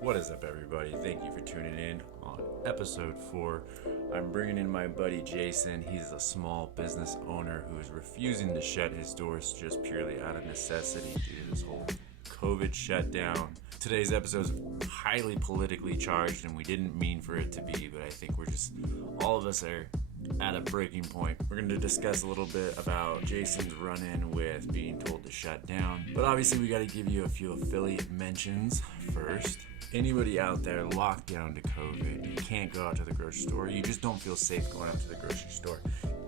What is up, everybody? Thank you for tuning in on Ep.4. I'm bringing in my buddy Jason. He's a small business owner who is refusing to shut his doors just purely out of necessity due to this whole COVID shutdown. Today's episode is highly politically charged, and we didn't mean for it to be, but I think all of us are at a breaking point. We're going to discuss a little bit about Jason's run-in with being told to shut down, but obviously we got to give you a few affiliate mentions first. Anybody out there locked down to COVID, you can't go out to the grocery store, you just don't feel safe going out to the grocery store,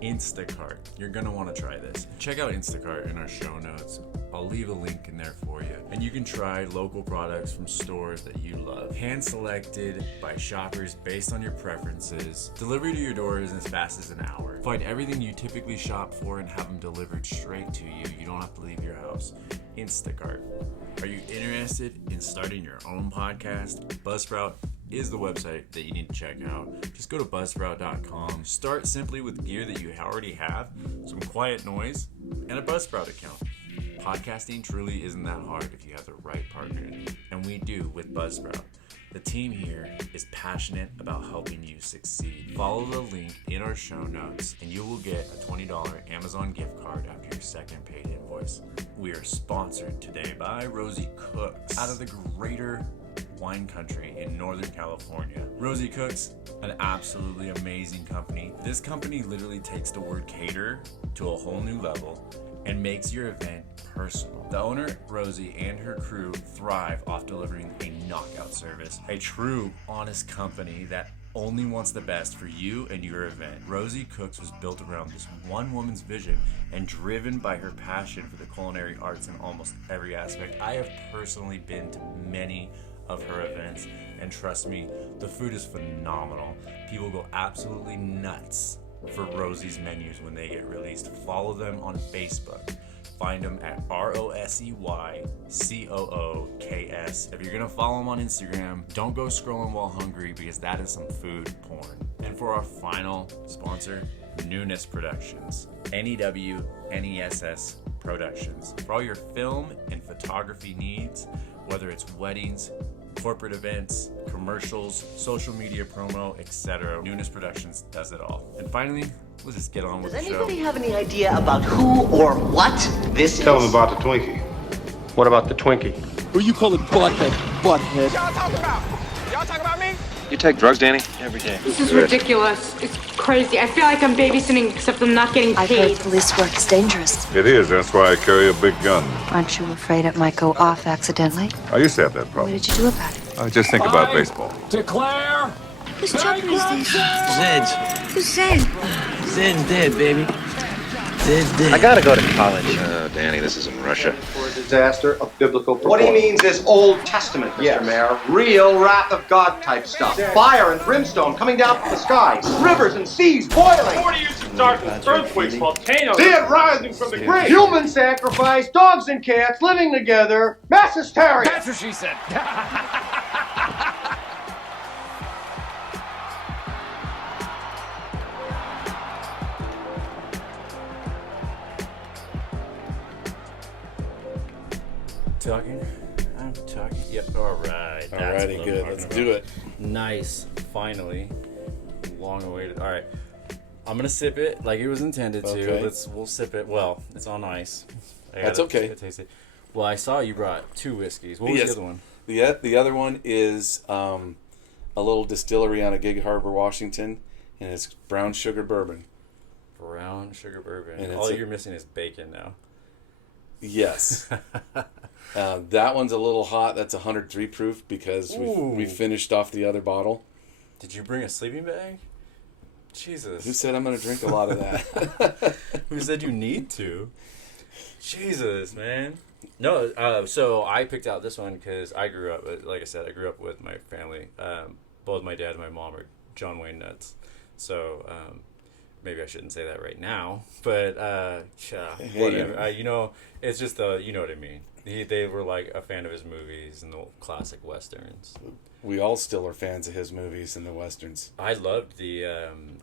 Instacart. You're going to want to try this. Check out Instacart in our show notes. I'll leave a link in there for you. And you can try local products from stores that you love. Hand selected by shoppers based on your preferences. Delivery to your door is as fast as an hour. Find everything you typically shop for and have them delivered straight to you. You don't have to leave your house. Instacart. Are you interested in starting your own podcast? Buzzsprout is the website that you need to check out. Just go to buzzsprout.com. Start simply with gear that you already have, some quiet noise, and a Buzzsprout account. Podcasting truly isn't that hard if you have the right partner, and we do with Buzzsprout. The team here is passionate about helping you succeed. Follow the link in our show notes, and you will get a $20 Amazon gift card after your second paid invoice. We are sponsored today by Rosie Cooks out of the greater wine country in Northern California. Rosie Cooks, an absolutely amazing company. This company literally takes the word cater to a whole new level and makes your event personal. The owner, Rosie, and her crew thrive off delivering a knockout service. A true, honest company that only wants the best for you and your event. Rosie Cooks was built around this one woman's vision and driven by her passion for the culinary arts in almost every aspect. I have personally been to many of her events, and trust me, the food is phenomenal. People go absolutely nuts for Rosie's menus when they get released. Follow them on Facebook. Find them at ROSEYCOOKS. If you're gonna follow them on Instagram, don't go scrolling while hungry, because that is some food porn. And for our final sponsor, Newness Productions. NEWNESS Productions. For all your film and photography needs, whether it's weddings, corporate events, commercials, social media promo, etc. Newness Productions does it all. And finally, we'll just get on with the show. Does anybody have any idea about who or what this is? Tell them about the Twinkie. What about the Twinkie? Who you calling butthead? Butthead. Y'all talking about? Y'all talking about me? You take drugs, Danny? Every day. This is ridiculous. It's crazy. I feel like I'm babysitting, except I'm not getting I've paid. heard police work is dangerous. It is. That's why I carry a big gun. Aren't you afraid it might go off accidentally? I used to have that What problem. did you do about it? I just think about baseball. Declare. Whose children is this? Zed's. Who's Zed? Zed's dead, baby. Zed's dead. I gotta go to college. Danny, this isn't Russia. For a disaster of biblical What he means is Old Testament, Mr. Mayor. Real wrath of God type stuff. Fire and brimstone coming down from the skies. Rivers and seas boiling. 40 years of darkness, earthquakes, volcanoes. Dead rising from the grave. Human sacrifice, dogs and cats living together. Mass hysteria. That's what she said. I'm talking. Yep, alright. Alrighty, good. Let's do it. Nice. Finally. Long awaited. Alright. I'm gonna sip it like it was intended to. Okay. We'll sip it. Well, it's on ice. That's okay. Taste it. Well, I saw you brought 2 whiskeys. What was Yes. the other one? The other one is a little distillery out of Gig Harbor, Washington, and it's brown sugar bourbon. Brown sugar bourbon. And All it's you're missing is bacon now. Yes. That one's a little hot. That's 103 proof because we finished off the other bottle. Did you bring a sleeping bag? Jesus. Who said I'm going to drink a lot of that? Who said you need to? Jesus, man. No, so I picked out this one because I grew up, like I said, I grew up with my family. Both my dad and my mom are John Wayne nuts. So maybe I shouldn't say that right now, but whatever. It's just you know what I mean. They were like a fan of his movies and the classic westerns. We all still are fans of his movies and the westerns. I loved the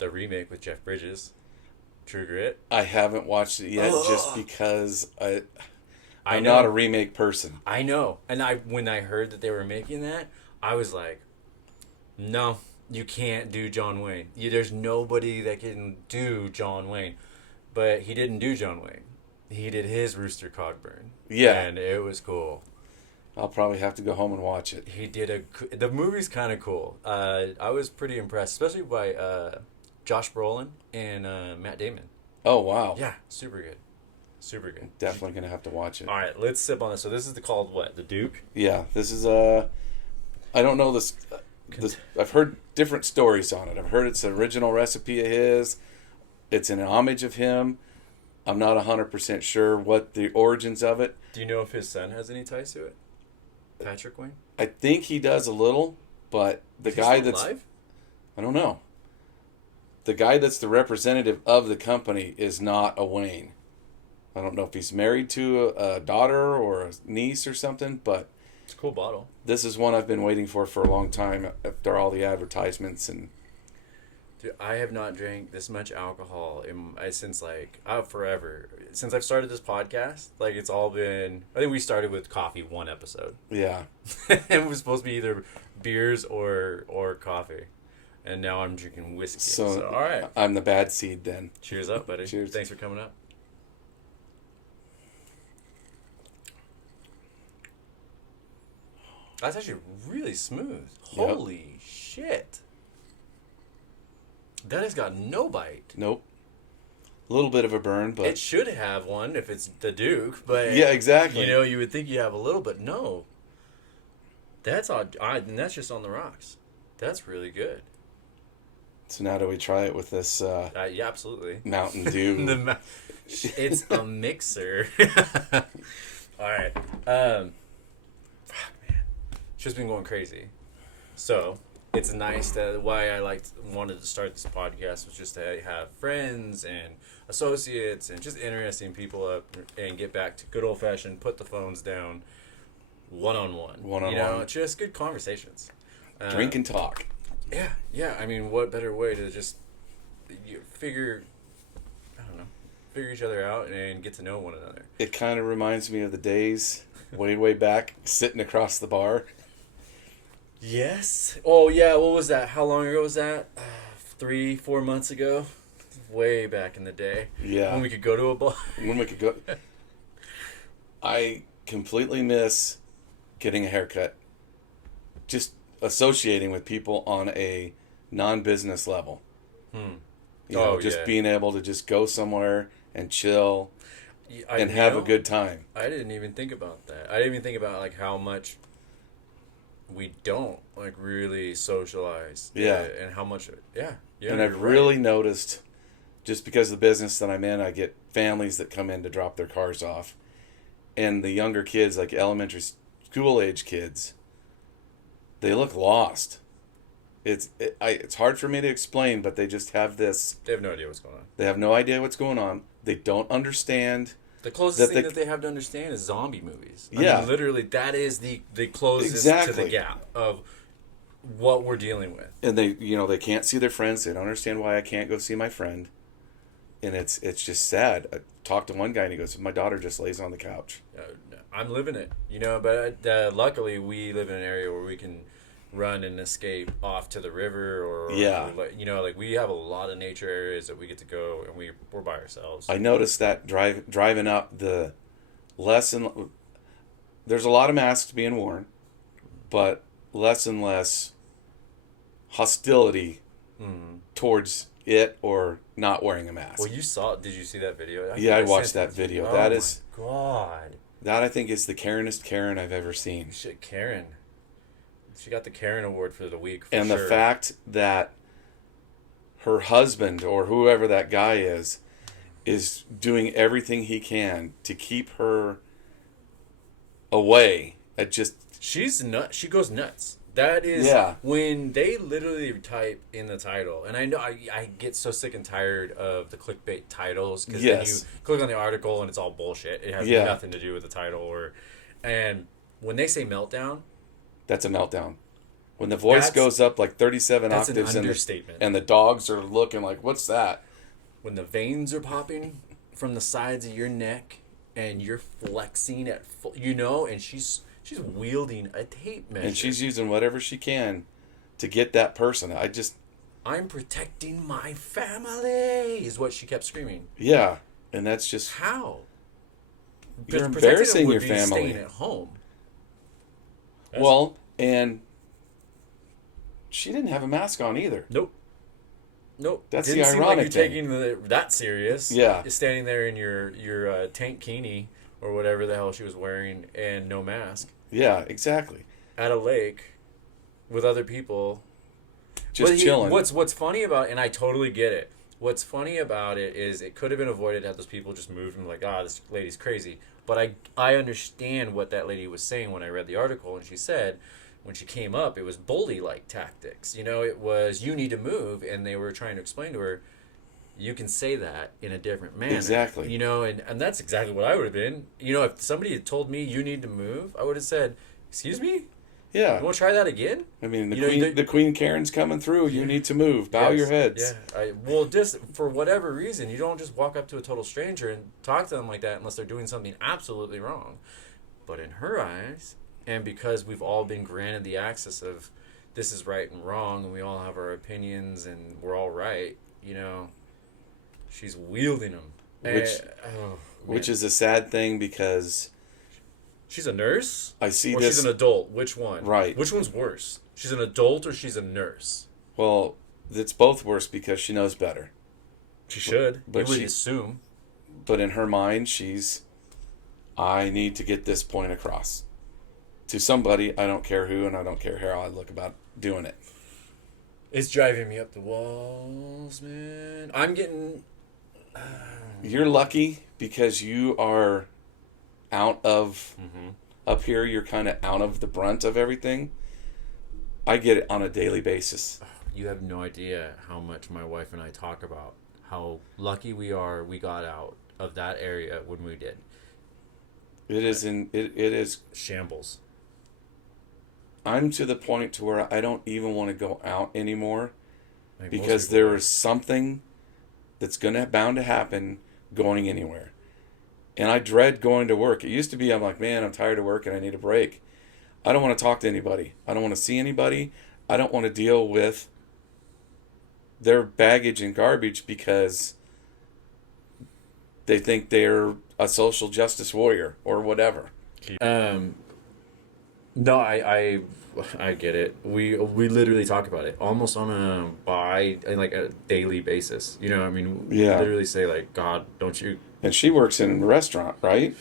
remake with Jeff Bridges, True Grit. I haven't watched it yet just because I'm not a remake person. I know. And when I heard that they were making that, I was like, no, you can't do John Wayne. There's nobody that can do John Wayne. But he didn't do John Wayne. He did his Rooster Cogburn. Yeah. And it was cool. I'll probably have to go home and watch it. He did the movie's kind of cool. I was pretty impressed, especially by Josh Brolin and Matt Damon. Oh, wow. Yeah, super good. Super good. Definitely going to have to watch it. All right, let's sip on this. So this is called what? The Duke? Yeah, this is I don't know this. I've heard different stories on it. I've heard it's an original recipe of his. It's an homage of him. I'm not 100% sure what the origins of it. Do you know if his son has any ties to it? Patrick Wayne? I think he does a little, but the guy that's alive? I don't know. The guy that's the representative of the company is not a Wayne. I don't know if he's married to a daughter or a niece or something, but it's a cool bottle. This is one I've been waiting for a long time after all the advertisements. And dude, I have not drank this much alcohol since forever. Since I've started this podcast, like it's all been. I think we started with coffee one episode. Yeah, it was supposed to be either beers or coffee, and now I'm drinking whiskey. So all right, I'm the bad seed then. Cheers up, buddy. Cheers. Thanks for coming up. That's actually really smooth. Yep. Holy shit. That has got no bite. Nope. A little bit of a burn, but it should have one if it's the Duke, but yeah, exactly. You would think you have a little, but no. That's odd. And that's just on the rocks. That's really good. So now do we try it with this? Yeah, absolutely. Mountain Dew. It's a mixer. All right. Fuck, man. It's just been going crazy. So it's nice that why I wanted to start this podcast was just to have friends and associates and just interesting people up and get back to good old fashioned put the phones down, one-on-one. Just good conversations. Drink and talk. Yeah. I mean, what better way to just figure each other out and get to know one another. It kind of reminds me of the days way back sitting across the bar. Yes. Oh, yeah. What was that? How long ago was that? 3-4 months ago? Way back in the day. Yeah. When we could go to a bar. I completely miss getting a haircut. Just associating with people on a non-business level. Being able to just go somewhere and chill and have a good time. I didn't even think about that. I didn't even think about how much we don't really socialize. Yeah. And how much and I've really noticed, just because of the business that I'm in, I get families that come in to drop their cars off, and the younger kids, like elementary school age kids, they look lost. It's hard for me to explain, but they just have this. They have no idea what's going on. They have no idea what's going on. They don't understand. The closest thing that they have to understand is zombie movies. I mean, literally, that is the closest to the gap of what we're dealing with. And they can't see their friends. They don't understand why I can't go see my friend. And it's just sad. I talked to one guy and he goes, "My daughter just lays on the couch." I'm living it, but luckily we live in an area where we can run and escape off to the river or we have a lot of nature areas that we get to go, and we're by ourselves. I noticed that driving up the lesson, there's a lot of masks being worn, but less and less hostility towards it or not wearing a mask. Well, did you see that video? I watched that video. Oh that my is God. That I think is the Karenest Karen I've ever seen. Shit, Karen. She got the Karen Award for the week. And the fact that her husband or whoever that guy is doing everything he can to keep her away. She's nuts. She goes nuts. That is when they literally type in the title. And I know I get so sick and tired of the clickbait titles because then you click on the article and it's all bullshit. It has nothing to do with the title. And when they say meltdown, that's a meltdown. When the voice goes up like 37 that's octaves an understatement. And the dogs are looking like, what's that? When the veins are popping from the sides of your neck and you're flexing at full, you know, and she's wielding a tape measure. And she's using whatever she can to get that person. I'm protecting my family, is what she kept screaming. Yeah, and that's just... How? You're Protecting embarrassing would your be family. Staying at home. Well, and she didn't have a mask on either. Nope. That's Didn't the seem like ironic you're thing. taking that serious. Yeah. Standing there in your tankini or whatever the hell she was wearing and no mask Yeah, exactly. at a lake with other people. Just chilling. What's funny about, and I totally get it. What's funny about it is it could have been avoided had those people just moved and like, this lady's crazy. But I understand what that lady was saying when I read the article, and she said when she came up, it was bully-like tactics. You know, it was, you need to move, and they were trying to explain to her, you can say that in a different manner. Exactly. You know, and that's exactly what I would have been. You know, if somebody had told me you need to move, I would have said, excuse me? Yeah. You want to try that again? I mean, You the Queen Karen's coming through. You need to move. Bow your heads. Yeah. Well, just for whatever reason, you don't just walk up to a total stranger and talk to them like that unless they're doing something absolutely wrong. But in her eyes, and because we've all been granted the access of this is right and wrong, and we all have our opinions, and we're all right, you know, she's wielding them. Which is a sad thing because... She's a nurse? I see or this... she's an adult? Which one? Right. Which one's worse? She's an adult or she's a nurse? Well, it's both worse because she knows better. She should. But you would assume. But in her mind, I need to get this point across. To somebody, I don't care who, and I don't care how I look about doing it. It's driving me up the walls, man. I'm getting... You're lucky because you are... out of up here, you're kind of out of the brunt of everything. I get it on a daily basis. You have no idea how much my wife and I talk about how lucky we are we got out of that area when we did. It is shambles. I'm to the point to where I don't even want to go out anymore because there is something that's bound to happen going anywhere. And I dread going to work. It used to be, I'm like, man, I'm tired of work and I need a break. I don't want to talk to anybody. I don't want to see anybody. I don't want to deal with their baggage and garbage because they think they're a social justice warrior or whatever. No, I get it. We literally talk about it almost on a daily basis. You know, I mean, we literally say like, God, don't you... And she works in a restaurant, right?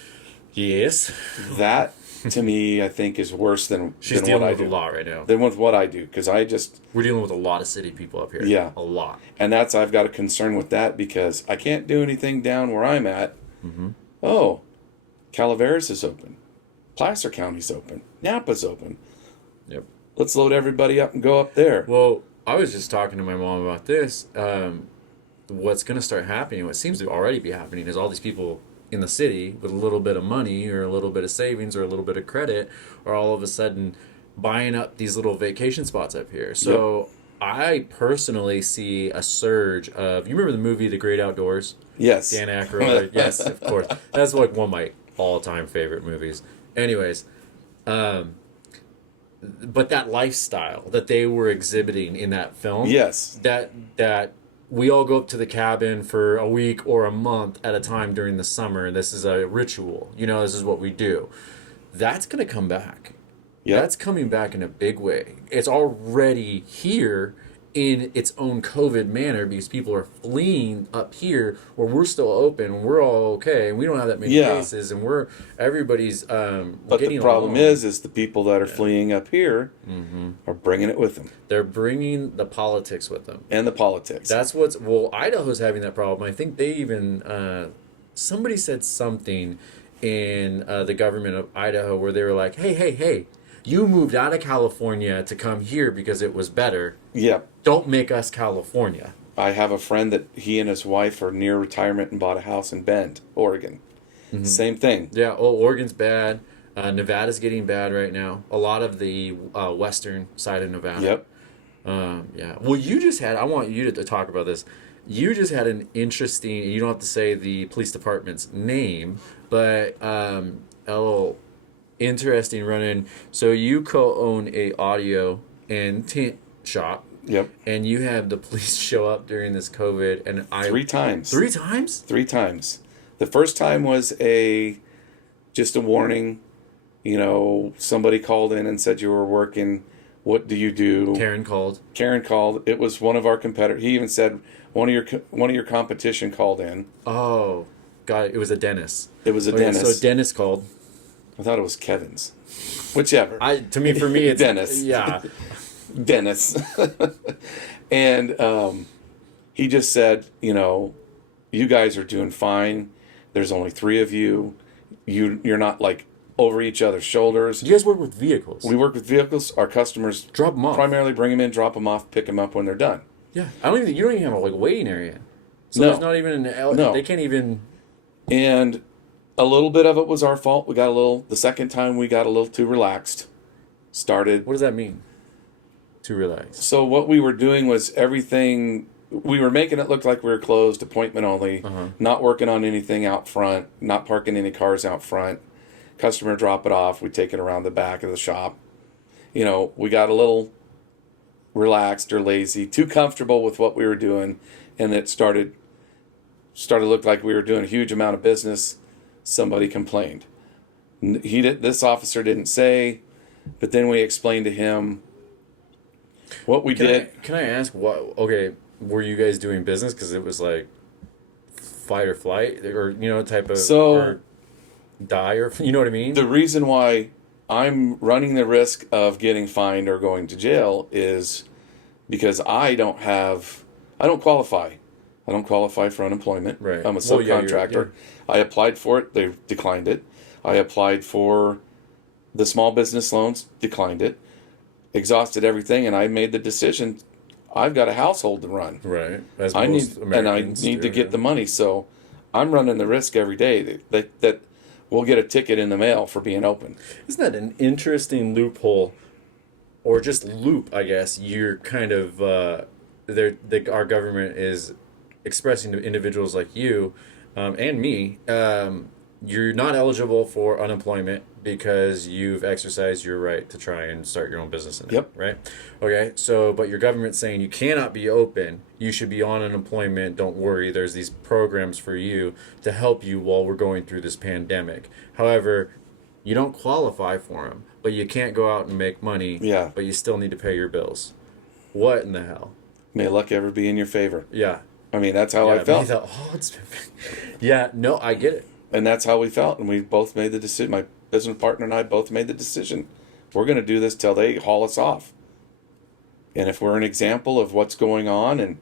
Yes. That, to me, I think is worse than She's than what I do. dealing with a lot right now. Than with what I do, because we're dealing with a lot of city people up here. Yeah. A lot. And I've got a concern with that because I can't do anything down where I'm at. Mm-hmm. Oh, Calaveras is open. Placer County's open. Napa's open. Yep. Let's load everybody up and go up there. Well, I was just talking to my mom about this. What's going to start happening, what seems to already be happening, is all these people in the city with a little bit of money or a little bit of savings or a little bit of credit are all of a sudden buying up these little vacation spots up here. So I personally see a surge of... You remember the movie The Great Outdoors? Yes. Dan Aykroyd. Yes, of course. That's like one of my all-time favorite movies. Anyways, but that lifestyle that they were exhibiting in that film... Yes. That we all go up to the cabin for a week or a month at a time during the summer. This is a ritual. You know, this is what we do. That's going to come back. Yeah. That's coming back in a big way. It's already here in its own COVID manner because people are fleeing up here where we're still open, we're all okay, and we don't have that many cases, and everybody's but the problem is the people that are fleeing up here are bringing it with them. They're bringing the politics with them. And the politics. That's Idaho's having that problem. I think they even somebody said something in the government of Idaho where they were like, hey, you moved out of California to come here because it was better. Yeah. Don't make us California. I have a friend that he and his wife are near retirement and bought a house in Bend, Oregon. Mm-hmm. Same thing. Yeah. Oh, Oregon's bad. Nevada's getting bad right now. A lot of the western side of Nevada. Yep. Yeah. Well, I want you to talk about this. You just had an interesting, you don't have to say the police department's name, but a little interesting run-in. So you co-own a audio and tint shop. Yep. And you have the police show up during this COVID, and 3 times. 3 times? 3 times. The first time was just a warning. You know, somebody called in and said you were working. What do you do? Karen called. It was one of our competitors. He even said one of your competition called in. Oh, God! It was a dentist. It was a dentist. So Dennis called. I thought it was Kevin's. Whichever. For me, it's Dennis. Yeah. Dennis. And he just said, you know, you guys are doing fine. There's only 3 of you. You're not like over each other's shoulders. You guys work with vehicles. We work with vehicles. Our customers drop them off. Primarily bring them in, drop them off, pick them up when they're done. Yeah. You don't even have a waiting area. So No. there's not even No. They can't even. And a little bit of it was our fault. The second time we got a little too relaxed. What does that mean? Too relaxed. So what we were doing was we were making it look like we were closed, appointment only, not working on anything out front, not parking any cars out front. Customer drop it off, we take it around the back of the shop. You know, we got a little relaxed or lazy, too comfortable with what we were doing, and it started to look like we were doing a huge amount of business. Somebody complained. This officer didn't say, but then we explained to him what we did. Can I ask what? Okay, were you guys doing business because it was like fight or flight, or type of or die, or you know what I mean? The reason why I'm running the risk of getting fined or going to jail is because I don't qualify. I don't qualify for unemployment. Right. I'm a subcontractor. I applied for it. They declined it. I applied for the small business loans, declined it. Exhausted everything, and I made the decision. I've got a household to run. Right. I need to get the money. So I'm running the risk every day that we'll get a ticket in the mail for being open. Isn't that an interesting loophole, or just loop? I guess you're kind of our government is expressing to individuals like you and me. You're not eligible for unemployment because you've exercised your right to try and start your own business. Yep. Right? Okay. So, but your government's saying you cannot be open. You should be on unemployment. Don't worry. There's these programs for you to help you while we're going through this pandemic. However, you don't qualify for them, but you can't go out and make money. Yeah. But you still need to pay your bills. What in the hell? May luck ever be in your favor. Yeah. I mean, that's how I felt. Yeah. No, I get it. And that's how we felt, and we both made the decision. My business partner and I both made the decision. We're going to do this till they haul us off. And if we're an example of what's going on, and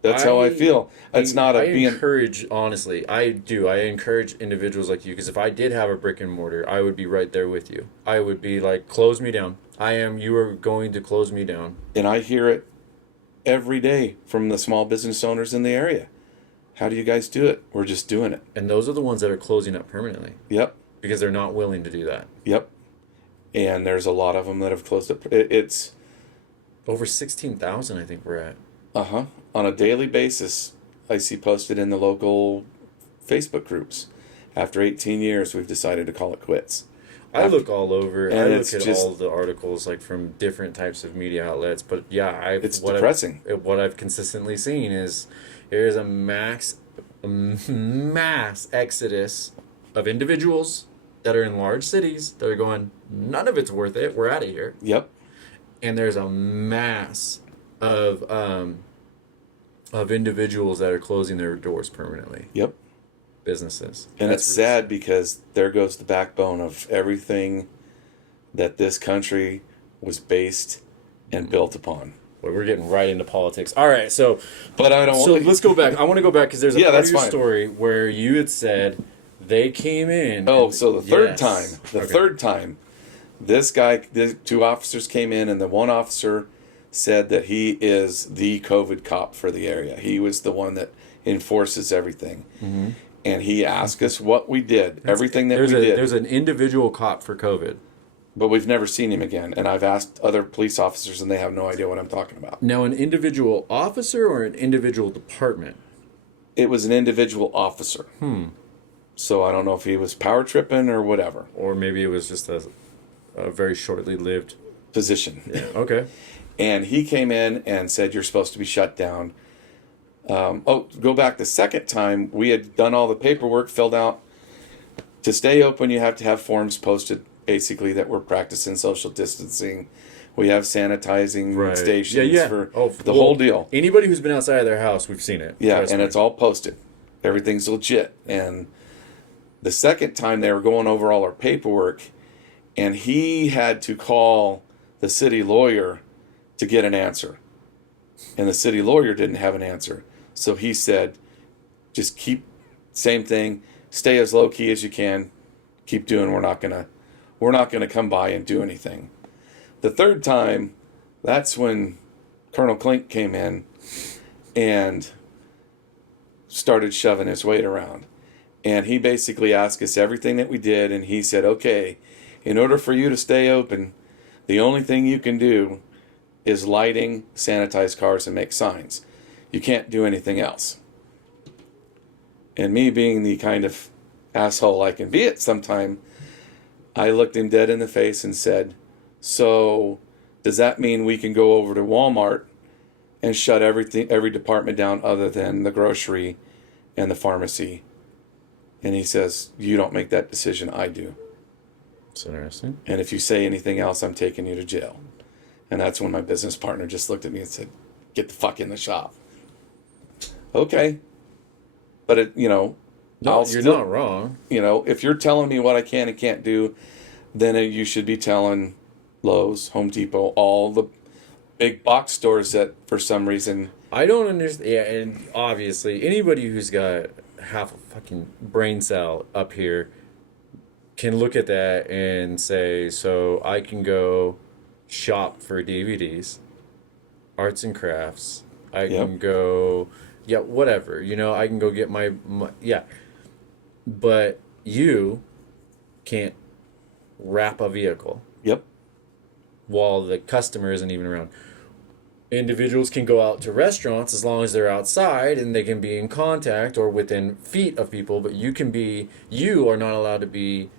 that's how I feel. It's not I encourage, honestly, I do. I encourage individuals like you, because if I did have a brick and mortar, I would be right there with you. I would be like, close me down. You are going to close me down. And I hear it every day from the small business owners in the area. How do you guys do it? We're just doing it. And those are the ones that are closing up permanently. Yep. Because they're not willing to do that. Yep. And there's a lot of them that have closed up. It's over 16,000, I think we're at. On a daily basis, I see posted in the local Facebook groups. After 18 years, we've decided to call it quits. I look all over. And I look at all the articles like from different types of media outlets. But yeah, it's depressing. What I've consistently seen is there's a mass exodus of individuals that are in large cities that are going, none of it's worth it. We're out of here. Yep. And there's a mass of individuals that are closing their doors permanently. Yep. Businesses. And it's sad because there goes the backbone of everything that this country was based and built upon. Well, we're getting right into politics. All right, so let's go back. I want to go back because there's a part of your story where you had said they came in. Oh, so the third time, the 2 officers came in, and the one officer said that he is the COVID cop for the area. He was the one that enforces everything. Mm-hmm. And he asked us what we did, everything that we did. There's an individual cop for COVID. But we've never seen him again. And I've asked other police officers, and they have no idea what I'm talking about. Now, an individual officer or an individual department? It was an individual officer. So I don't know if he was power tripping or whatever. Or maybe it was just a very shortly lived position. Yeah. Okay. And he came in and said, you're supposed to be shut down. Go back the second time. We had done all the paperwork, filled out. To stay open, you have to have forms posted, basically, that we're practicing social distancing. We have sanitizing stations for the whole deal. Anybody who's been outside of their house, we've seen it. Yeah, and it's all posted. Everything's legit. And the second time, they were going over all our paperwork, and he had to call the city lawyer to get an answer. And the city lawyer didn't have an answer. So he said, just keep, same thing, stay as low key as you can, keep doing, we're not gonna come by and do anything. The third time, that's when Colonel Klink came in and started shoving his weight around. And he basically asked us everything that we did, and he said, okay, in order for you to stay open, the only thing you can do is lighting, sanitize cars, and make signs. You can't do anything else. And me being the kind of asshole I can be at sometime, I looked him dead in the face and said, so does that mean we can go over to Walmart and shut every department down other than the grocery and the pharmacy? And he says, you don't make that decision, I do. That's interesting. And if you say anything else, I'm taking you to jail. And that's when my business partner just looked at me and said, get the fuck in the shop. Okay. But you're not wrong. If you're telling me what I can and can't do, then you should be telling Lowe's, Home Depot, all the big box stores that for some reason. I don't understand. Yeah, and obviously anybody who's got half a fucking brain cell up here can look at that and say, so I can go shop for DVDs, arts and crafts. I can go, whatever. I can go get my. But you can't wrap a vehicle. Yep. While the customer isn't even around. Individuals can go out to restaurants as long as they're outside and they can be in contact or within feet of people, but you are not allowed to be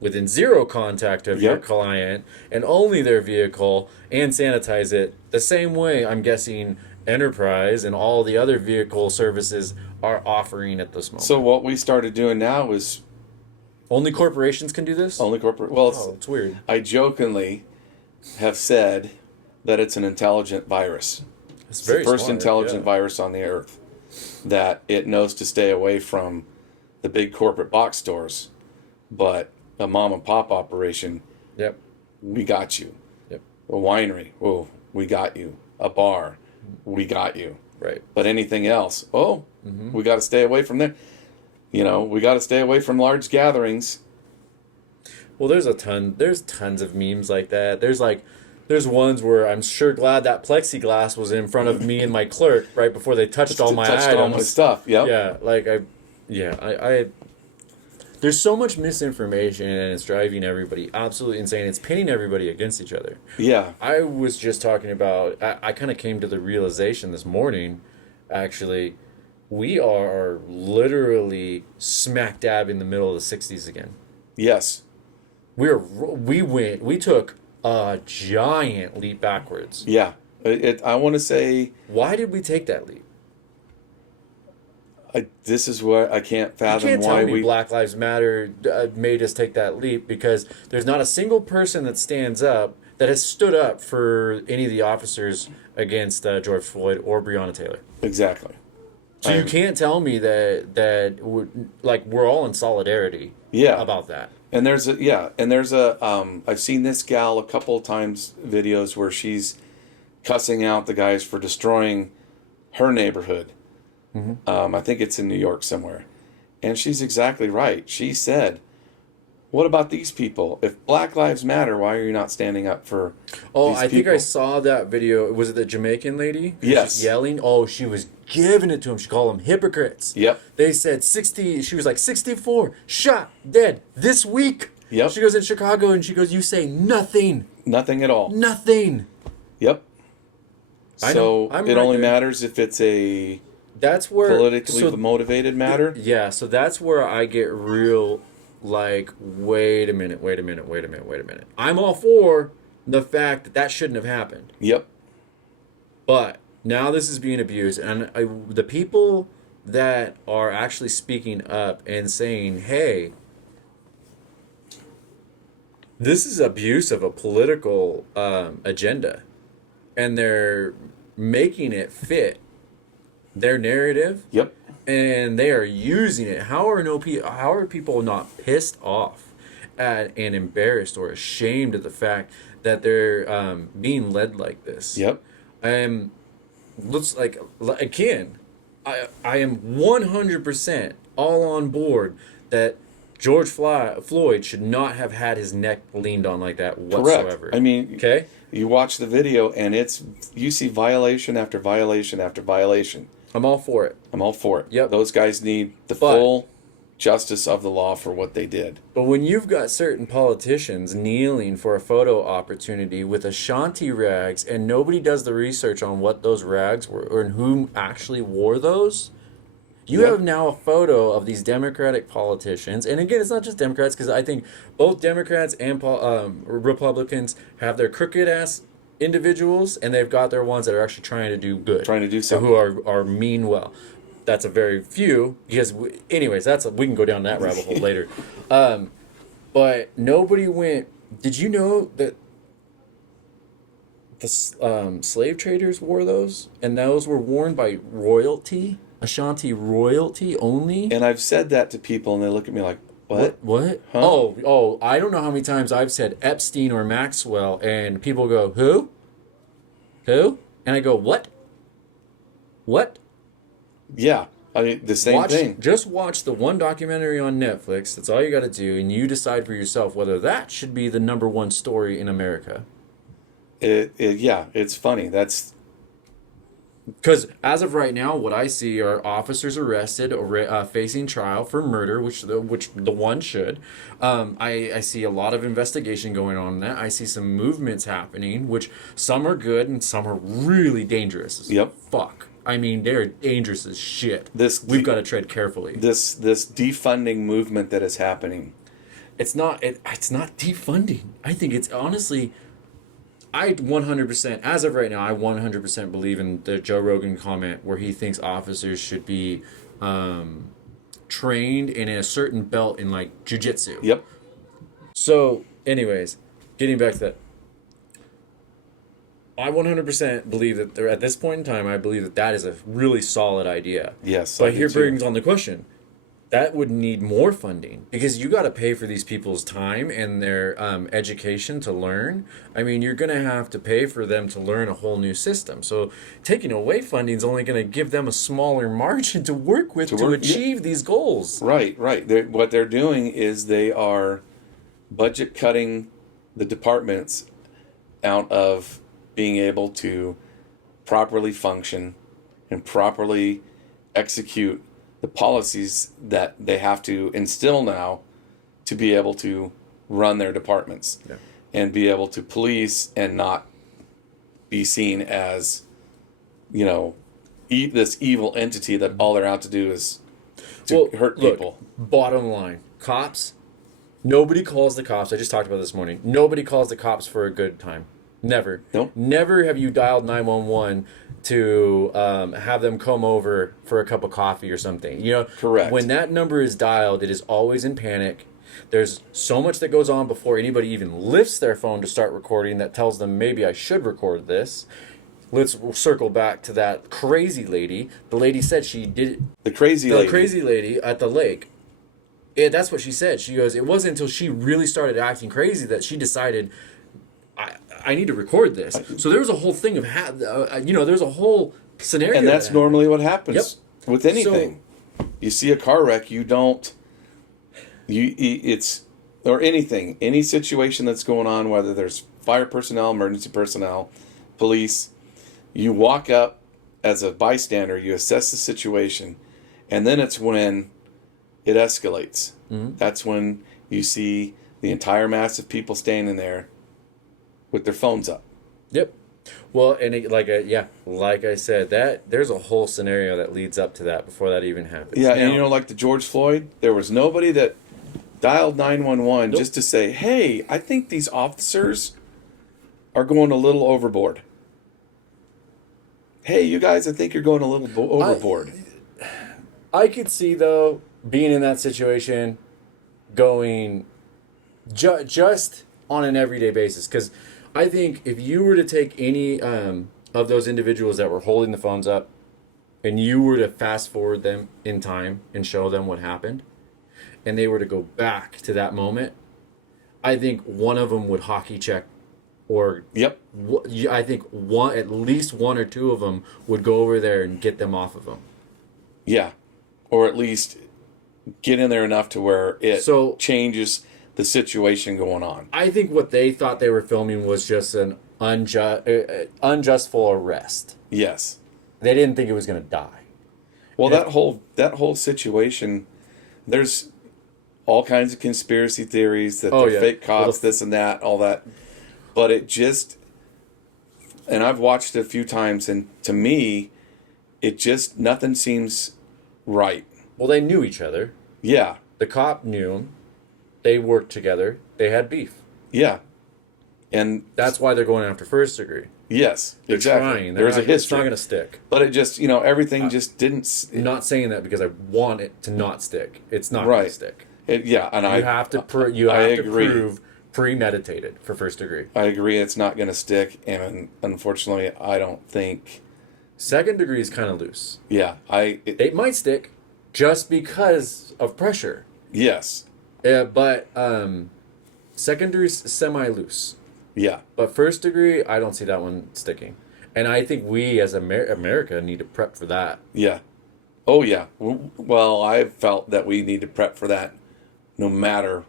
within zero contact of your client and only their vehicle and sanitize it the same way I'm guessing Enterprise and all the other vehicle services are offering at this moment. So what we started doing now is only corporations can do this? Only Well, it's weird. I jokingly have said that it's an intelligent virus. It's very the first smart, intelligent virus on the earth. That it knows to stay away from the big corporate box stores, but a mom and pop operation, we got you. Yep. A winery, we got you. A bar, we got you. Right. But anything else, we got to stay away from there. We got to stay away from large gatherings. Well, there's tons of memes like that. There's ones where I'm sure glad that plexiglass was in front of me and my clerk right before they touched all my items. All my stuff. Yep. Yeah. I there's so much misinformation and it's driving everybody absolutely insane. It's pitting everybody against each other. Yeah. I was just talking about, I kind of came to the realization this morning, actually, we are literally smack dab in the middle of the 60s again. Yes. We took a giant leap backwards. Yeah. I want to say... Why did we take that leap? This is where I can't fathom you can't why tell me Black Lives Matter made us take that leap, because there's not a single person that stands up, that has stood up for any of the officers against George Floyd or Breonna Taylor. Exactly. So you can't tell me that we're all in solidarity about that. And there's I've seen this gal a couple of times, videos where she's cussing out the guys for destroying her neighborhood. Mm-hmm. I think it's in New York somewhere. And she's exactly right. She said, what about these people? If Black Lives Matter, why are you not standing up for these people? I think I saw that video. Was it the Jamaican lady? Yes. She yelling? Oh, she was giving it to them. She called them hypocrites. Yep. They said 60, she was like 64, shot, dead, this week. Yep. She goes in Chicago and she goes, you say nothing. Nothing at all. Nothing. Yep. So I'm it right only there. matters if it's a that's where politically motivated matter. Yeah, so that's where I get real, like, wait a minute. I'm all for the fact that shouldn't have happened. Yep. But now this is being abused, and the people that are actually speaking up and saying, hey, this is abuse of a political agenda, and they're making it fit their narrative. Yep. And they are using it. How are people not pissed off at and embarrassed or ashamed of the fact that they're being led like this? Yep. Looks like, again, I am 100% all on board that George Floyd should not have had his neck leaned on like that whatsoever. Correct. I mean, okay? You watch the video and you see violation after violation after violation. I'm all for it. I'm all for it. Yep. Those guys need the full justice of the law for what they did. But when you've got certain politicians kneeling for a photo opportunity with Ashanti rags and nobody does the research on what those rags were or who actually wore those, you have now a photo of these Democratic politicians. And again, it's not just Democrats, because I think both Democrats and Republicans have their crooked-ass individuals, and they've got their ones that are actually trying to do good. Trying to do something. Who are mean well. That's a very few, because, anyways, we can go down that rabbit hole later. But nobody went, did you know that the slave traders wore those? And those were worn by royalty? Ashanti royalty only? And I've said that to people, and they look at me like, what? Huh? Oh, I don't know how many times I've said Epstein or Maxwell, and people go, who? And I go, what? Yeah, I mean, the same thing. Just watch the one documentary on Netflix. That's all you got to do, and you decide for yourself whether that should be the number one story in America. Yeah, it's funny. That's because as of right now, what I see are officers arrested or facing trial for murder, which the one should. I see a lot of investigation going on in that. I see some movements happening, which some are good and some are really dangerous. Yep. Fuck. I mean, they're dangerous as shit. We've got to tread carefully. This defunding movement that is happening. It's not defunding. I think it's honestly, I 100%, as of right now, I 100% believe in the Joe Rogan comment where he thinks officers should be trained in a certain belt in like jiu-jitsu. Yep. So, anyways, getting back to that. I 100% believe that at this point in time, I believe that is a really solid idea. Yes. But here brings on the question. That would need more funding because you got to pay for these people's time and their education to learn. I mean, you're going to have to pay for them to learn a whole new system. So taking away funding is only going to give them a smaller margin to work with to achieve these goals. Right. What they're doing is they are budget cutting the departments out of being able to properly function and properly execute the policies that they have to instill now to be able to run their departments and be able to police and not be seen as, this evil entity that all they're out to do is to hurt people. Bottom line, cops, nobody calls the cops. I just talked about this morning. Nobody calls the cops for a good time. Never. Nope. Never have you dialed 911 to have them come over for a cup of coffee or something. Correct. When that number is dialed, it is always in panic. There's so much that goes on before anybody even lifts their phone to start recording that tells them maybe I should record this. Let's circle back to that crazy lady. The lady said she did the crazy lady at the lake. Yeah, that's what she said. She goes, it wasn't until she really started acting crazy that she decided I need to record this. So there was a whole thing of there's a whole scenario. And that's normally what happens with anything. So, you see a car wreck, or anything, any situation that's going on, whether there's fire personnel, emergency personnel, police, you walk up as a bystander, you assess the situation, and then it's when it escalates. Mm-hmm. That's when you see the entire mass of people standing there with their phones up. Yep. Well, and like I said, that there's a whole scenario that leads up to that before that even happens. Yeah, Now, and like the George Floyd, there was nobody that dialed 911 just to say, hey, I think these officers are going a little overboard. Hey, you guys, I think you're going a little overboard. I could see, though, being in that situation, going just on an everyday basis. Because I think if you were to take any of those individuals that were holding the phones up and you were to fast forward them in time and show them what happened, and they were to go back to that moment, I think one of them would hockey check. Or yep, I think at least one or two of them would go over there and get them off of them. Yeah, or at least get in there enough to where it changes the situation going on. I think what they thought they were filming was just an unjustful arrest. Yes, they didn't think it was going to die. Well, that whole situation, there's all kinds of conspiracy theories that they're fake cops, this and that, all that. But it just, and I've watched it a few times, and to me, it just, nothing seems right. Well, they knew each other. Yeah. The cop knew him. They worked together. They had beef. Yeah. And that's why they're going after first degree. Yes, they're exactly. trying. There's a history. It's not going to stick. But it just, everything just didn't. I'm not saying that because I want it to not stick. It's not going to stick. And you have to prove premeditated for first degree. I agree, it's not going to stick, and unfortunately, I don't think second degree is kind of loose. Yeah, it might stick just because of pressure. Yes. But second degree is semi loose. Yeah. But first degree, I don't see that one sticking, and I think we as America need to prep for that. Yeah. Oh yeah. Well, I felt that we need to prep for that, no matter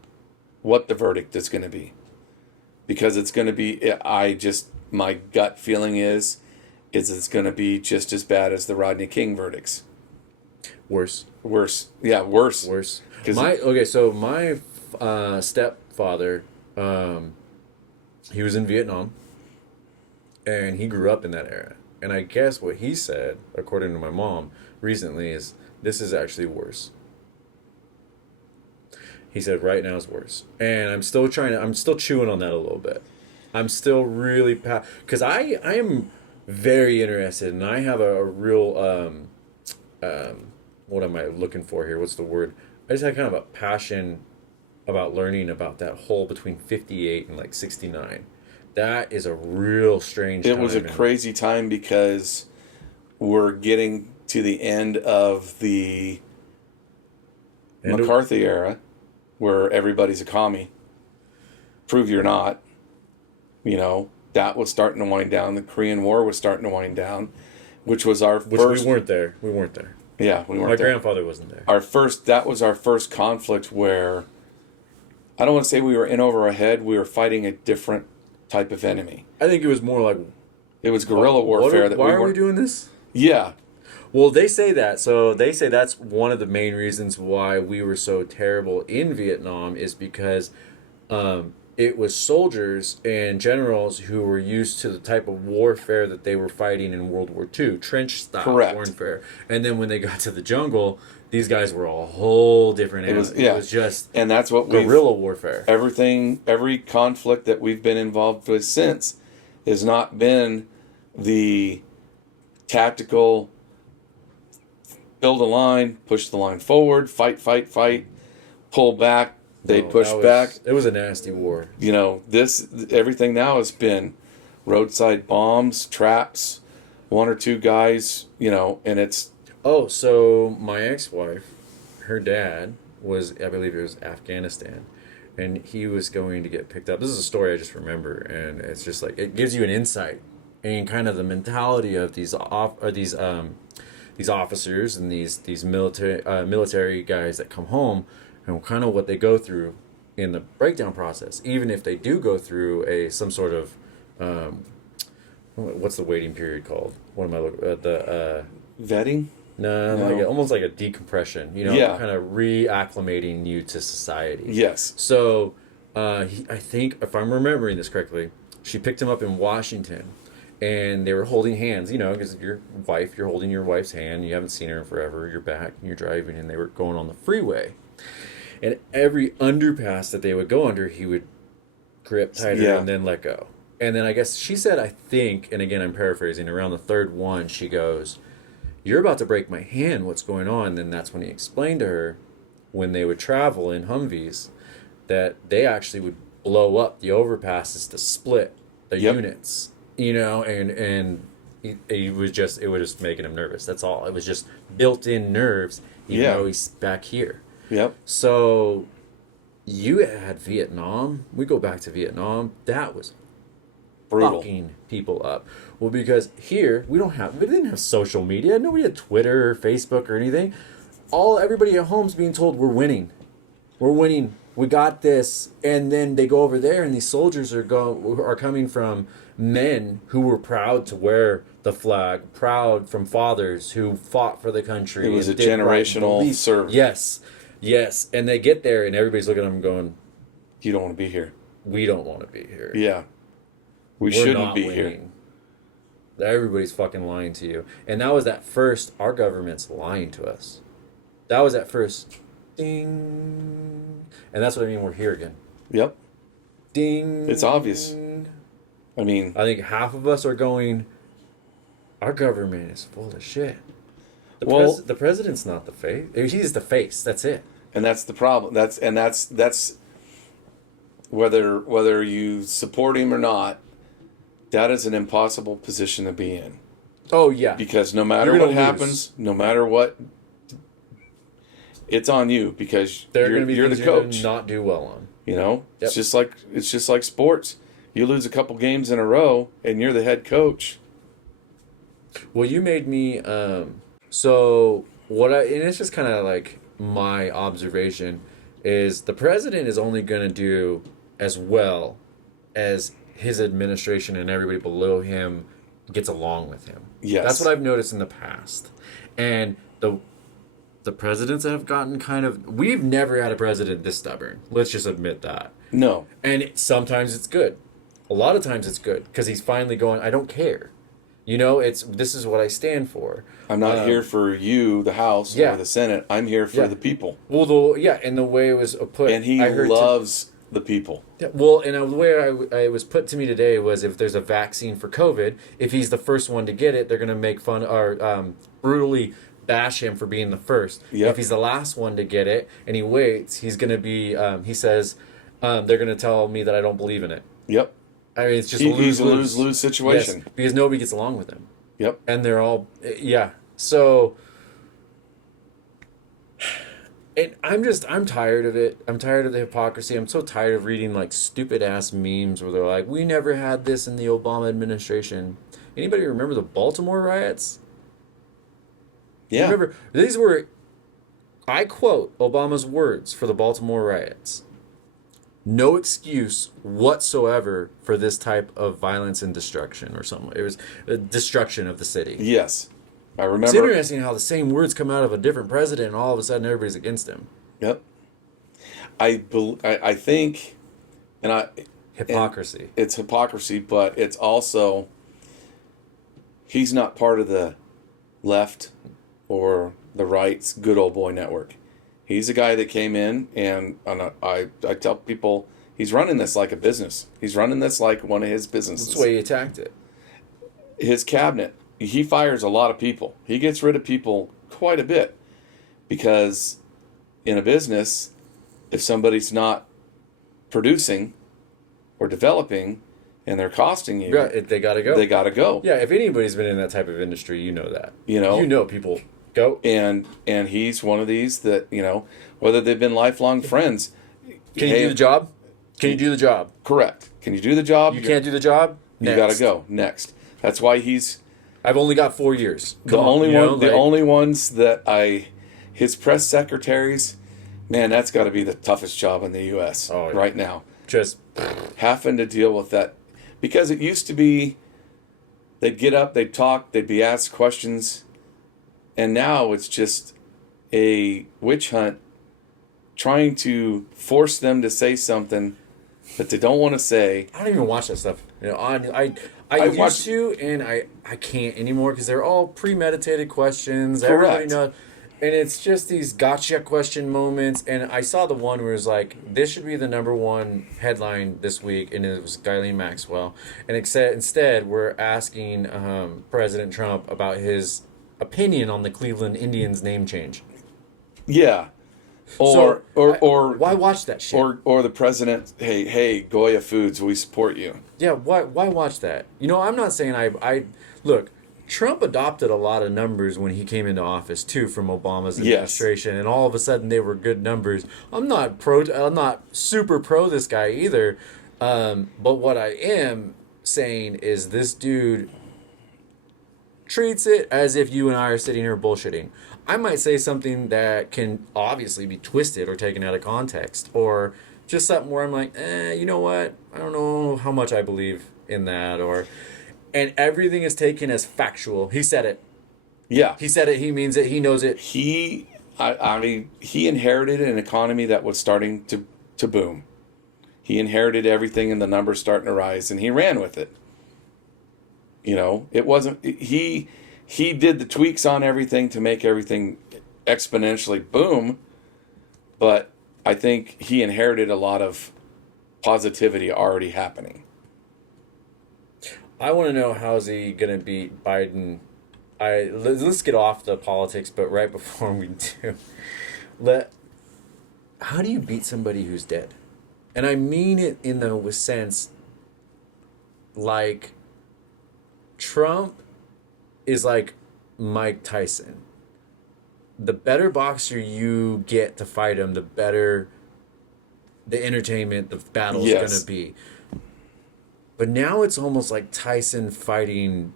what the verdict is going to be, because it's going to be, my gut feeling is it's going to be just as bad as the Rodney King verdicts. Worse. Yeah, worse. So my stepfather, he was in Vietnam, and he grew up in that era. And I guess what he said, according to my mom recently, is this is actually worse. He said right now is worse. And I'm still chewing on that a little bit. I'm still really, because I am very interested, and I have a real, what am I looking for here? What's the word? I just had kind of a passion about learning about that whole between 58 and like 69. That is a real strange time. It was a crazy time because we're getting to the end of the McCarthy era, where everybody's a commie. Prove you're not. That was starting to wind down. The Korean War was starting to wind down, which was our first. We weren't there. Yeah, we weren't My there. grandfather wasn't there. That was our first conflict where, I don't want to say we were in over our head. We were fighting a different type of enemy. I think it was more like, it was guerrilla warfare. Why are we doing this? Yeah. Well, they say that. So they say that's one of the main reasons why we were so terrible in Vietnam is because it was soldiers and generals who were used to the type of warfare that they were fighting in World War II, trench-style warfare. And then when they got to the jungle, these guys were a whole different animal. It was just and that's what guerrilla warfare. Every conflict that we've been involved with since has not been the tactical build a line, push the line forward, fight, pull back, they'd push back. It was a nasty war. Everything now has been roadside bombs, traps, one or two guys, and it's... Oh, so my ex-wife, her dad was, I believe it was Afghanistan, and he was going to get picked up. This is a story I just remember, and it's just like, it gives you an insight and kind of the mentality of these officers and these military guys that come home, and kind of what they go through in the breakdown process. Even if they do go through some sort of what's the waiting period called? What am I looking at? The vetting? No. Almost like a decompression. Kind of reacclimating you to society. Yes. So I think if I'm remembering this correctly, she picked him up in Washington. and they were holding hands, you know, because your wife, you're holding your wife's hand, you haven't seen her in forever, you're back, and you're driving, and they were going on the freeway. And every underpass that they would go under, he would grip tighter and then let go. And then I guess she said, I think, and again, I'm paraphrasing, around the third one, she goes, "You're about to break my hand, what's going on?" And then that's when he explained to her, when they would travel in Humvees, that they actually would blow up the overpasses to split the units, you know, and it was just making him nervous. That's all. It was just built-in nerves, even though he's back here. Yep. So you had Vietnam. We go back to Vietnam. That was brutal. Fucking people up. Well, because here we didn't have social media. Nobody had Twitter or Facebook or anything. Everybody at home's being told we're winning. We're winning. We got this. And then they go over there, and these soldiers are coming from men who were proud to wear the flag, proud from fathers who fought for the country. It was a generational service. Yes. And they get there, and everybody's looking at them going, "You don't want to be here. We don't want to be here. Yeah. We're shouldn't be winning. Here. Everybody's fucking lying to you." And that was at first, our government's lying to us. That was at first, ding. And that's what I mean, we're here again. Yep. Ding. It's obvious. I mean, I think half of us are going, our government is full of shit. The president's not the face. He's the face. That's it. And that's the problem. That's whether you support him or not, that is an impossible position to be in. Oh yeah. Because no matter what happens, no matter what, it's on you because you're the coach. Not do well on. You know, it's just like sports. You lose a couple games in a row, and you're the head coach. Well, you made me. So and it's just kind of like my observation is the president is only going to do as well as his administration and everybody below him gets along with him. Yes, that's what I've noticed in the past, and the presidents that have gotten we've never had a president this stubborn. Let's just admit that. No, and sometimes it's good. A lot of times it's good because he's finally going, I don't care. You know, this is what I stand for. I'm not here for you, the House, or the Senate. I'm here for the people. Well, and the way it was put... And he loves the people. Yeah, well, and the way it was put to me today was if there's a vaccine for COVID, if he's the first one to get it, they're going to make fun or brutally bash him for being the first. Yep. If he's the last one to get it and he waits, he's going to be... he says, they're going to tell me that I don't believe in it. Yep. I mean, it's just he's a lose-lose situation. Yes, because nobody gets along with him. Yep. And they're all, So, and I'm tired of it. I'm tired of the hypocrisy. I'm so tired of reading, like, stupid-ass memes where they're like, we never had this in the Obama administration. Anybody remember the Baltimore riots? Yeah. Remember, these were, I quote Obama's words for the Baltimore riots. No excuse whatsoever for this type of violence and destruction or something. It was a destruction of the city. Yes. I remember. It's interesting how the same words come out of a different president and all of a sudden everybody's against him. Yep. I think, hypocrisy. And it's hypocrisy, but it's also, he's not part of the left or the right's good old boy network. He's a guy that came in, and I tell people he's running this like a business. He's running this like one of his businesses. That's the way he attacked it. His cabinet, he fires a lot of people. He gets rid of people quite a bit because in a business, if somebody's not producing or developing and they're costing you, they got to go. They got to go. Yeah, if anybody's been in that type of industry, you know that. You know people go. And he's one of these that, whether they've been lifelong friends. Can you do the job? Can you do the job? Correct. Can you do the job? You can't do the job? You got to go. Next. That's why I've only got 4 years. The only ones that his press secretaries, man, that's got to be the toughest job in the U.S. Right now. Just having to deal with that. Because it used to be, they'd get up, they'd talk, they'd be asked questions. And now it's just a witch hunt trying to force them to say something that they don't want to say. I don't even watch that stuff. I I used to, and I can't anymore because they're all premeditated questions. Correct. Everybody knows. And it's just these gotcha question moments. And I saw the one where it was like, this should be the number one headline this week. And it was Ghislaine Maxwell. And instead, we're asking President Trump about his opinion on the Cleveland Indians name change. Yeah. Or why watch that shit? Or the president, hey, Goya Foods, we support you. Yeah, why watch that? I'm not saying I look, Trump adopted a lot of numbers when he came into office too from Obama's administration, and all of a sudden they were good numbers. I'm not super pro this guy either, but what I am saying is this dude treats it as if you and I are sitting here bullshitting. I might say something that can obviously be twisted or taken out of context, or just something where I'm like, you know what? I don't know how much I believe in that, and everything is taken as factual. He said it. Yeah. He said it. He means it. He knows it. He inherited an economy that was starting to boom. He inherited everything and the numbers starting to rise, and he ran with it. It wasn't, he did the tweaks on everything to make everything exponentially boom, but I think he inherited a lot of positivity already happening. I want to know how's he going to beat Biden. Let's get off the politics, but right before we do, how do you beat somebody who's dead? And I mean it in the sense, like, Trump is like Mike Tyson. The better boxer you get to fight him, the better the entertainment, the battle's going to be. But now it's almost like Tyson fighting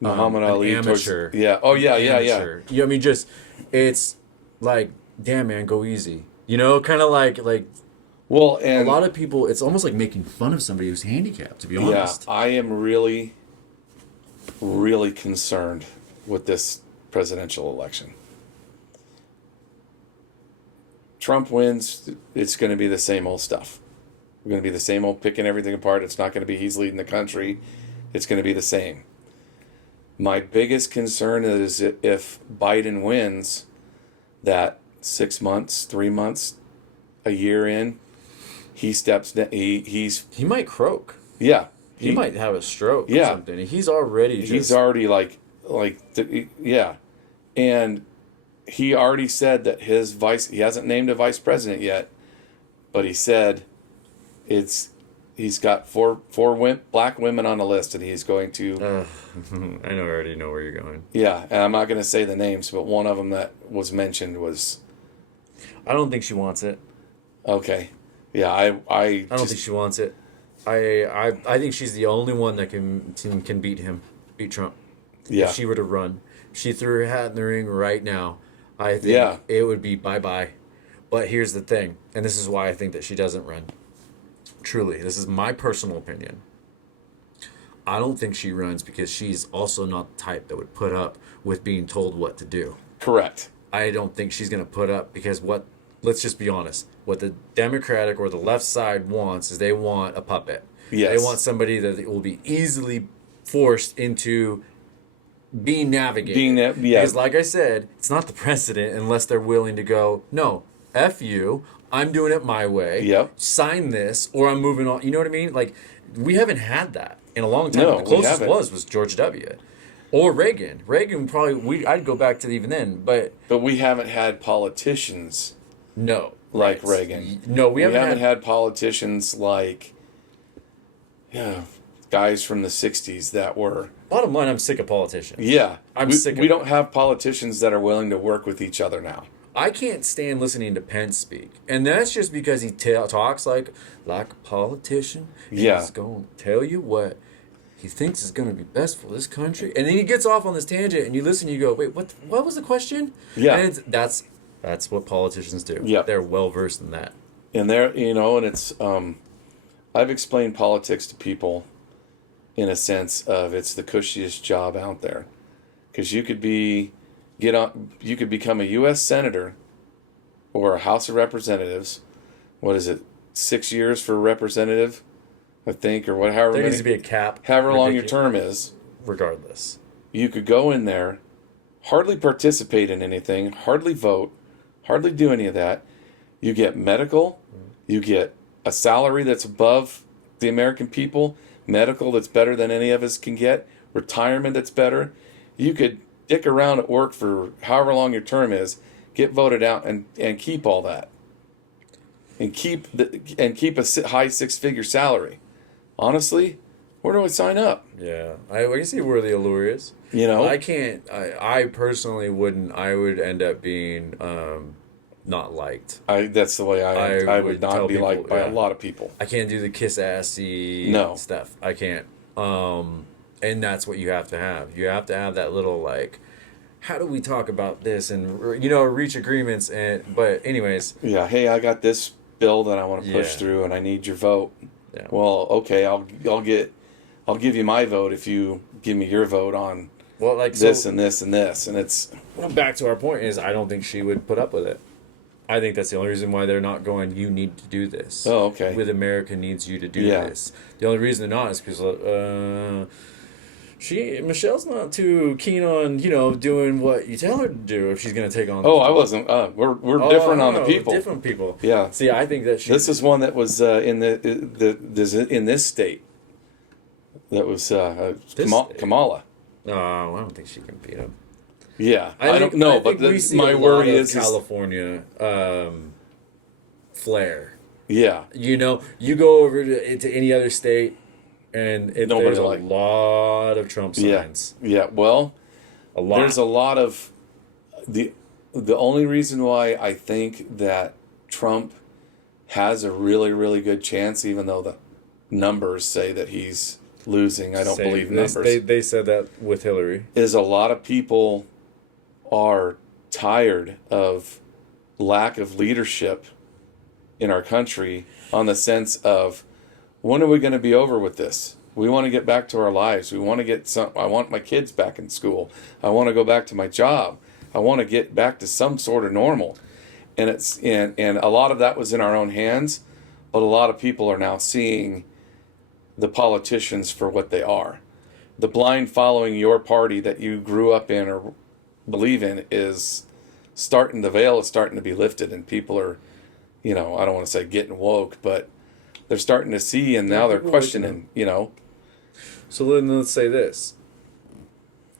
Muhammad Ali amateur. Yeah. Oh, yeah. I mean, just, it's like, damn, man, go easy. Kind of like. Well, and a lot of people, it's almost like making fun of somebody who's handicapped, to be honest. Yeah, I am really, really concerned with this presidential election. Trump wins, it's going to be the same old stuff. We're going to be the same old picking everything apart. It's not going to be he's leading the country. It's going to be the same. My biggest concern is if Biden wins, that 6 months, 3 months, a year in, he steps down. He might croak. Yeah. He might have a stroke or something. He's already yeah. And he already said that he hasn't named a vice president yet, but he said he's got four black women on the list, and he's going to. I already know where you're going. Yeah, and I'm not going to say the names, but one of them that was mentioned was. I don't think she wants it. Okay, yeah, I don't think she wants it. I think she's the only one that can beat Trump. Yeah. If she were to run, she threw her hat in the ring right now. I think it would be bye-bye. But here's the thing, and this is why I think that she doesn't run. Truly, this is my personal opinion. I don't think she runs because she's also not the type that would put up with being told what to do. Correct. I don't think she's going to put up because let's just be honest, what the Democratic or the left side wants is they want a puppet. Yes. They want somebody that will be easily forced into being navigated. Because like I said, it's not the president unless they're willing to go, no, F you, I'm doing it my way. Yep. Sign this or I'm moving on. You know what I mean? Like, we haven't had that in a long time. No, the closest was George W. Or Reagan. Reagan probably, I'd go back to even then. But we haven't had politicians. No. Like Reagan. No, we haven't had politicians like guys from the 60s that were. Bottom line, I'm sick of politicians. Yeah. I'm sick of We don't have politicians that are willing to work with each other now. I can't stand listening to Pence speak. And that's just because he talks like a politician. Yeah. He's going to tell you what he thinks is going to be best for this country. And then he gets off on this tangent and you listen and you go, wait, what was the question? Yeah. And that's what politicians do. Yeah. They're well versed in that. And and it's, I've explained politics to people in a sense of it's the cushiest job out there. Because you could become a U.S. Senator or a House of Representatives. What is it? 6 years for a representative I think, or what, however There many, needs to be a cap. however long your term is. Regardless. You could go in there, hardly participate in anything, hardly vote, hardly do any of that. You get medical, you get a salary that's above the American people, medical that's better than any of us can get, retirement that's better. You could dick around at work for however long your term is, get voted out, and keep all that. And keep a high six-figure salary. Honestly, where do I sign up? Yeah, I can see where the allure is. You know, I can't. I personally wouldn't. I would end up being not liked. That's the way I would not be liked by a lot of people. I can't do the kiss assy stuff. I can't. And that's what you have to have. You have to have that little like, how do we talk about this and reach agreements but anyways. Yeah. Hey, I got this bill that I want to push through, and I need your vote. Yeah. Well, okay, I'll give you my vote if you give me your vote on this and this and this, and it's. Well, back to our point is I don't think she would put up with it. I think that's the only reason why they're not going. You need to do this. Oh, okay. With America needs you to do this. The only reason they're not is because Michelle's not too keen on doing what you tell her to do if she's going to take on. I wasn't. We're different on the people. Different people. Yeah. See, I think that this is one that was in this state. That was Kamala. Oh, I don't think she can beat him. Yeah, I don't know, but my worry is California flair. Yeah, you go over to any other state, and there's a lot of Trump signs. Yeah, well, a lot. There's a lot of the only reason why I think that Trump has a really, really good chance, even though the numbers say that he's losing. I don't believe numbers. They said that with Hillary. Is a lot of people are tired of lack of leadership in our country, on the sense of, when are we going to be over with this? We want to get back to our lives. We want to I want my kids back in school. I want to go back to my job. I want to get back to some sort of normal. And and a lot of that was in our own hands, but a lot of people are now seeing the politicians for what they are. The blind following your party that you grew up in or believe in is the veil is starting to be lifted, and people are, I don't want to say getting woke, but they're starting to see, and now they're questioning, So then let's say this.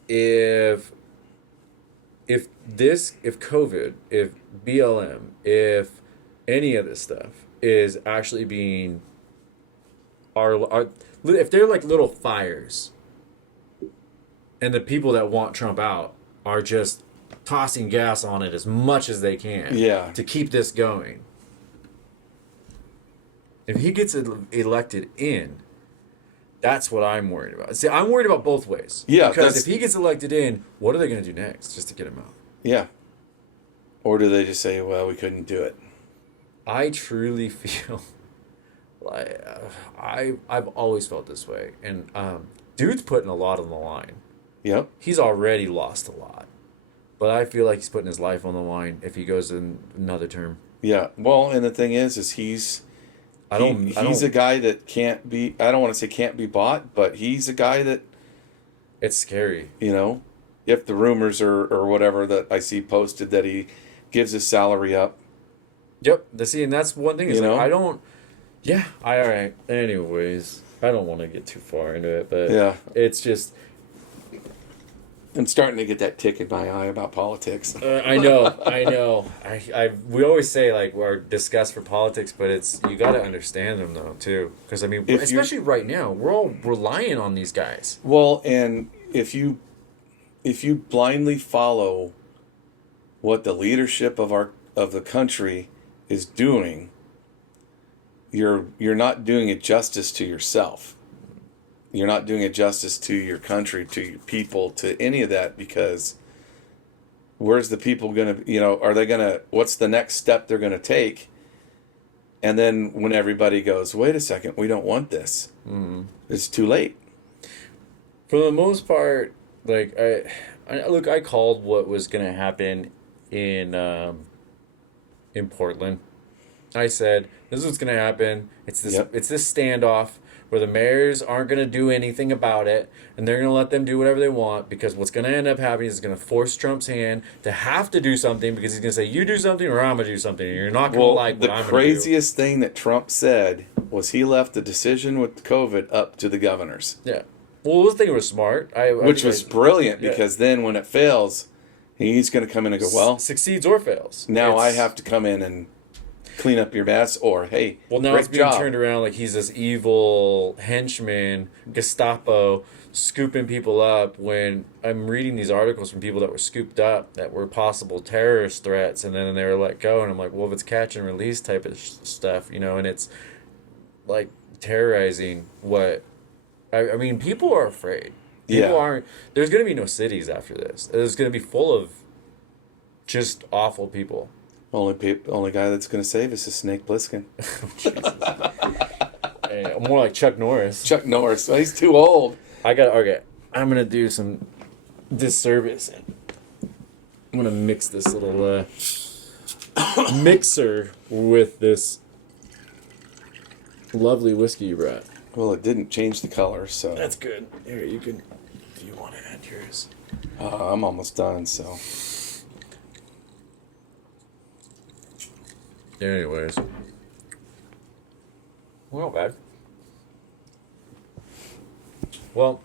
If COVID, if BLM, if any of this stuff is actually being if they're like little fires, and the people that want Trump out are just tossing gas on it as much as they can to keep this going. If he gets elected in, that's what I'm worried about. See, I'm worried about both ways. Yeah. Because if he gets elected in, what are they going to do next just to get him out? Yeah. Or do they just say, well, we couldn't do it? I truly feel like I've always felt this way. And dude's putting a lot on the line. Yep. He's already lost a lot. But I feel like he's putting his life on the line if he goes in another term. Yeah. Well, and the thing is he's a guy that can't be, I don't want to say can't be bought, but he's a guy that, it's scary. If the rumors or whatever that I see posted that he gives his salary up. Yep. And that's one thing is all right. Anyways, I don't want to get too far into it, but it's just, I'm starting to get that tick in my eye about politics. I know. We always say like we're disgust for politics, but you got to understand them though too, because especially right now, we're all relying on these guys. Well, and if you blindly follow what the leadership of the country is doing, you're not doing it justice to yourself. You're not doing it justice to your country, to your people, to any of that, because where's the people going to, what's the next step they're going to take? And then when everybody goes, wait a second, we don't want this. Mm-hmm. It's too late. For the most part, like, I called what was going to happen in Portland. I said, this is what's going to happen. It's this standoff. where the mayors aren't going to do anything about it, and they're going to let them do whatever they want, because what's going to end up happening is it's going to force Trump's hand to have to do something, because he's going to say, you do something or I'm going to do something, and you're not going to like what I'm going to do. The craziest thing that Trump said was he left the decision with COVID up to the governors. Yeah. Well, I think it was smart. Which was brilliant, because then when it fails, he's going to come in and go, well, succeeds or fails. Now I have to come in and clean up your mess, or hey, well, now it's being turned around like he's this evil henchman, Gestapo, scooping people up. When I'm reading these articles from people that were scooped up that were possible terrorist threats, and then they were let go, and I'm like, well, if it's catch and release type of stuff, and it's like terrorizing what I mean, people are afraid. People aren't. There's going to be no cities after this. It's going to be full of just awful people. Only guy that's going to save us is Snake Plissken. Hey, more like Chuck Norris. Chuck Norris. Well, he's too old. I'm going to do some disservice. I'm going to mix this little mixer with this lovely whiskey you brought. Well, it didn't change the color, so... That's good. Here, you can... If you want to add yours. I'm almost done, so... Anyways. Well, not bad. Well,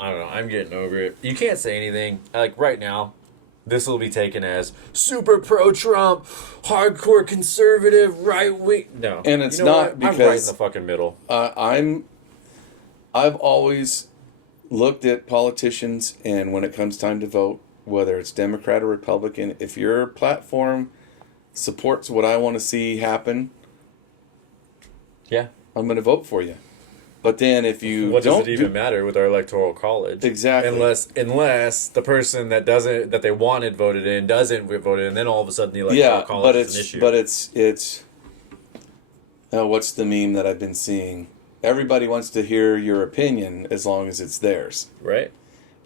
I don't know. I'm getting over it. You can't say anything. Like, right now, this will be taken as super pro-Trump, hardcore conservative, right-wing. No. And it's not because... I'm right in the fucking middle. I've always looked at politicians, and when it comes time to vote, whether it's Democrat or Republican, if your platform supports what I want to see happen, yeah, I'm going to vote for you. But then if you what does it even matter with our electoral college? Exactly. Unless the person that they wanted voted in doesn't vote in, and then all of a sudden the electoral college is an issue. But it's what's the meme that I've been seeing? Everybody wants to hear your opinion as long as it's theirs. Right.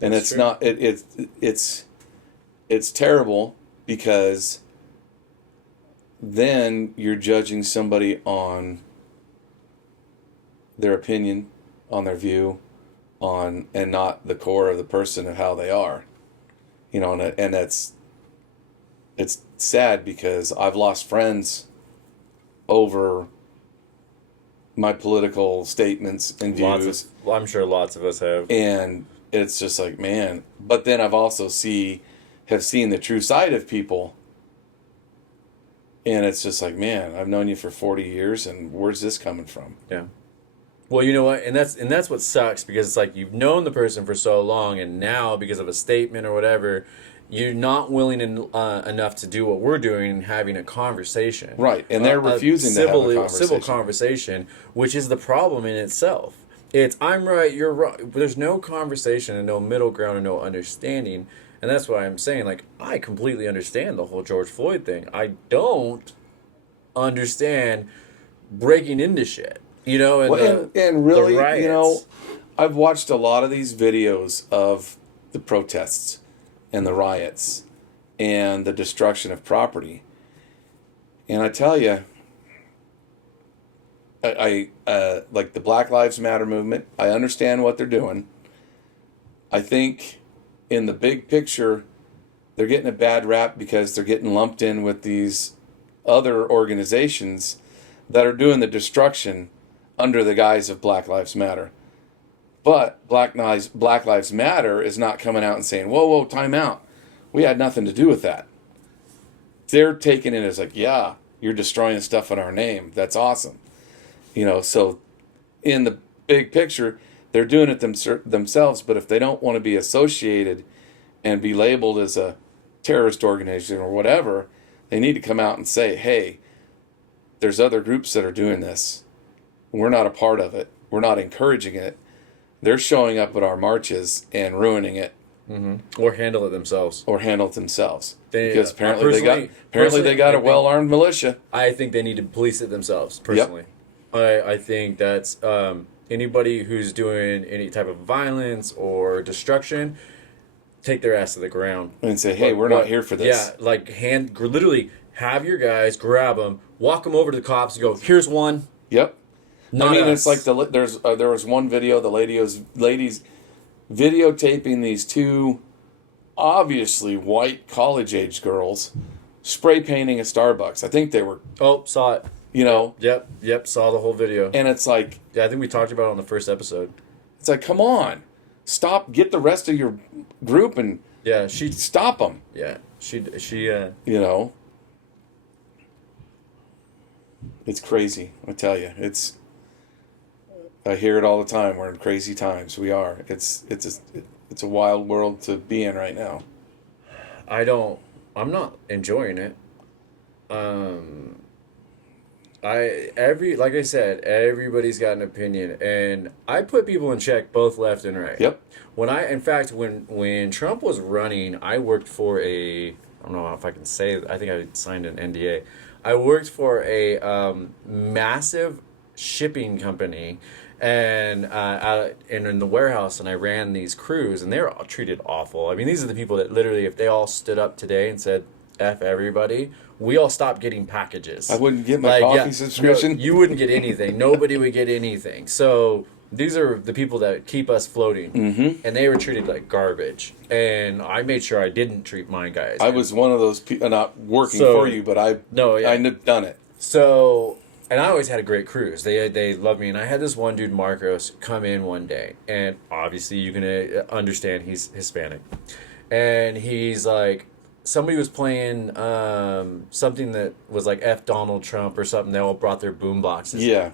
And it's not it's terrible, because then you're judging somebody on their opinion, on their view, and not the core of the person of how they are. And it's sad, because I've lost friends over my political statements and views. I'm sure lots of us have. And it's just like, man. But then I've also have seen the true side of people. And it's just like, man, I've known you for 40 years, and where's this coming from? Yeah. Well, you know what? And that's what sucks, because it's like you've known the person for so long, and now because of a statement or whatever, you're not willing enough to do what we're doing and having a conversation. Right, and they're refusing to have a conversation. Civil conversation, which is the problem in itself. It's, I'm right, you're wrong. There's no conversation and no middle ground and no understanding. And that's why I'm saying, like, I completely understand the whole George Floyd thing. I don't understand breaking into shit. And really, the riots. I've watched a lot of these videos of the protests and the riots and the destruction of property. And I tell you, I like the Black Lives Matter movement. I understand what they're doing. I think in the big picture, they're getting a bad rap because they're getting lumped in with these other organizations that are doing the destruction under the guise of Black Lives Matter. But Black Lives Matter is not coming out and saying, whoa, time out. We had nothing to do with that. They're taking it as like, yeah, you're destroying stuff in our name. That's awesome. So in the big picture, they're doing it themselves, but if they don't want to be associated and be labeled as a terrorist organization or whatever, they need to come out and say, hey, there's other groups that are doing this. We're not a part of it. We're not encouraging it. They're showing up at our marches and ruining it. Mm-hmm. Or handle it themselves. Because apparently they got a well-armed militia. I think they need to police it themselves, personally. Yep. I think that's anybody who's doing any type of violence or destruction, take their ass to the ground. And say, hey, we're not here for this. Yeah, like literally have your guys, grab them, walk them over to the cops and go, here's one. Yep. Not it's us. like there was one video, the ladies videotaping these two obviously white college-age girls spray painting a Starbucks. I think they were, Oh, saw it. you know, Yep, saw the whole video. and it's like, Yeah, I think we talked about it on the first episode. come on, stop, get the rest of your group and Yeah, stop them, she you know. It's crazy, I tell you. I hear it all the time. We're in crazy times. We are. It's a wild world to be in right now. I'm not enjoying it. Like I said, everybody's got an opinion, and I put people in check both left and right. Yep. When Trump was running, I worked for I don't know if I can say, I think I signed an NDA. I worked for a massive shipping company, and in the warehouse, and I ran these crews, and they were all treated awful. I mean, these are the people that literally, if they all stood up today and said, F everybody, we all stopped getting packages. I wouldn't get my coffee subscription. No, you wouldn't get anything. Nobody would get anything. So these are the people that keep us floating. Mm-hmm. And they were treated like garbage. And I made sure I didn't treat my guys. I was one of those people, not working for you, but I've done it. So, and I always had a great cruise. They loved me. And I had this one dude, Marcos, come in one day. And obviously you can understand he's Hispanic. And he's like, somebody was playing something that was like F Donald Trump or something. They all brought their boom boxes. Yeah.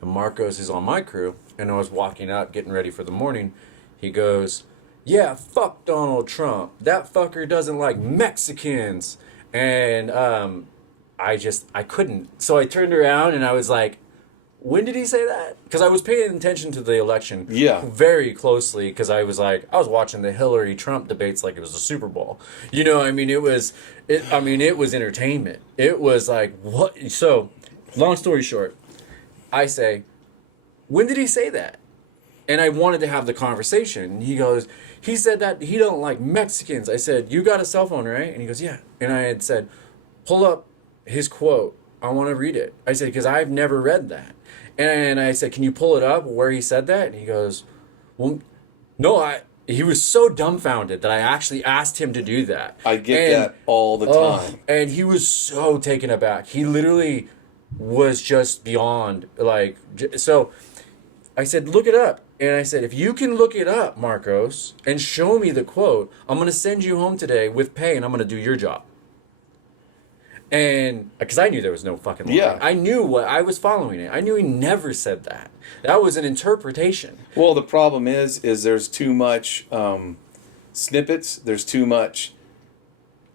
And Marcos is on my crew, and I was walking up, getting ready for the morning. He goes, yeah, fuck Donald Trump. That fucker doesn't like Mexicans. And I couldn't. So I turned around, and I was like, when did he say that? Because I was paying attention to the election very closely, because I was watching the Hillary Trump debates like it was a Super Bowl. You know, I mean, it was entertainment. It was like, what? So, long story short, I say, when did he say that? And I wanted to have the conversation. He goes, he said that he don't like Mexicans. I said, you got a cell phone, right? And he goes, yeah. And I had said, pull up his quote. I want to read it. I said, because I've never read that. And I said, can you pull it up where he said that? And he goes, well, no, he was so dumbfounded that I actually asked him to do that. I get that all the time. And he was so taken aback. He literally was just beyond, like, so I said, look it up. And I said, if you can look it up, Marcos, and show me the quote, I'm going to send you home today with pay, and I'm going to do your job. And because I knew there was no fucking lie. Yeah. I knew what I was following it. I knew he never said that. That was an interpretation. Well, the problem is there's too much snippets. There's too much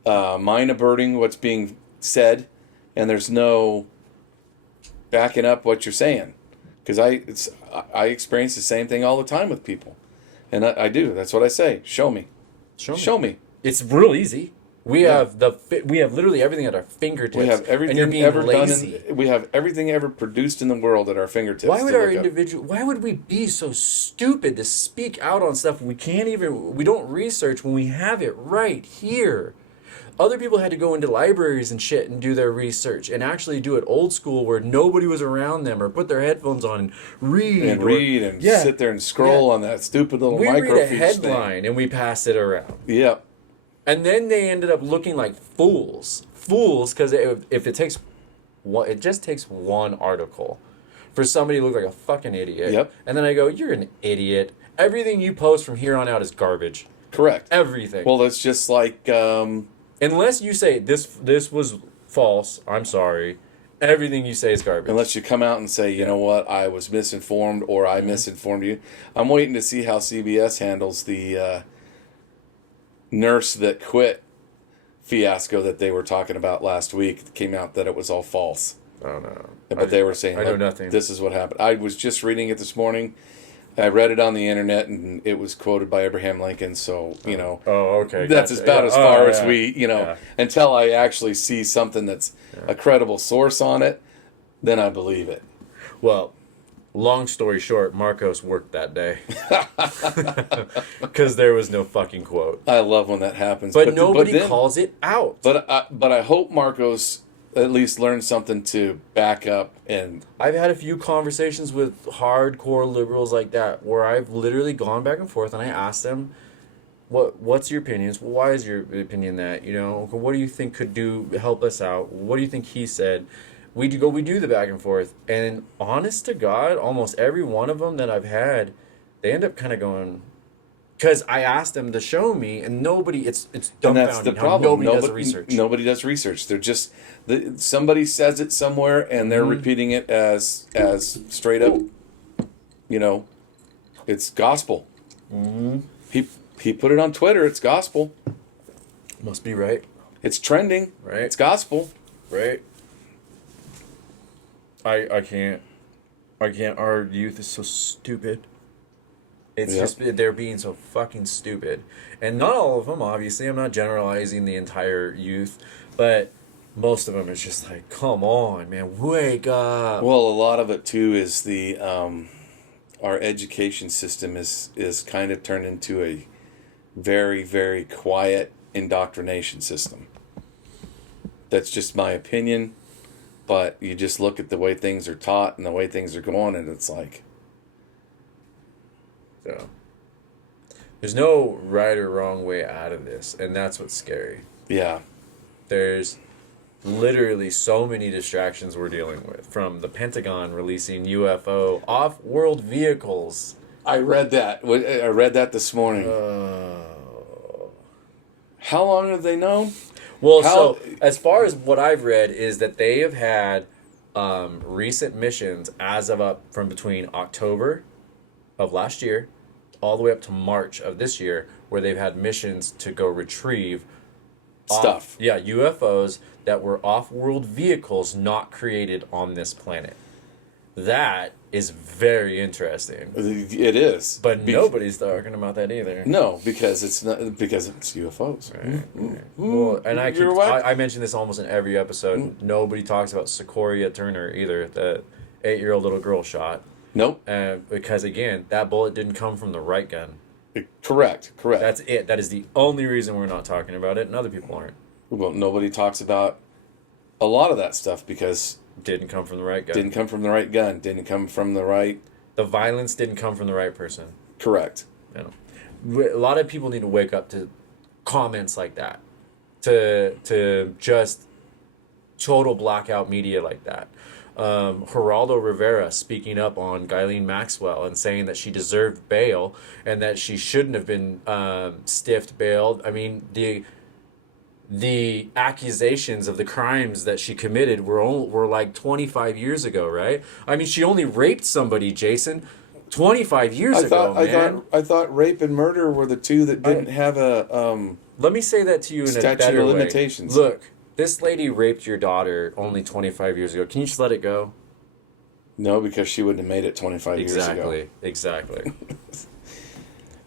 mind averting what's being said, and there's no backing up what you're saying. Because I experience the same thing all the time with people, and I do. That's what I say. Show me. Show me. It's real easy. We have literally everything at our fingertips. We have everything ever done. We have everything ever produced in the world at our fingertips. Why would we be so stupid to speak out on stuff we don't research when we have it right here? Other people had to go into libraries and shit and do their research and actually do it old school where nobody was around them, or put their headphones on and read and sit there and scroll on that stupid little microfiche thing. We read a headline and we pass it around. Yeah. And then they ended up looking like fools, because if it takes one, it just takes one article for somebody to look like a fucking idiot. Yep. And then I go, you're an idiot. Everything you post from here on out is garbage. Correct. Everything. Well, it's just like unless you say this was false, I'm sorry. Everything you say is garbage. Unless you come out and say, you know what, I was misinformed, or I misinformed you. I'm waiting to see how CBS handles the nurse that quit fiasco that they were talking about last week. It came out that it was all false. Oh, no. But they were saying, I know nothing. This is what happened. I was just reading it this morning. I read it on the internet, and it was quoted by Abraham Lincoln, so, you know. Oh, okay. That's gotcha. about as far as we, until I actually see something that's a credible source on it, then I believe it. Well, long story short, Marcos worked that day. Because there was no fucking quote. I love when that happens. But nobody calls it out. But I hope Marcos at least learn something to back up. And I've had a few conversations with hardcore liberals like that where I've literally gone back and forth and I asked them, what's your opinions? Why is your opinion that? What do you think could help us out? What do you think he said? We do the back and forth, and honest to God, almost every one of them that I've had, they end up kind of going, because I asked them to show me, and nobody, it's dumbfounding. And that's the problem. Nobody does research. Nobody does research. They're just somebody says it somewhere, and they're repeating it as straight up. It's gospel. Mm-hmm. He put it on Twitter. It's gospel. Must be right. It's trending. Right. It's gospel. Right. I can't. Our youth is so stupid. It's just, they're being so fucking stupid. And not all of them, obviously. I'm not generalizing the entire youth. But most of them is just like, come on, man, wake up. Well, a lot of it, too, is our education system is kind of turned into a very, very quiet indoctrination system. That's just my opinion. But you just look at the way things are taught and the way things are going, and it's like... So, there's no right or wrong way out of this, and that's what's scary. Yeah. There's literally so many distractions we're dealing with, from the Pentagon releasing UFO off-world vehicles. I read that. I read that this morning. How long have they known? Well, so as far as what I've read is that they have had recent missions as of up from between October of last year all the way up to March of this year, where they've had missions to go retrieve stuff. UFOs that were off-world vehicles not created on this planet. That is very interesting. It is. But nobody's talking about that either. No, because it's UFOs. Right. Well, and I mention this almost in every episode. Nobody talks about Sequoia Turner either, the 8-year-old little girl shot. Nope. Because again, that bullet didn't come from the right gun. Correct. That's it. That is the only reason we're not talking about it, and other people aren't. Well, nobody talks about a lot of that stuff because... Didn't come from the right gun. Didn't come from the right gun. Didn't come from the right... The violence didn't come from the right person. Correct. A lot of people need to wake up to comments like that. To just total blackout media like that. Geraldo Rivera speaking up on Ghislaine Maxwell and saying that she deserved bail and that she shouldn't have been stiffed bailed. I mean, the accusations of the crimes that she committed were like 25 years ago, right? I mean, she only raped somebody, Jason, 25 years ago, man. I thought rape and murder were the two that didn't have a Let me say that to you in a better statute of way. limitations. Look, this lady raped your daughter only 25 years ago. Can you just let it go? No, because she wouldn't have made it 25 years ago. Exactly.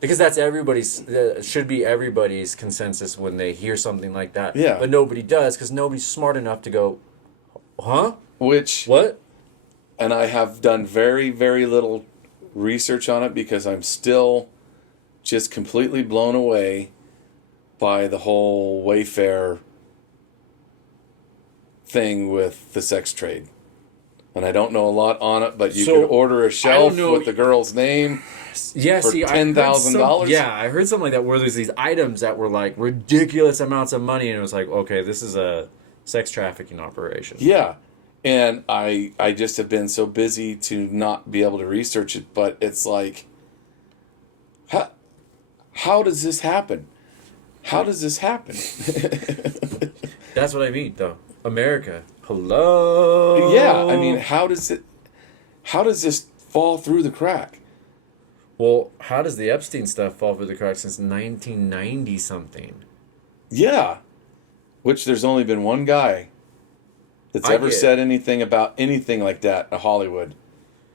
Because that's should be everybody's consensus when they hear something like that. Yeah. But nobody does because nobody's smart enough to go, huh? What? And I have done very, very little research on it because I'm still just completely blown away by the whole Wayfair thing with the sex trade. And I don't know a lot on it, but you could order a shelf with the girl's name for $10,000. Yeah, I heard something like that where there's these items that were like ridiculous amounts of money, and it was like, okay, this is a sex trafficking operation. Yeah, and I just have been so busy to not be able to research it, but it's like, how does this happen? How does this happen? That's what I mean, though. America. Hello. Yeah, I mean, how does this fall through the crack? Well, how does the Epstein stuff fall through the crack since 1990 something? Yeah, which there's only been one guy that's ever said anything about anything like that in Hollywood.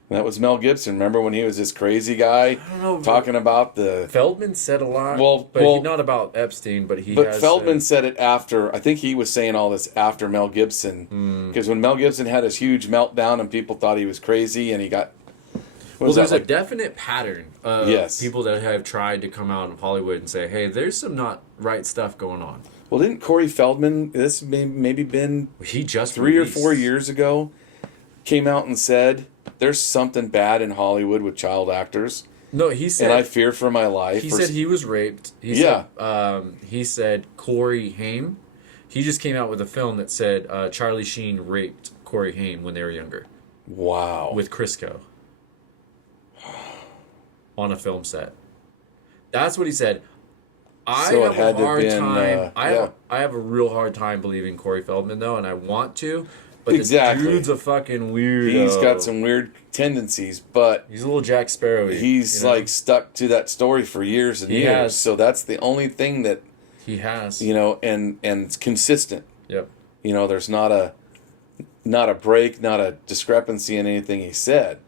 And that was Mel Gibson. Remember when he was this crazy guy talking about the... Feldman said a lot, not about Epstein, but Feldman said it after... I think he was saying all this after Mel Gibson. Because when Mel Gibson had his huge meltdown and people thought he was crazy and he got... There's a definite pattern of people that have tried to come out of Hollywood and say, hey, there's some not right stuff going on. Well, didn't Corey Feldman, this maybe been He just 3 or released- 4 years ago, came out and said, there's something bad in Hollywood with child actors, No, he said. and I fear for my life. He said he was raped. He said Corey Haim. He just came out with a film that said Charlie Sheen raped Corey Haim when they were younger Wow. with Crisco on a film set. That's what he said. I So it have had a to hard been, time. yeah. I have a real hard time believing Corey Feldman though, and I want to. But Exactly. the dude's a fucking weirdo. He's got some weird tendencies, but He's a little Jack Sparrow. he's like stuck to that story for years and He years. has. So that's the only thing that, he has. and it's consistent. Yep. There's not a break, not a discrepancy in anything he said.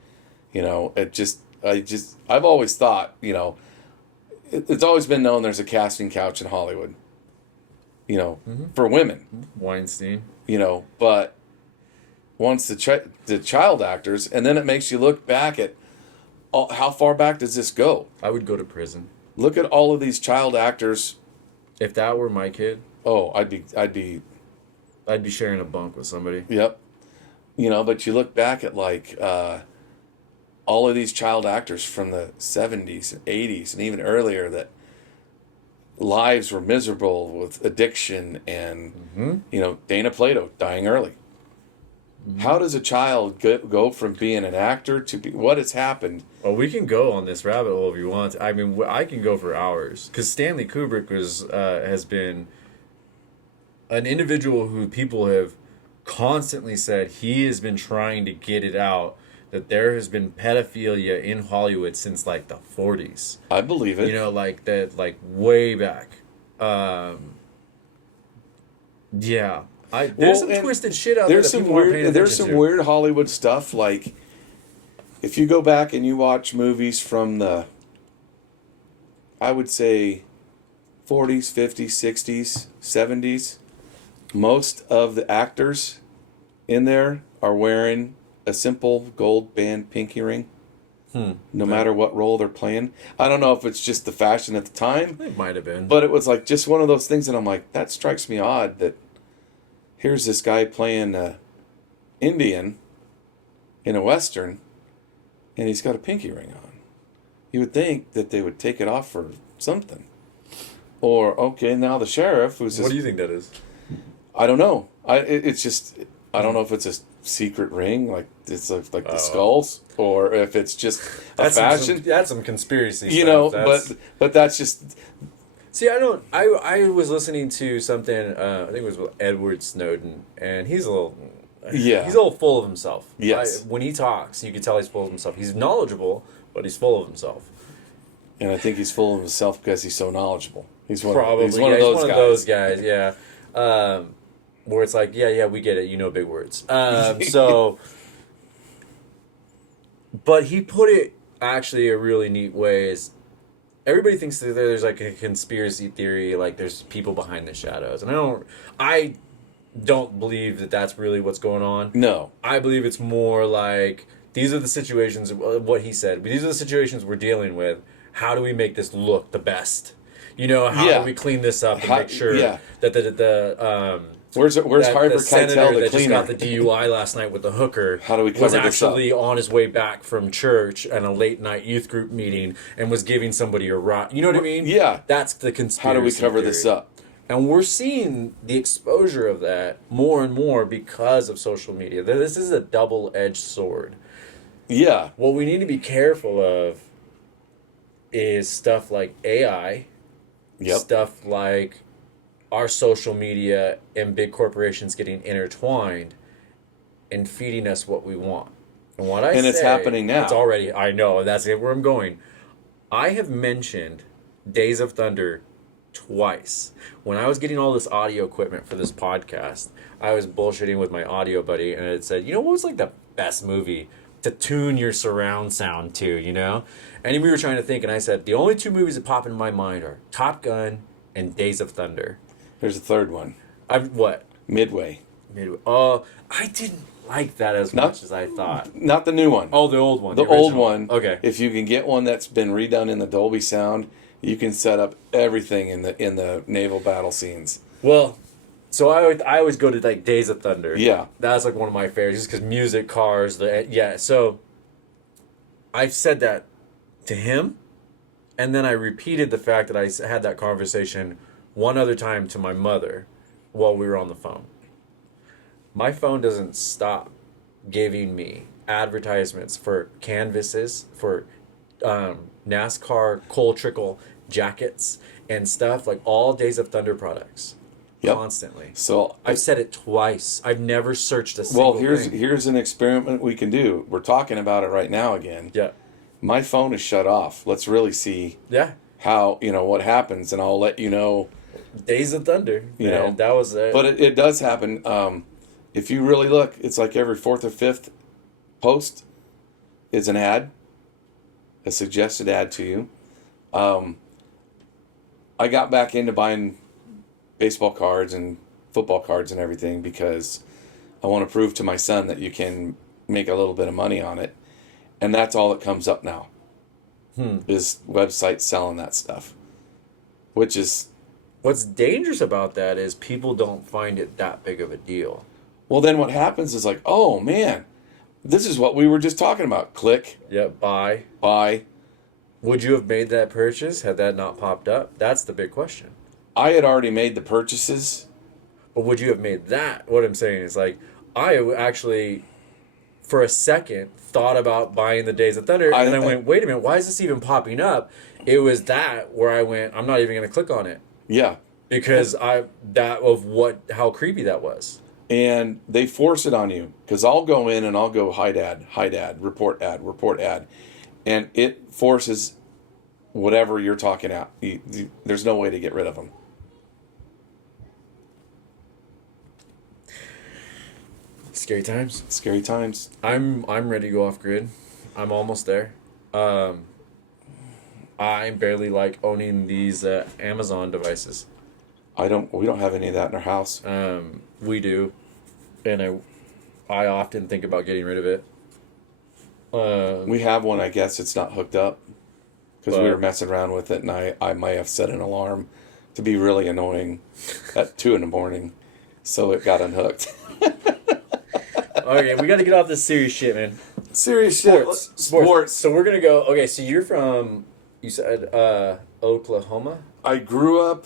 I've always thought, it's always been known there's a casting couch in Hollywood, for women, Weinstein. but once the child actors, and then it makes you look back at how far back does this go? I would go to prison. Look at all of these child actors. If that were my kid, I'd be sharing a bunk with somebody. Yep. But you look back at all of these child actors from the 70s and 80s and even earlier that lives were miserable with addiction and, Dana Plato dying early. Mm-hmm. How does a child go from being an actor to what has happened? Well, we can go on this rabbit hole if you want. I mean, I can go for hours because Stanley Kubrick has been an individual who people have constantly said he has been trying to get it out that there has been pedophilia in Hollywood since like the 40s. I believe it. Like that, like way back. Yeah. There's some twisted shit out there. There's some weird Hollywood stuff. Like, if you go back and you watch movies from the, I would say, 40s, 50s, 60s, 70s, most of the actors in there are wearing a simple gold band pinky ring. No matter what role they're playing. I don't know if it's just the fashion at the time. It might have been. But it was like just one of those things that I'm like, that strikes me odd that here's this guy playing Indian in a Western and he's got a pinky ring on. You would think that they would take it off for something. Or, okay, now the sheriff who's What do you think that is? I don't know. It's just, I don't know if it's a secret ring, like it's like the skulls, or if it's just a fashion. That's some conspiracy stuff. But that's just. See, I was listening to something. I think it was with Edward Snowden, and he's a little. Yeah. He's a little full of himself. Yes. When he talks, you can tell he's full of himself. He's knowledgeable, but he's full of himself. And I think he's full of himself because he's so knowledgeable. He's one Probably. Of those guys. Yeah. Where it's like, yeah, we get it. You know big words. But he put it actually a really neat way. Is everybody thinks that there's like a conspiracy theory, like there's people behind the shadows, and I don't believe that that's really what's going on. No, I believe it's more like these are the situations. What he said, these are the situations we're dealing with. How do we make this look the best? How do we clean this up and make sure that the Where's Harvard Keitel, the that cleaner? just got the DUI last night with the hooker? How do we cover was this actually up? on his way back from church and a late night youth group meeting and was giving somebody a ride. You know what I mean? Yeah. That's the conspiracy. How do we cover theory. this up? And we're seeing the exposure of that more and more because of social media. This is a double-edged sword. Yeah. What we need to be careful of is stuff like AI, stuff like our social media and big corporations getting intertwined and feeding us what we want. And it's happening now. It's already, I know, that's where I'm going. I have mentioned Days of Thunder twice. When I was getting all this audio equipment for this podcast, I was bullshitting with my audio buddy and it said, what was like the best movie to tune your surround sound to, And we were trying to think, and I said, the only two movies that pop in my mind are Top Gun and Days of Thunder. There's a third one. What? Midway. I didn't like that as much as I thought. Not the new one. Oh, the old one. The old one. Okay. If you can get one that's been redone in the Dolby sound, you can set up everything in the naval battle scenes. Well, so I always go to like Days of Thunder. Yeah. That's like one of my favorites, just because music, cars, So I've said that to him, and then I repeated the fact that I had that conversation one other time to my mother while we were on the phone. My phone doesn't stop giving me advertisements for canvases, for NASCAR Coal Trickle jackets and stuff, like all Days of Thunder products. Yep. Constantly. So I've said it twice. I've never searched a single thing. Here's an experiment we can do. We're talking about it right now again. Yeah. My phone is shut off. Let's really see how, what happens, and I'll let you know. Days of Thunder. You know, that was it. But it does happen. If you really look, it's like every fourth or fifth post is an ad, a suggested ad to you. I got back into buying baseball cards and football cards and everything because I want to prove to my son that you can make a little bit of money on it. And that's all that comes up now is websites selling that stuff, which is... What's dangerous about that is people don't find it that big of a deal. Well, then what happens is like, oh, man, this is what we were just talking about. Click. Yeah, buy. Would you have made that purchase had that not popped up? That's the big question. I had already made the purchases. But would you have made that? What I'm saying is, like, I actually, for a second, thought about buying the Days of Thunder, and I went, wait a minute, why is this even popping up? It was that where I went, I'm not even going to click on it. Yeah. Because how creepy that was. And they force it on you. Because I'll go in and I'll go hide ad, report ad. And it forces whatever you're talking about. There's no way to get rid of them. Scary times. Scary times. I'm ready to go off grid. I'm almost there. I barely like owning these Amazon devices. We don't have any of that in our house. We do, and I often think about getting rid of it. We have one. I guess it's not hooked up because we were messing around with it, and I might have set an alarm to be really annoying at 2 a.m. So it got unhooked. Okay, we got to get off this serious shit, man. Serious Sports. So we're gonna go. Okay, so you're from, you said Oklahoma. I grew up.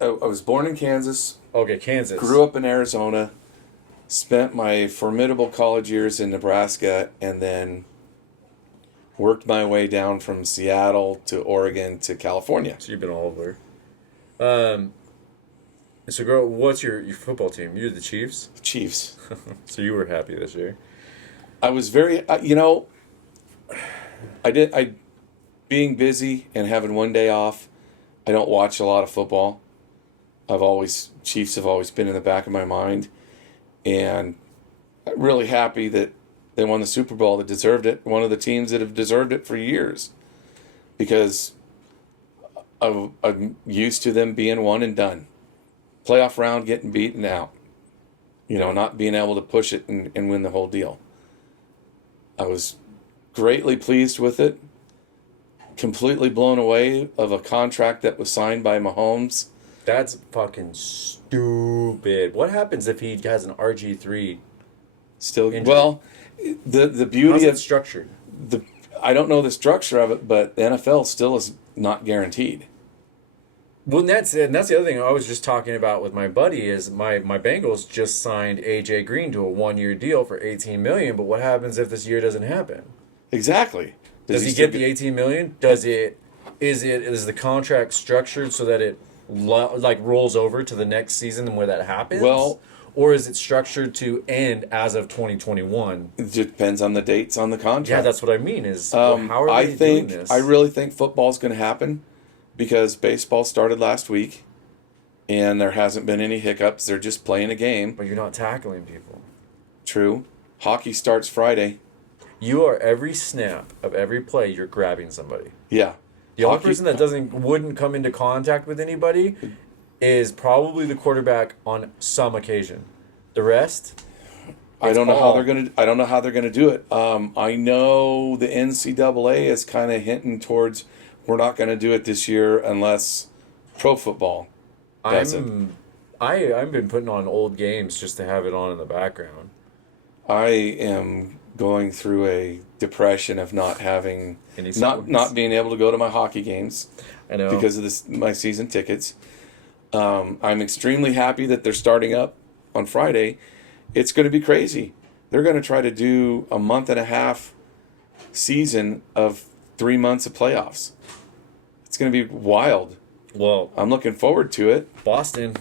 I was born in Kansas. Okay, Kansas. Grew up in Arizona. Spent my formidable college years in Nebraska, and then worked my way down from Seattle to Oregon to California. So you've been all over. So, girl, what's your football team? You're the Chiefs? The Chiefs. So you were happy this year. I was very, being busy and having one day off, I don't watch a lot of football. Chiefs have always been in the back of my mind. And I'm really happy that they won the Super Bowl, that deserved it. One of the teams that have deserved it for years. Because I'm used to them being one and done. Playoff round, getting beaten out. Not being able to push it and win the whole deal. I was greatly pleased with it. Completely blown away of a contract that was signed by Mahomes. That's fucking stupid. What happens if he has an RG3 still injury? Well, the beauty How's of it structured? I don't know the structure of it, but the NFL still is not guaranteed. Well, and that's the other thing I was just talking about with my buddy is my Bengals just signed AJ Green to a 1-year deal for $18 million. But what happens if this year doesn't happen? Exactly. Does he get the $18 million? Is the contract structured so that it rolls over to the next season where that happens? Well, or is it structured to end as of 2021? It depends on the dates on the contract. Yeah, that's what I mean. How are they doing this? I really think football's going to happen. Because baseball started last week, and there hasn't been any hiccups. They're just playing a game. But you're not tackling people. True. Hockey starts Friday. You are every snap of every play, you're grabbing somebody. Yeah. The only person that wouldn't come into contact with anybody is probably the quarterback on some occasion. The rest, I don't know how they're gonna do it. I know the NCAA is kind of hinting towards, we're not going to do it this year unless pro football does it. I've been putting on old games just to have it on in the background. I am going through a depression of not having Any not being able to go to my hockey games. I know. Because of my season tickets. I'm extremely happy that they're starting up on Friday. It's going to be crazy. They're going to try to do a month and a half season of 3 months of playoffs. It's going to be wild. Well, I'm looking forward to it. Boston,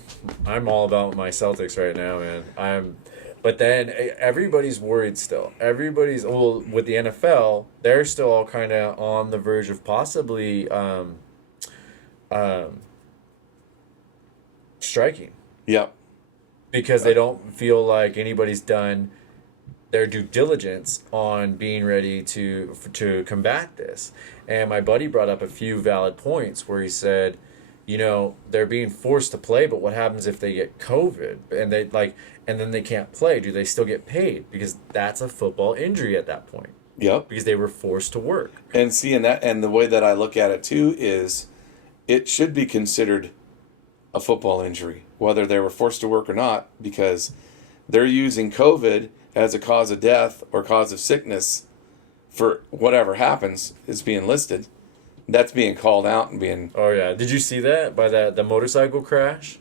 I'm all about my Celtics right now, man. But then everybody's worried still. With the NFL, they're still all kind of on the verge of possibly striking. Yep. Because they don't feel like anybody's done their due diligence on being ready to combat this. And my buddy brought up a few valid points where he said, they're being forced to play, but what happens if they get COVID and then they can't play? Do they still get paid? Because that's a football injury at that point. Yep. Because they were forced to work. And and the way that I look at it too is it should be considered a football injury, whether they were forced to work or not, because they're using COVID as a cause of death or cause of sickness for whatever happens is being listed. That's being called out and being... Oh, yeah. Did you see that by the motorcycle crash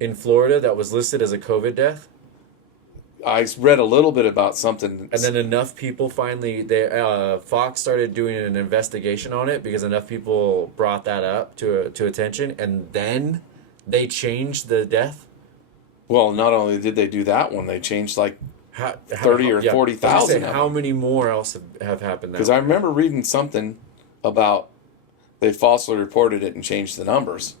in Florida that was listed as a COVID death? I read a little bit about something. And then enough people finally... Fox started doing an investigation on it because enough people brought that up to attention, and then they changed the death. Well, not only did they do that one, they changed 30 or 40,000. How many more else have happened? Because I remember reading something about they falsely reported it and changed the numbers,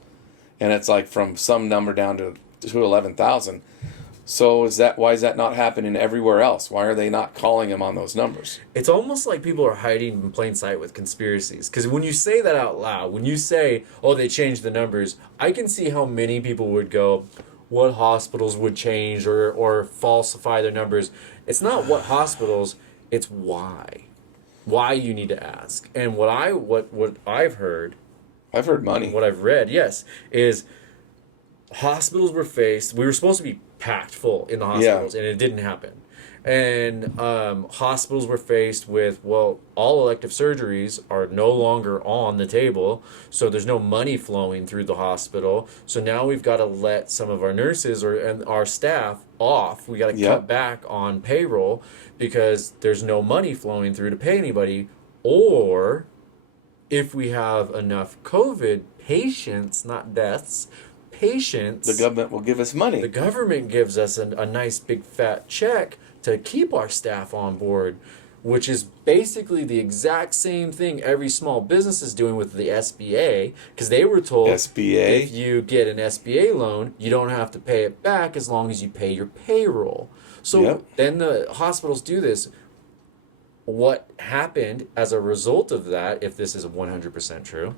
and it's from some number down to 11,000. So why is that not happening everywhere else? Why are they not calling them on those numbers? It's almost like people are hiding in plain sight with conspiracies. Because when you say that out loud, when you say, "Oh, they changed the numbers," I can see how many people would go, what hospitals would change or falsify their numbers. It's not what hospitals, it's why. Why you need to ask. And what I've heard money. What I've read, yes, is hospitals we were supposed to be packed full in the hospitals, and it didn't happen. And hospitals were faced with, all elective surgeries are no longer on the table, so there's no money flowing through the hospital. So now we've got to let some of our nurses and our staff off. We got to cut back on payroll because there's no money flowing through to pay anybody. Or if we have enough COVID patients, not deaths, patients, the government will give us money. The government gives us a nice big fat check to keep our staff on board, which is basically the exact same thing every small business is doing with the SBA, because they were told SBA? If you get an SBA loan, you don't have to pay it back as long as you pay your payroll. So then the hospitals do this. What happened as a result of that, if this is 100% true,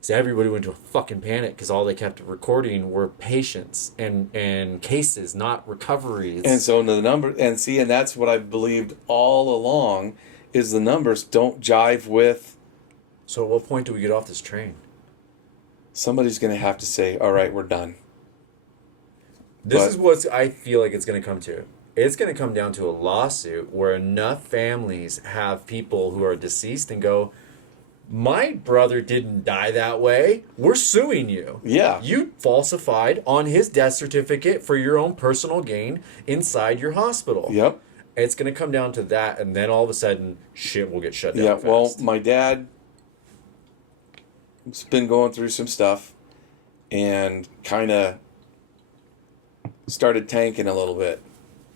is everybody went into a fucking panic because all they kept recording were patients and cases, not recoveries. And so the number, and that's what I've believed all along, is the numbers don't jive with. So at what point do we get off this train? Somebody's going to have to say, all right, we're done. This is what I feel like it's going to come to. It's going to come down to a lawsuit where enough families have people who are deceased and go, my brother didn't die that way. We're suing you. Yeah. You falsified on his death certificate for your own personal gain inside your hospital. Yep. It's going to come down to that, and then all of a sudden, shit will get shut down fast. Well, my dad has been going through some stuff and kind of started tanking a little bit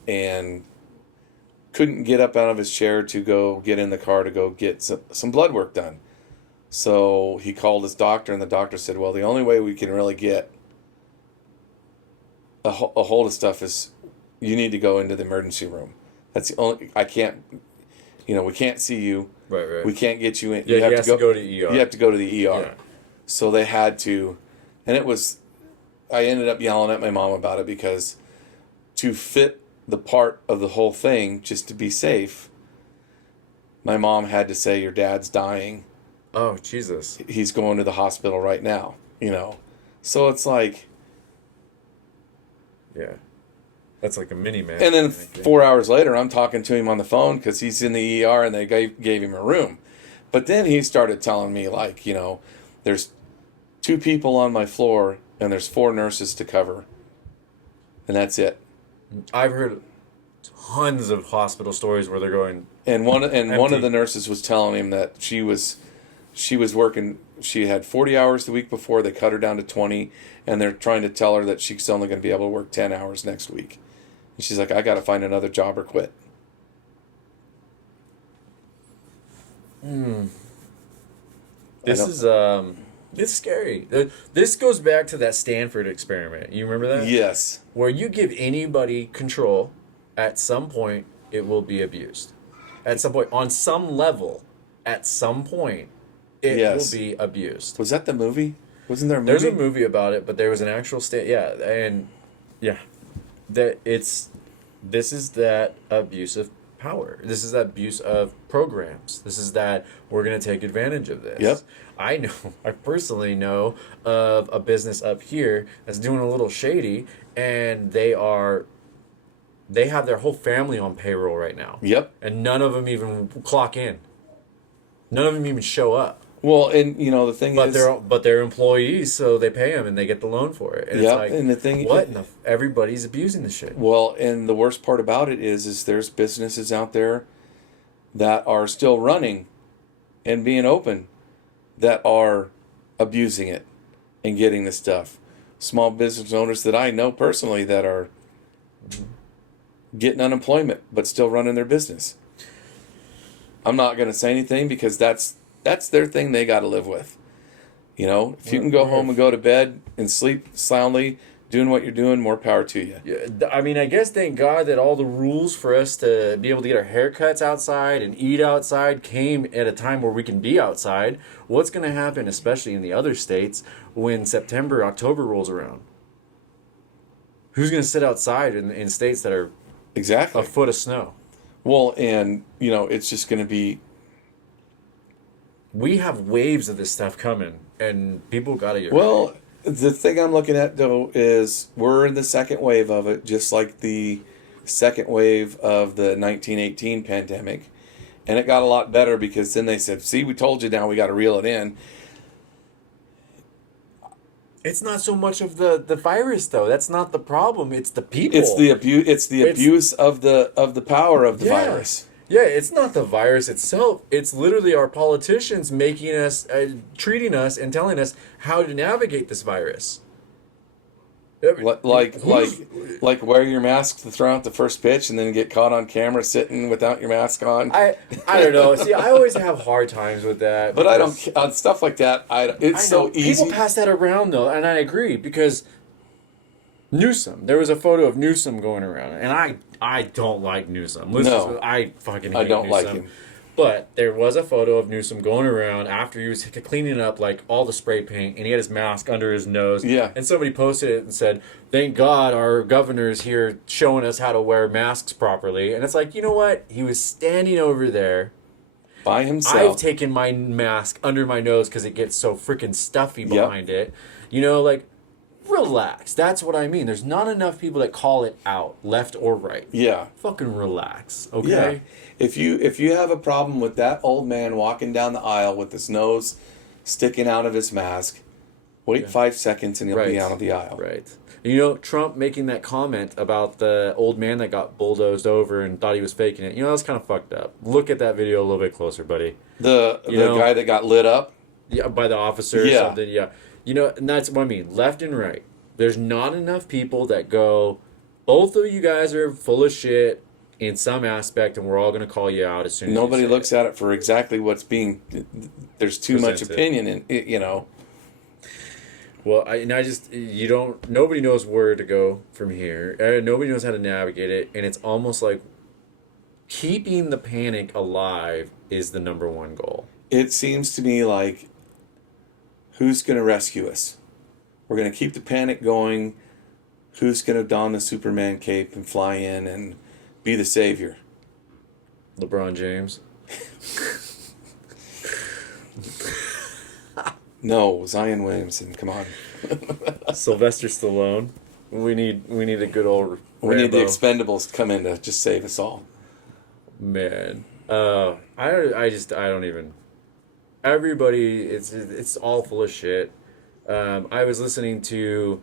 and couldn't get up out of his chair to go get in the car to go get some blood work done. So he called his doctor, and the doctor said, well, the only way we can really get a hold of stuff is you need to go into the emergency room. That's the only, we can't see you. Right. We can't get you in. Yeah, you have to go to ER. You have to go to the ER. Yeah. So they had to, and I ended up yelling at my mom about it because to fit the part of the whole thing, just to be safe, my mom had to say, your dad's dying. Oh, Jesus. He's going to the hospital right now, So it's like, Yeah. That's like a mini man. And then 4 hours later, I'm talking to him on the phone because he's in the ER and they gave him a room. But then he started telling me, like, you know, there's 2 people on my floor and there's 4 nurses to cover. And that's it. I've heard tons of hospital stories where they're going. And one of the nurses was telling him that she was working. She had 40 hours the week before. They cut her down to 20, and they're trying to tell her that she's only going to be able to work 10 hours next week. And she's like, I got to find another job or quit. This is it's scary. This goes back to that Stanford experiment. You remember that? Yes. Where you give anybody control, at some point it will be abused. At some point, on some level, at some point, it will be abused. Was that the movie? Wasn't there a movie? There's a movie about it, but there was an actual this is that abuse of power. This is that abuse of programs. This is that we're going to take advantage of this. Yep. I personally know of a business up here that's doing a little shady, and they have their whole family on payroll right now. Yep. And none of them even clock in. None of them even show up. Well, and you know the thing is, they're employees, so they pay them and they get the loan for it. And yep. It's like, and the thing, everybody's abusing the shit. Well, and the worst part about it is there's businesses out there that are still running and being open that are abusing it and getting the stuff. Small business owners that I know personally that are getting unemployment but still running their business. I'm not going to say anything because that's their thing they got to live with. You know, if you can go home and go to bed and sleep soundly, doing what you're doing, more power to you. Yeah, I mean, I guess thank God that all the rules for us to be able to get our haircuts outside and eat outside came at a time where we can be outside. What's going to happen, especially in the other states, when September, October rolls around? Who's going to sit outside in states that are exactly a foot of snow? Well, and, you know, it's just going to be... We have waves of this stuff coming, and people got to get ready. The thing I'm looking at, though, is we're in the second wave of it, just like the second wave of the 1918 pandemic. And it got a lot better because then they said, see, we told you, now we got to reel it in. It's not so much of the virus, though. That's not the problem. It's the people. It's the abuse of the power of the virus. Yeah, it's not the virus itself. It's literally our politicians making us, treating us, and telling us how to navigate this virus. Like wear your mask to throw out the first pitch and then get caught on camera sitting without your mask on. I don't know. See, I always have hard times with that. But I don't on stuff like that. It's so easy. People pass that around though, and I agree because Newsom. There was a photo of Newsom going around, and I don't like Newsom. I fucking hate Newsom. Like him. But there was a photo of Newsom going around after he was cleaning up like all the spray paint, and he had his mask under his nose. Yeah. And somebody posted it and said, "Thank God our governor's here showing us how to wear masks properly." And it's like, you know what? He was standing over there by himself. I've taken my mask under my nose because it gets so freaking stuffy behind it. You know, like, relax. That's what I mean. There's not enough people that call it out, left or right. Yeah. Fucking relax, okay? Yeah. If you have a problem with that old man walking down the aisle with his nose sticking out of his mask, wait 5 seconds and he'll be out of the aisle. Right. You know, Trump making that comment about the old man that got bulldozed over and thought he was faking it. You know, that's kind of fucked up. Look at that video a little bit closer, buddy. The guy that got lit up? Yeah, by the officer or something, yeah. You know, and that's what I mean, left and right. There's not enough people that go, both of you guys are full of shit in some aspect, and we're all going to call you out as soon as nobody looks at it for exactly what's being... There's too much opinion in it, you know. Well, nobody knows where to go from here. Nobody knows how to navigate it, and it's almost like keeping the panic alive is the number one goal. It seems to me like, who's going to rescue us? We're going to keep the panic going. Who's going to don the Superman cape and fly in and be the savior? LeBron James. No, Zion Williamson. Come on. Sylvester Stallone. We need a good old. We need the Rambo. Expendables to come in to just save us all. Man, I don't even. Everybody, it's all full of shit. I was listening to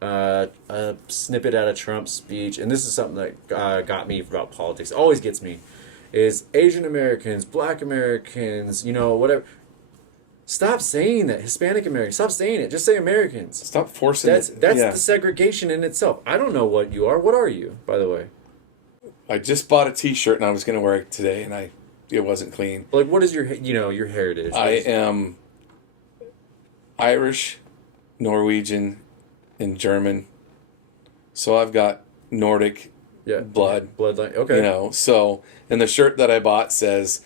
a snippet out of Trump's speech, and this is something that got me about politics. Always gets me, is Asian Americans, Black Americans, whatever. Stop saying that. Hispanic Americans. Stop saying it. Just say Americans. Stop forcing it. That's the segregation in itself. I don't know what you are. What are you, by the way? I just bought a T-shirt and I was going to wear it today, and it wasn't clean. Like, what is your heritage? I am Irish, Norwegian, and German. So I've got Nordic blood. Bloodline. Okay. So, and the shirt that I bought says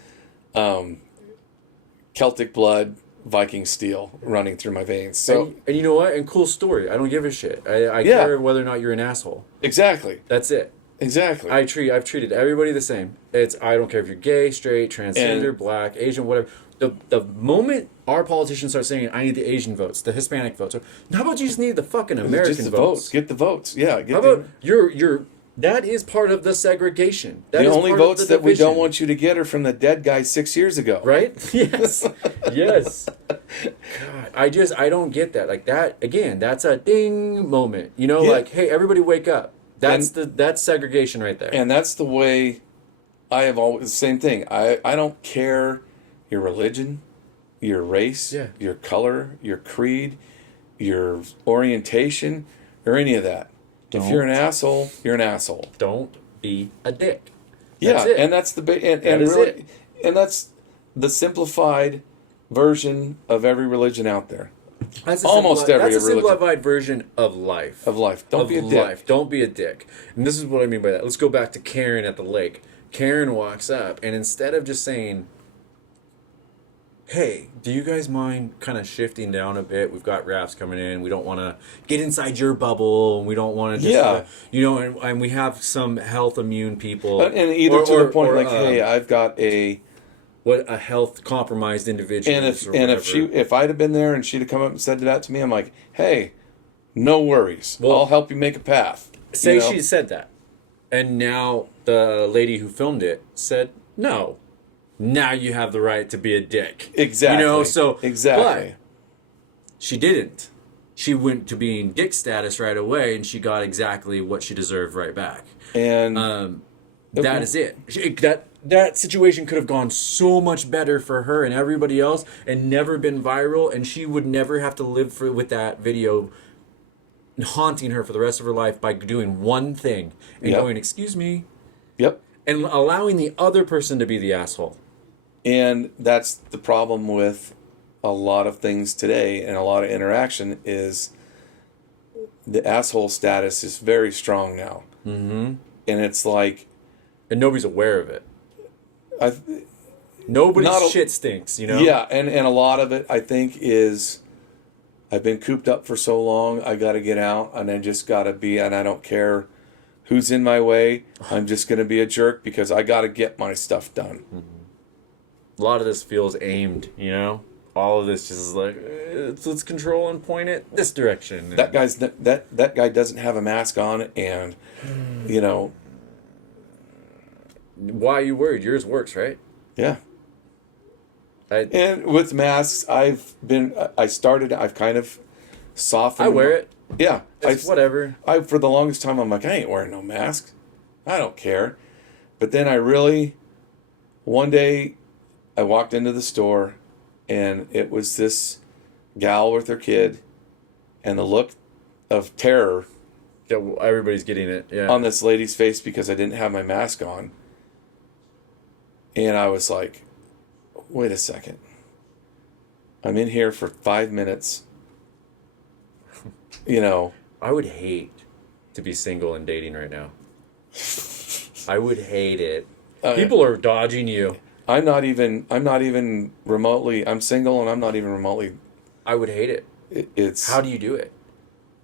Celtic blood, Viking steel running through my veins. So, and you know what? And cool story. I don't give a shit. I care whether or not you're an asshole. Exactly. That's it. Exactly. I've treated everybody the same. I don't care if you're gay, straight, transgender, Black, Asian, whatever. The moment our politicians start saying, I need the Asian votes, the Hispanic votes, how about you just need the fucking American just the votes? Get the votes. Yeah. How about you're that is part of the segregation. That the is only part votes of the that we don't division. want you to get are from the dead guy 6 years ago. Right? Yes. Yes. God, I don't get that. Like that again, that's a ding moment. Like, hey, everybody wake up. That's segregation right there. And that's the way I have always, the same thing. I don't care your religion, your race, your color, your creed, your orientation, or any of that. If you're an asshole, you're an asshole. Don't be a dick. That's it. And that's it. And that's the simplified version of every religion out there. That's almost every religion. That's a simplified version of life. Don't be a dick. Don't be a dick. And this is what I mean by that. Let's go back to Karen at the lake. Karen walks up, and instead of just saying, hey, do you guys mind kind of shifting down a bit? We've got rafts coming in. We don't want to get inside your bubble. And we don't want to just, and we have some health immune people. And either to the point like, hey, I've got a health compromised individual. And if I'd have been there and she'd have come up and said that to me, I'm like, hey, no worries. Well, I'll help you make a path. Say she said that. And now the lady who filmed it said, no. Now you have the right to be a dick. Exactly. But she didn't. She went to being dick status right away, and she got exactly what she deserved right back. And that is it. That situation could have gone so much better for her and everybody else, and never been viral, and she would never have to live with that video haunting her for the rest of her life by doing one thing and going, excuse me. Yep. And allowing the other person to be the asshole. And that's the problem with a lot of things today and a lot of interaction is the asshole status is very strong now. Mm-hmm. And it's like... And nobody's aware of it. Nobody's shit stinks, Yeah, and a lot of it, I think, is... I've been cooped up for so long, I got to get out, and I just got to be... And I don't care who's in my way. I'm just going to be a jerk because I got to get my stuff done. Mm-hmm. A lot of this feels aimed, All of this just is like, let's control and point it this direction. That guy doesn't have a mask on, and Why are you worried? Yours works, right? Yeah. And with masks, I've kind of softened. I wear it. Yeah. It's whatever. For the longest time, I'm like, I ain't wearing no mask. I don't care. But then one day, I walked into the store, and it was this gal with her kid, and the look of terror everybody's getting it on this lady's face because I didn't have my mask on. And I was like, wait a second. I'm in here for 5 minutes. I would hate to be single and dating right now. I would hate it. People are dodging you. I'm not even remotely... I'm single, and I'm not even remotely... I would hate it. It's... How do you do it?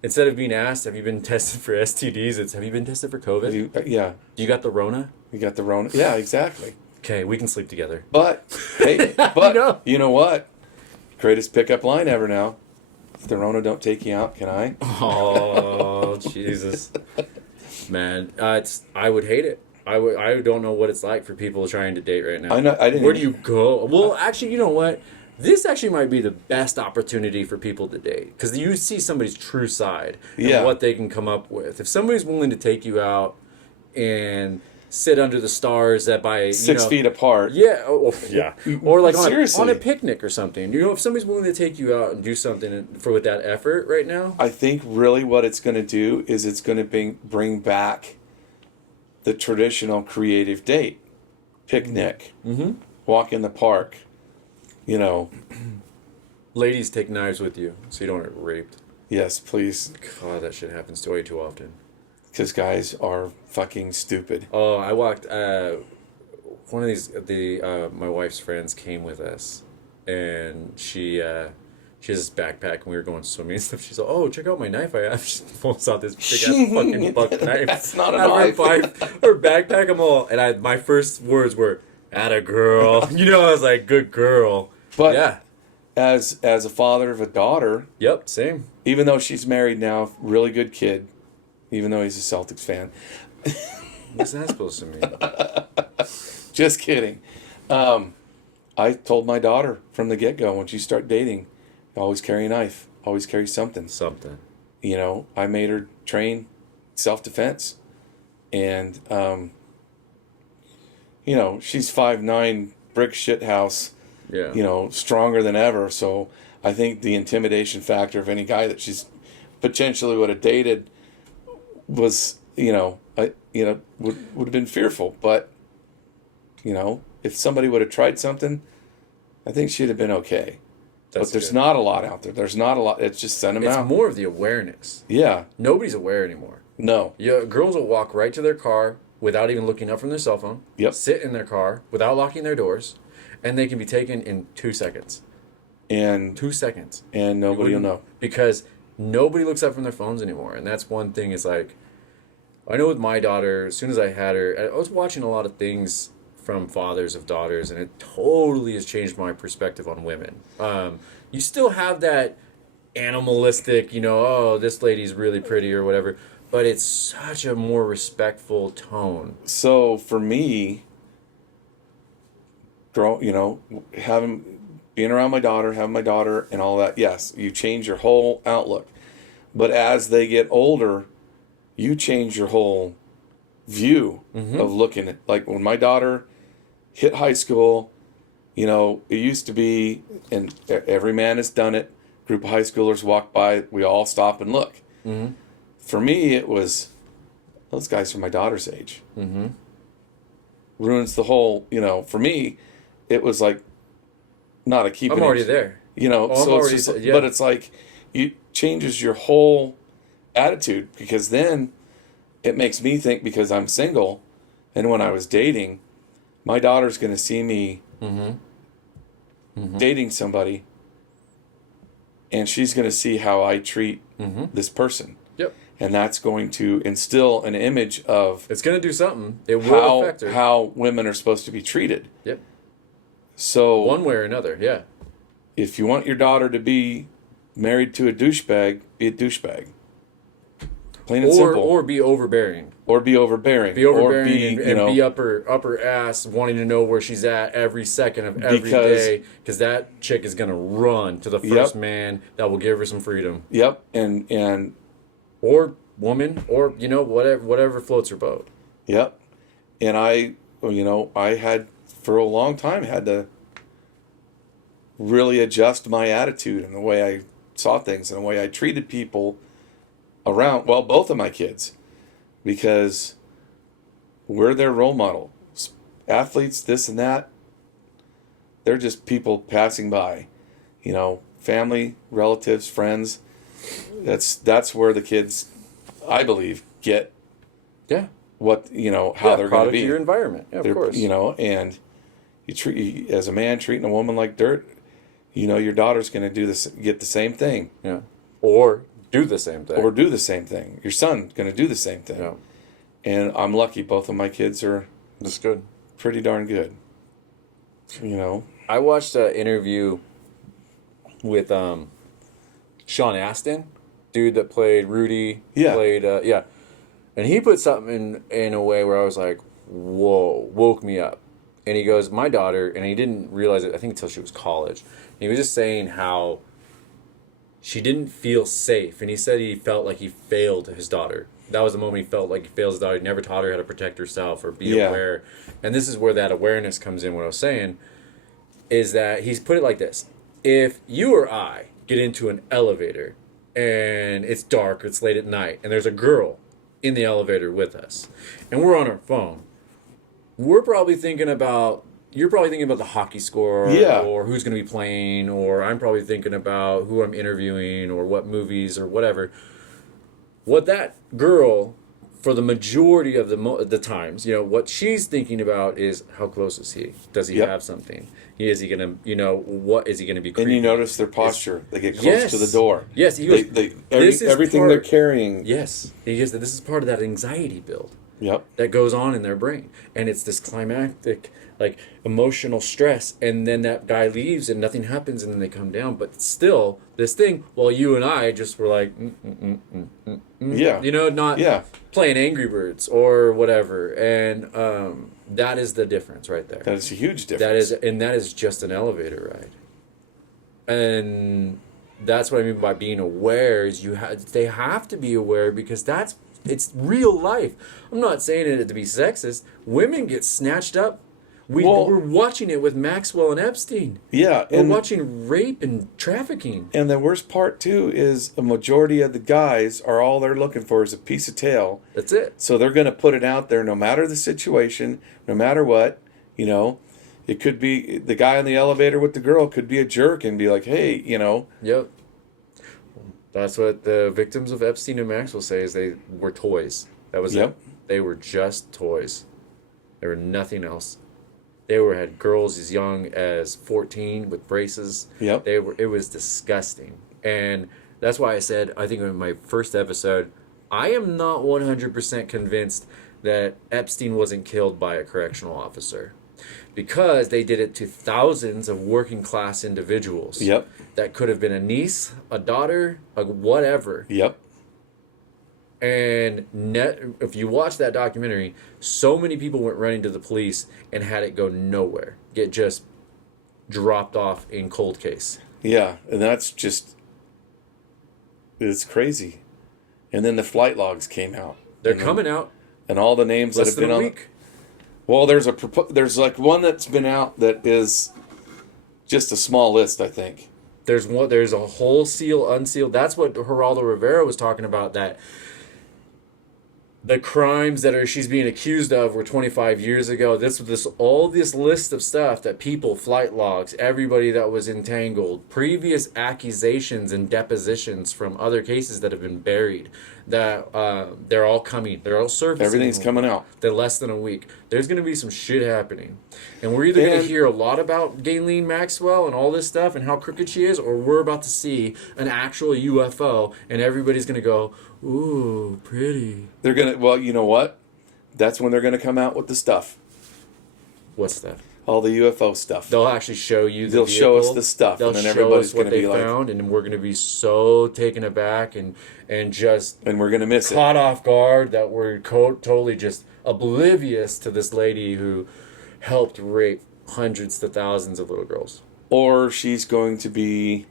Instead of being asked, have you been tested for STDs, it's, have you been tested for COVID? Yeah. You got the Rona? You got the Rona? Yeah, exactly. Okay, we can sleep together. But, hey, you know what? Greatest pickup line ever now. If the Rona don't take you out, can I? Oh, Jesus, man, I would hate it. I don't know what it's like for people trying to date right now. I know. Where do you go? Well, actually, you know what? This actually might be the best opportunity for people to date because you see somebody's true side and what they can come up with. If somebody's willing to take you out and sit under the stars that by 6 feet apart, or like on a picnic or something. You know, if somebody's willing to take you out and do something with that effort right now, I think really what it's going to do is it's going to bring back the traditional creative date, picnic, walk in the park. You know, ladies, take knives with you so you don't get raped. Yes, please. God, that shit happens way too often. Because guys are fucking stupid. Oh, I walked. One of my wife's friends came with us, and she has this backpack, and we were going swimming and stuff. She's like, "Oh, check out my knife I have." She pulls out this big ass fucking buck knife. That's not a knife. Her backpack, I'm all, and my first words were, "Atta girl." You know, I was like, "Good girl." But yeah, as a father of a daughter, yep, same. Even though she's married now, really good kid. Even though he's a Celtics fan. What's that supposed to mean? Just kidding. I told my daughter from the get-go, when you start dating, always carry a knife. Always carry something. Something. You know, I made her train self-defense. And, you know, she's 5'9", brick shit house. Yeah. You know, stronger than ever. So I think the intimidation factor of any guy that she's potentially would have dated was, would have been fearful. But, you know, if somebody would have tried something, I think she'd have been okay. But there's not a lot out there. There's not a lot. It's just send them out. It's more of the awareness. Yeah. Nobody's aware anymore. No. Yeah, girls will walk right to their car without even looking up from their cell phone. Yep. Sit in their car without locking their doors, and they can be taken in 2 seconds. And 2 seconds. And nobody will know. Because nobody looks up from their phones anymore. And that's one thing is like, I know with my daughter, as soon as I had her, I was watching a lot of things from fathers of daughters, and it totally has changed my perspective on women. You still have that animalistic, oh, this lady's really pretty or whatever, but it's such a more respectful tone. So for me, being around my daughter, having my daughter and all that, yes, you change your whole outlook. But as they get older, you change your whole view of looking at, like when my daughter hit high school, it used to be, and every man has done it, group of high schoolers walk by, we all stop and look. Mm-hmm. For me, it was, those guys are my daughter's age. Mm-hmm. Ruins the whole, for me, it was like, not a keep. I'm already there. But it's like, it changes your whole attitude, because then it makes me think, because I'm single, and when I was dating, my daughter's going to see me dating somebody, and she's going to see how I treat this person. Yep. And that's going to instill an image of... It's going to do something. It will affect her. How women are supposed to be treated. Yep. So... one way or another, yeah. If you want your daughter to be married to a douchebag, be a douchebag. Plain and simple. Or be overbearing. Be overbearing and be upper ass, wanting to know where she's at every second of every day, because that chick is gonna run to the first man that will give her some freedom. Yep, and or woman, or whatever floats her boat. Yep, and I had for a long time had to really adjust my attitude and the way I saw things and the way I treated people around. Well, both of my kids. Because we're their role model. Athletes, this and that, they're just people passing by. Family, relatives, friends. That's where the kids, I believe, get what, how they're going to be. Your environment, of course. And as a man treating a woman like dirt, your daughter's going to get the same thing. Yeah. Or do the same thing. Your son's going to do the same thing. Yeah. And I'm lucky both of my kids are that's good. Pretty darn good. I watched an interview with Sean Astin dude that played Rudy. Yeah. Played, yeah. And he put something in a way where I was like, whoa, woke me up. And he goes, my daughter, and he didn't realize it, I think, until she was college. And he was just saying how she didn't feel safe. And he said he felt like he failed his daughter. That was the moment he felt like he failed his daughter. He never taught her how to protect herself or be aware. And this is where that awareness comes in, what I was saying, is that he's put it like this. If you or I get into an elevator and it's dark, it's late at night, and there's a girl in the elevator with us, and we're on our phone, you're probably thinking about the hockey score or who's going to be playing, or I'm probably thinking about who I'm interviewing or what movies or whatever. What that girl, for the majority of the times, what she's thinking about is how close is he? Does he have something? Is he going to, what is he going to be creepy? And you notice their posture. They get close to the door. Yes. He goes, everything they're carrying. Yes. He goes, this is part of that anxiety build. Yep. That goes on in their brain. And it's this climactic, emotional stress. And then that guy leaves and nothing happens and then they come down. But still, this thing, while you and I just were like, yeah. not playing Angry Birds or whatever. And that is the difference right there. That is a huge difference. That is just an elevator ride. And that's what I mean by being aware is they have to be aware because it's real life. I'm not saying it to be sexist. Women get snatched up. We're watching it with Maxwell and Epstein. Yeah. We're watching rape and trafficking. And the worst part, too, is a majority of the guys are all they're looking for is a piece of tail. That's it. So they're going to put it out there no matter the situation, no matter what. It could be the guy in the elevator with the girl could be a jerk and be like, hey, Yep. That's what the victims of Epstein and Maxwell say is they were toys. That was it. They were just toys. They were nothing else. They had girls as young as 14 with braces. Yep. It was disgusting. And that's why I said, I think in my first episode, I am not 100% convinced that Epstein wasn't killed by a correctional officer. Because they did it to thousands of working class individuals. Yep. That could have been a niece, a daughter, a whatever. Yep. And if you watch that documentary, so many people went running to the police and had it go nowhere. Get just dropped off in cold case. Yeah, and that's just... It's crazy. And then the flight logs came out. They're coming out. And all the names that have been on... week. Well, there's one that's been out that is just a small list, I think. There's a whole seal, unsealed. That's what Geraldo Rivera was talking about, that the crimes that she's being accused of were 25 years ago. All this list of stuff that people, flight logs, everybody that was entangled, previous accusations and depositions from other cases that have been buried, that they're all coming. They're all surfacing. Everything's coming out. They're less than a week. There's going to be some shit happening. And we're either going to hear a lot about Ghislaine Maxwell and all this stuff and how crooked she is, or we're about to see an actual UFO and everybody's going to go, ooh, pretty. They're going to, well, you know what? That's when they're going to come out with the stuff. What stuff? All the UFO stuff. They'll actually show you They'll show us the stuff. They'll and then show everybody's us what going to they be like, found, and we're going to be so taken aback and just... And we're going to miss caught off guard that we're totally just oblivious to this lady who helped rape hundreds to thousands of little girls. Or she's going to be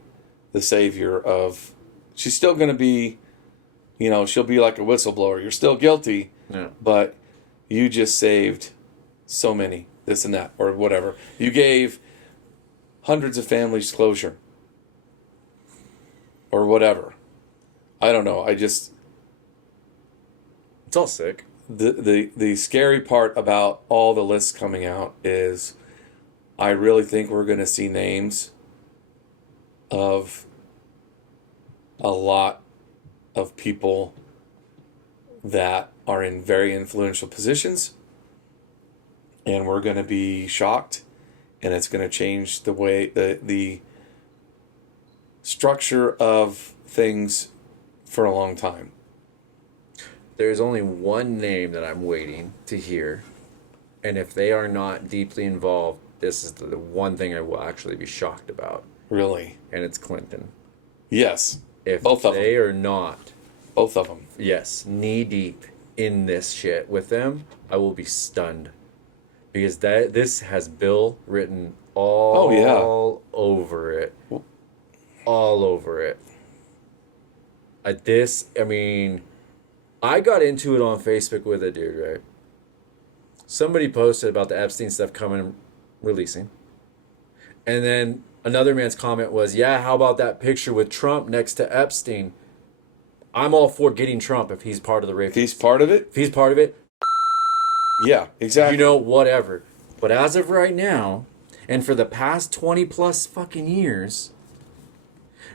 the savior of... She's still going to be... she'll be like a whistleblower. You're still guilty, but you just saved so many, this and that, or whatever. You gave hundreds of families closure, or whatever. I don't know. It's all sick. The scary part about all the lists coming out is I really think we're going to see names of a lot of people that are in very influential positions, and we're going to be shocked, and it's going to change the way the structure of things for a long time. There's only one name that I'm waiting to hear, and if they are not deeply involved, this is the one thing I will actually be shocked about. Really? And it's Clinton. Yes. if Both of they are not, Both of them. yes, knee deep in this shit with them, I will be stunned. Because this has Bill written all over it. All over it. I got into it on Facebook with a dude, right? Somebody posted about the Epstein stuff releasing. And then another man's comment was, yeah, how about that picture with Trump next to Epstein? I'm all for getting Trump if he's part of the rape. If he's part of it? If he's part of it. Yeah, exactly. Whatever. But as of right now, and for the past 20 plus fucking years,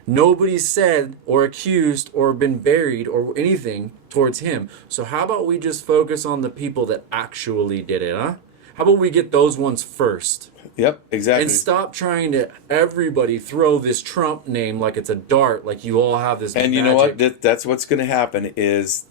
nobody's said or accused or been buried or anything towards him. So how about we just focus on the people that actually did it, huh? How about we get those ones first? Yep, exactly. And stop trying to everybody throw this Trump name like it's a dart, like you all have this. And magic. you know what? That's what's going to happen is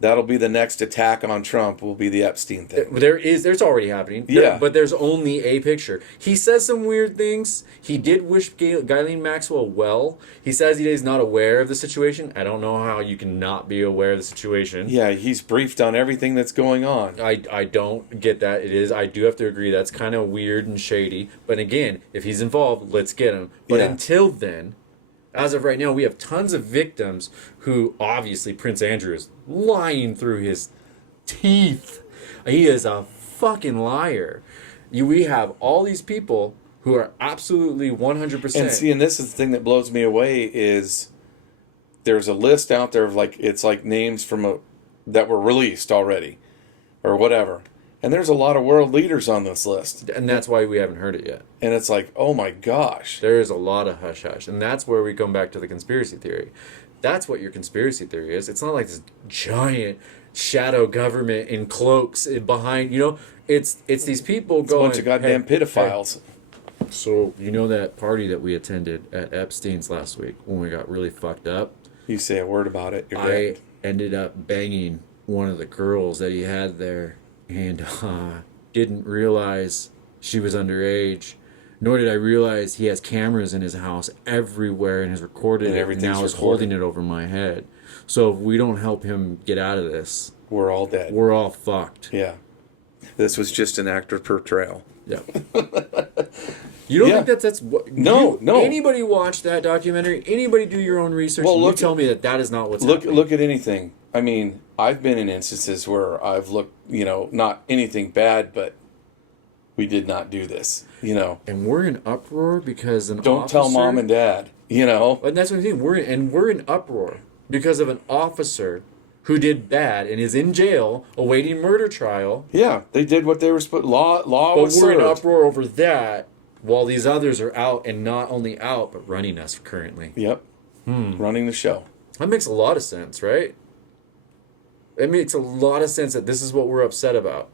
that'll be the next attack on Trump will be the Epstein thing. There's already happening. Yeah. But there's only a picture. He says some weird things. He did wish Ghislaine Maxwell well. He says he is not aware of the situation. I don't know how you can not be aware of the situation. Yeah, he's briefed on everything that's going on. I don't get that. I do have to agree that's kind of weird and shady. But again, if he's involved, let's get him. But until then, as of right now, we have tons of victims who, obviously, Prince Andrew is lying through his teeth. He is a fucking liar. We have all these people who are absolutely 100%. And see, and this is the thing that blows me away is there's a list out there of it's like names from that were released already or whatever. And there's a lot of world leaders on this list. And that's why we haven't heard it yet. And it's like, oh my gosh. There is a lot of hush-hush. And that's where we come back to the conspiracy theory. That's what your conspiracy theory is. It's not like this giant shadow government in cloaks behind, it's these people going... a bunch of goddamn pedophiles. Hey. So, that party that we attended at Epstein's last week when we got really fucked up? You say a word about it, I ended up banging one of the girls that he had there. And didn't realize she was underage, nor did I realize he has cameras in his house everywhere and has recorded it, and now is holding it over my head. So if we don't help him get out of this, we're all dead. We're all fucked. Yeah. This was just an actor portrayal. Yeah. You don't think that's what... No. Anybody watch that documentary? Anybody do your own research? Well, you tell me that is not what's happening. Look at anything. I mean, I've been in instances where I've looked, not anything bad, but we did not do this, And we're in uproar because Don't tell mom and dad, And that's what I'm saying. We're in uproar because of an officer who did bad and is in jail awaiting murder trial. Yeah, they did what they were supposed. Law was served. But we're in uproar over that while these others are out, and not only out but running us currently. Yep, running the show. That makes a lot of sense, right? It makes a lot of sense that this is what we're upset about.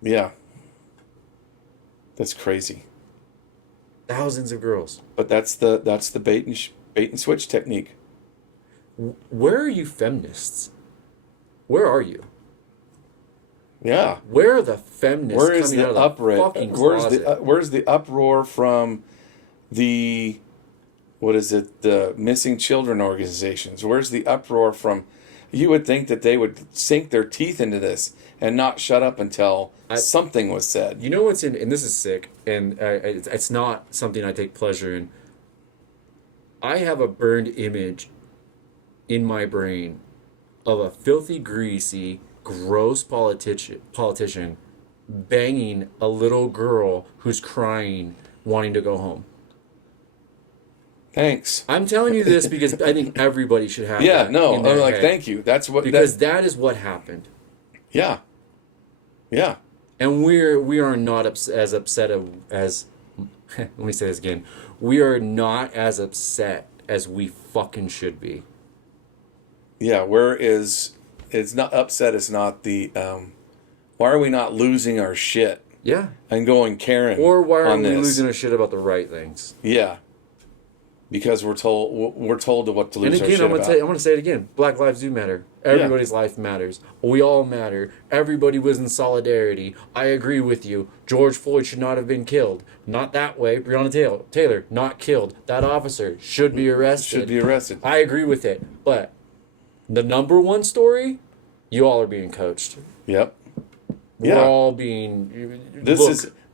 Yeah. That's crazy. Thousands of girls. But that's the bait and switch technique. Where are you feminists? Where are you? Yeah. Where are the feminists Where is coming the out of uproar? the fucking closet? Where's the uproar from the the missing children organizations? Where's the uproar from? You would think that they would sink their teeth into this and not shut up until something was said. You know what's in, and this is sick, and it's not something I take pleasure in. I have a burned image in my brain of a filthy, greasy, gross politician banging a little girl who's crying, wanting to go home. Thanks. I'm telling you this because I think everybody should have yeah, that no, in their I'm like, head. thank you. That's what because that is what happened. Yeah. Yeah. And we are not as upset as let me say this again. We are not as upset as we fucking should be. Yeah, it's not upset is not the why are we not losing our shit? Yeah. And going Karen. Or why are we this? losing our shit about the right things? Yeah. because we're told to what to lose And our again, shit I'm about. going to say it again. Black lives do matter. Everybody's life matters. We all matter. Everybody was in solidarity. I agree with you. George Floyd should not have been killed. Not that way. Breonna Taylor, not killed. That officer should be arrested. I agree with it. But the number one story, you all are being coached. Yep. We're all being...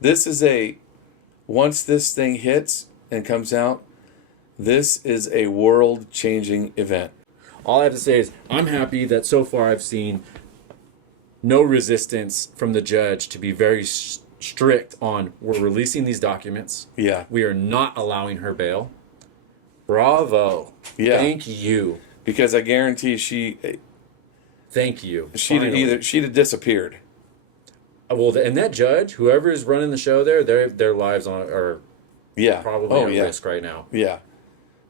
This is a... Once this thing hits and comes out, this is a world-changing event. All I have to say is I'm happy that so far I've seen no resistance from the judge to be very strict on we're releasing these documents. Yeah. We are not allowing her bail. Bravo. Yeah. Thank you. Because I guarantee Thank you. she'd have disappeared. Well, and that judge, whoever is running the show there, their lives are probably at risk right now. Yeah.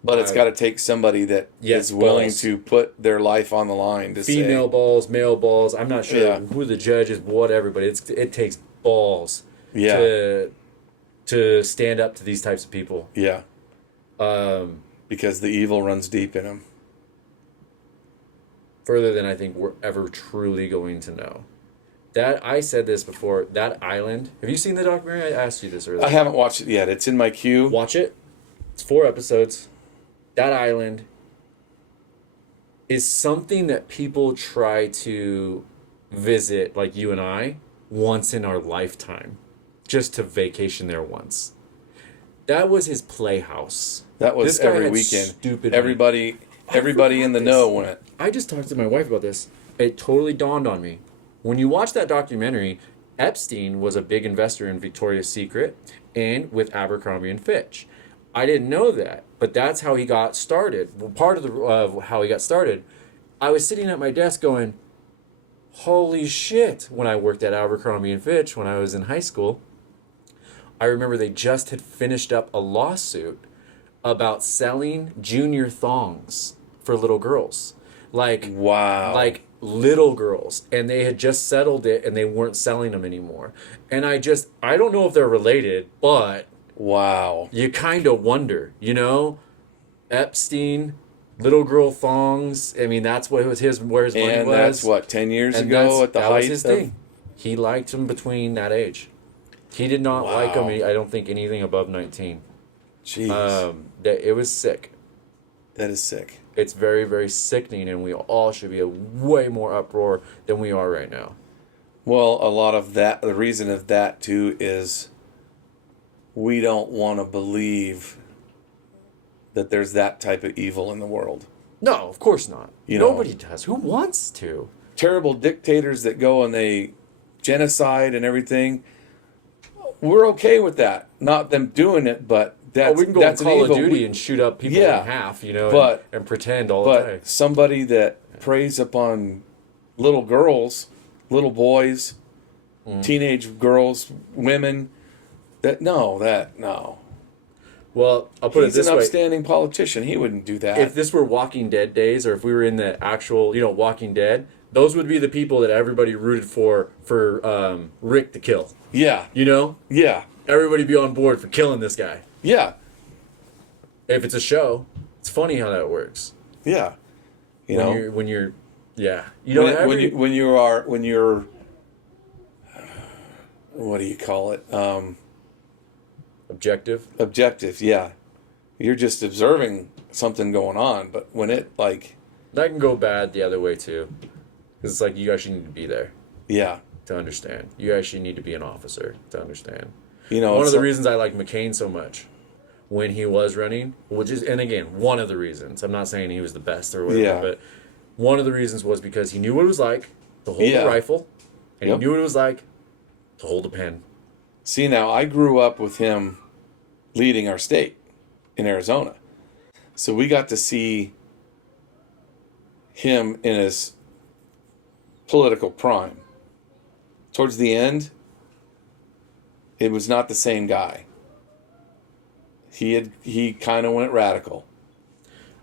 But it's got to take somebody that is willing to put their life on the line to Female balls, male balls. I'm not sure who the judge is, whatever, but it takes balls to stand up to these types of people. Yeah. Because the evil runs deep in them. Further than I think we're ever truly going to know. I said this before, that island. Have you seen the documentary? I asked you this earlier. I haven't watched it yet. It's in my queue. Watch it. It's 4 episodes. That island is something that people try to visit, like you and I, once in our lifetime. Just to vacation there once. That was his playhouse. That was this guy every had weekend. Stupid Everybody in the know went. I just talked to my wife about this. It totally dawned on me. When you watch that documentary, Epstein was a big investor in Victoria's Secret and with Abercrombie and Fitch. I didn't know that, but that's how he got started. Well, part of how he got started, I was sitting at my desk going, holy shit, when I worked at Abercrombie and Fitch when I was in high school. I remember they just had finished up a lawsuit about selling junior thongs for little girls. Wow. Like little girls. And they had just settled it and they weren't selling them anymore. And I don't know if they're related, but... Wow. You kind of wonder, Epstein, little girl thongs. I mean, that's what was where his money was. And that's what, 10 years ago at the height was his thing. He liked them between that age. He did not like them, I don't think, anything above 19. Jeez. It was sick. That is sick. It's very, very sickening, and we all should be a way more uproar than we are right now. Well, a lot of that, the reason of that, too, is we don't want to believe that there's that type of evil in the world. No, of course not. Nobody does. Who wants to? Terrible dictators that go and they genocide and everything. We're okay with that. Not them doing it, but that's, we can go on Call of Duty and shoot up people in half, and pretend all the day. But somebody that preys upon little girls, little boys, teenage girls, women, no. Well, I'll put it this way. He's an upstanding politician. He wouldn't do that. If this were Walking Dead days, or if we were in the actual, Walking Dead, those would be the people that everybody rooted for Rick to kill. Yeah. Yeah. Everybody be on board for killing this guy. Yeah. If it's a show, it's funny how that works. Yeah. When you're what do you call it? Objective? Objective, yeah. You're just observing something going on, but when it, that can go bad the other way, too. Because it's you actually need to be there. Yeah. To understand. You actually need to be an officer to understand. One of the reasons I like McCain so much when he was running, and again, one of the reasons, I'm not saying he was the best or whatever, but one of the reasons was because he knew what it was like to hold a rifle, and he knew what it was like to hold a pen. See, now, I grew up with him leading our state in Arizona. So we got to see him in his political prime. Towards the end, it was not the same guy. He kind of went radical.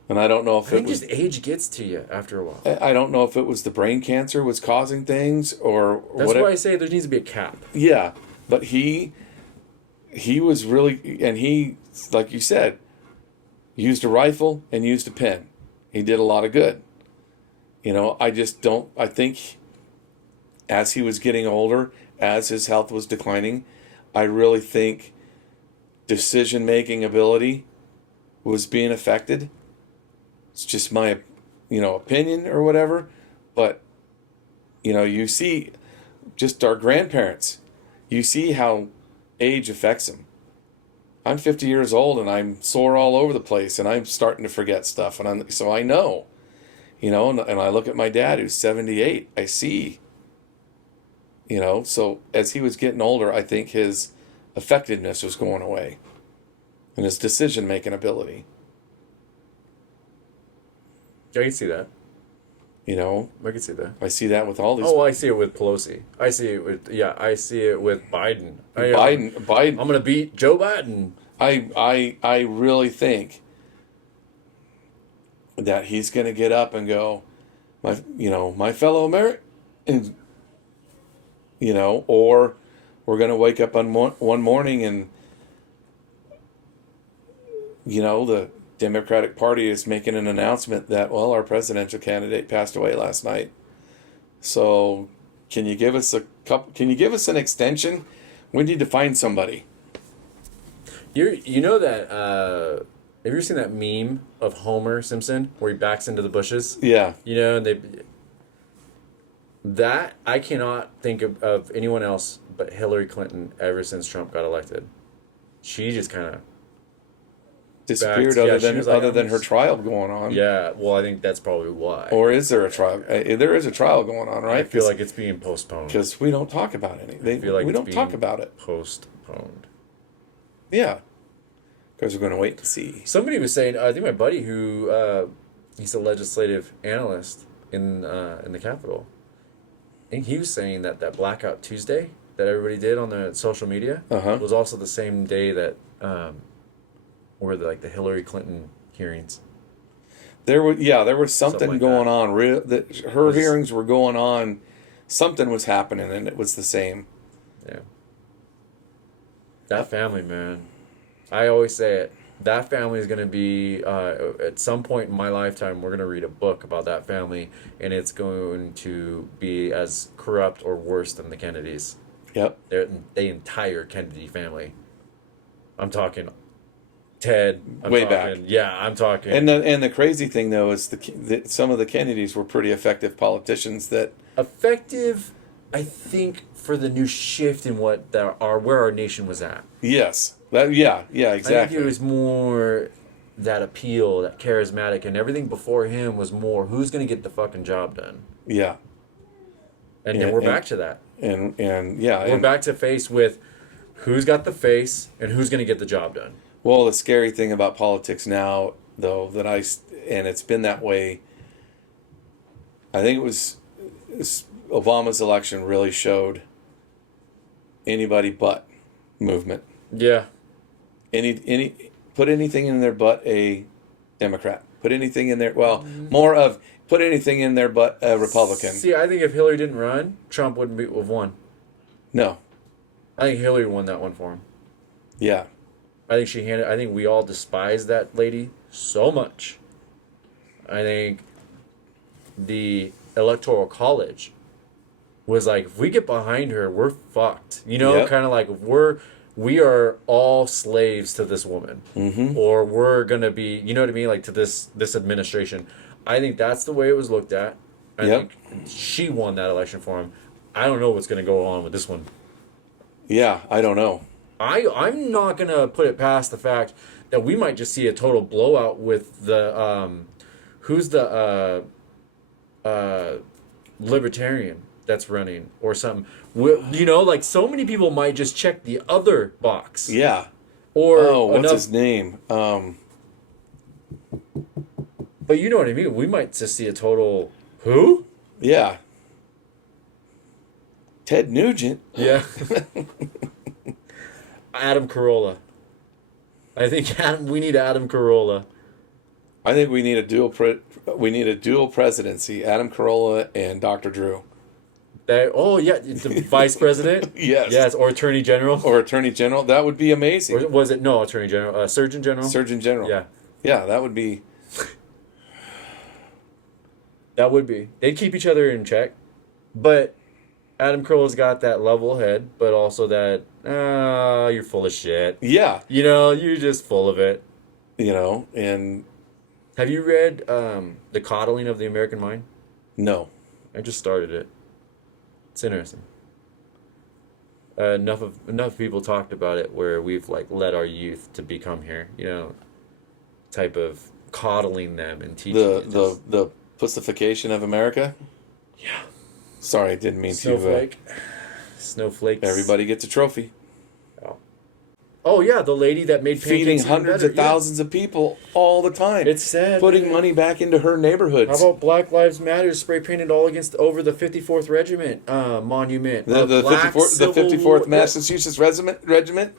And I don't know if I think just age gets to you after a while. I don't know if it was the brain cancer was causing things or That's whatever. why I say there needs to be a cap. Yeah, but he was really, and he, like you said, used a rifle and used a pen. He did a lot of good. I think as he was getting older, as his health was declining, I really think decision-making ability was being affected. It's just my, opinion or whatever. But, you see just our grandparents. You see how age affects them. I'm 50 years old and I'm sore all over the place and I'm starting to forget stuff. So I know, and I look at my dad who's 78. I see, so as he was getting older, I think his effectiveness was going away and his decision-making ability. I can see that. I can see that. I see that with all these. Oh, I see it with Pelosi. I see it with Biden. Biden. I'm gonna beat Joe Biden. I really think that he's gonna get up and go, my fellow Americans, or we're gonna wake up on one morning and the Democratic Party is making an announcement that, our presidential candidate passed away last night. So, can you give us an extension? We need to find somebody. You know that have you ever seen that meme of Homer Simpson where he backs into the bushes? Yeah. And that I cannot think of anyone else but Hillary Clinton ever since Trump got elected. She just kind of disappeared other than her trial going on. Yeah, well, I think that's probably why. Or is there a trial? There is a trial going on, right? I feel like it's being postponed. Because we don't talk about anything. We don't talk about it. Postponed. Yeah. Because we're going to wait to see. Somebody was saying, I think my buddy who, he's a legislative analyst in the Capitol. I think he was saying that Blackout Tuesday that everybody did on the social media was also the same day that were the Hillary Clinton hearings. There was something going on. Her hearings were going on. Something was happening, and it was the same. Yeah. That family, man. I always say it. That family is going to be, at some point in my lifetime, we're going to read a book about that family, and it's going to be as corrupt or worse than the Kennedys. Yep. The entire Kennedy family. I'm talking Ted. Back. Yeah, I'm talking. And the crazy thing, though, is some of the Kennedys were pretty effective politicians Effective, I think, for the new shift in where our nation was at. Yes. Exactly. I think it was more that appeal, that charismatic, and everything before him was more who's going to get the fucking job done. Yeah. And then we're back to that. We're back to face with who's got the face and who's going to get the job done. Well, the scary thing about politics now, though, and it's been that way, I think it was Obama's election really showed anybody but movement. Yeah. Put anything in there but a Democrat. Put anything in there, more of put anything in there but a Republican. See, I think if Hillary didn't run, Trump wouldn't have won. No. I think Hillary won that one for him. Yeah. I think we all despise that lady so much. I think the Electoral College was like, if we get behind her, we're fucked. Kind of like we are all slaves to this woman. Mm-hmm. Or we're going to be, you know what I mean? Like to this administration. I think that's the way it was looked at. I think she won that election for him. I don't know what's going to go on with this one. Yeah, I don't know. I'm not going to put it past the fact that we might just see a total blowout with the, who's the libertarian that's running or something. So many people might just check the other box. Yeah. Or what's his name? But you know what I mean? We might just see a total, who? Yeah. Ted Nugent. Yeah. Adam Carolla. I think we need Adam Carolla. I think we need a dual presidency, Adam Carolla and Dr. Drew. The vice president? Yes, or attorney general. That would be amazing. Or was it Attorney General? Surgeon General. Surgeon General. Yeah. Yeah, that would be. That would be. They'd keep each other in check. But Adam Carolla's got that level head, but also that, you're full of shit. Yeah. You know, you're just full of it. You know, and... Have you read The Coddling of the American Mind? No. I just started it. It's interesting. Enough people talked about it where we've like led our youth to become here, you know, type of coddling them and teaching the pussification of America. Yeah. Sorry, I didn't mean Snowflake. Snowflakes. Everybody gets a trophy. Oh yeah, the lady that made feeding hundreds of thousands of people all the time. It's sad. Putting money back into her neighborhoods. How about Black Lives Matter spray painted all over the 54th Regiment monument? The 54th Massachusetts Regiment.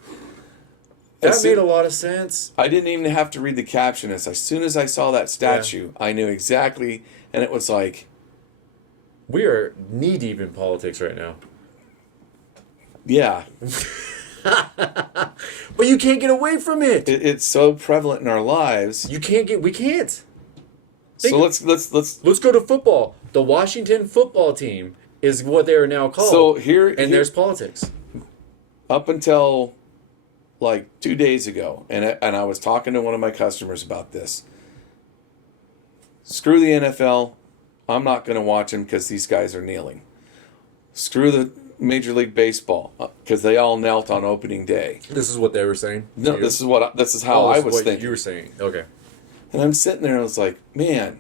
That made a lot of sense. I didn't even have to read the caption. As soon as I saw that statue, I knew exactly, and it was like, we are knee deep in politics right now. Yeah. But you can't get away from it. It's so prevalent in our lives. We can't. So let's go to football. The Washington football team is what they are now called. So there's politics. Up until like 2 days ago, and I was talking to one of my customers about this. Screw the NFL. I'm not going to watch them because these guys are kneeling. Screw the Major League Baseball because they all knelt on opening day. This is what they were saying. No, this is how I was thinking. You were saying, okay. And I'm sitting there and I was like, man,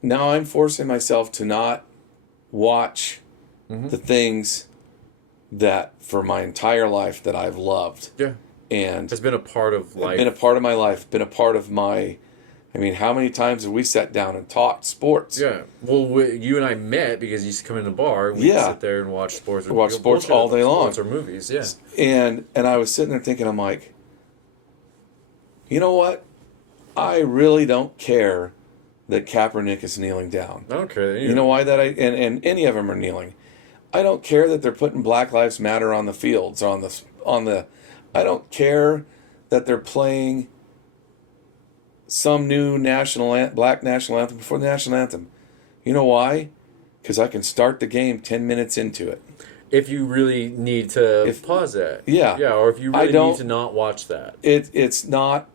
now I'm forcing myself to not watch the things that for my entire life that I've loved. Yeah. And it's been a part of life. Been a part of my life. Been a part of my. I mean, how many times have we sat down and talked sports? Yeah. Well, you and I met because you used to come in the bar. We'd sit there and watch sports. We watch sports all day long. Sports or movies, yeah. And I was sitting there thinking, I'm like, you know what? I really don't care that Kaepernick is kneeling down. I don't care. You know why that and any of them are kneeling. I don't care that they're putting Black Lives Matter on the fields, on the. I don't care that they're playing some new black national anthem before the national anthem. You know why? Because I can start the game 10 minutes into it. If you really need to pause that. Yeah. Yeah, or if you really need to not watch that. It's not...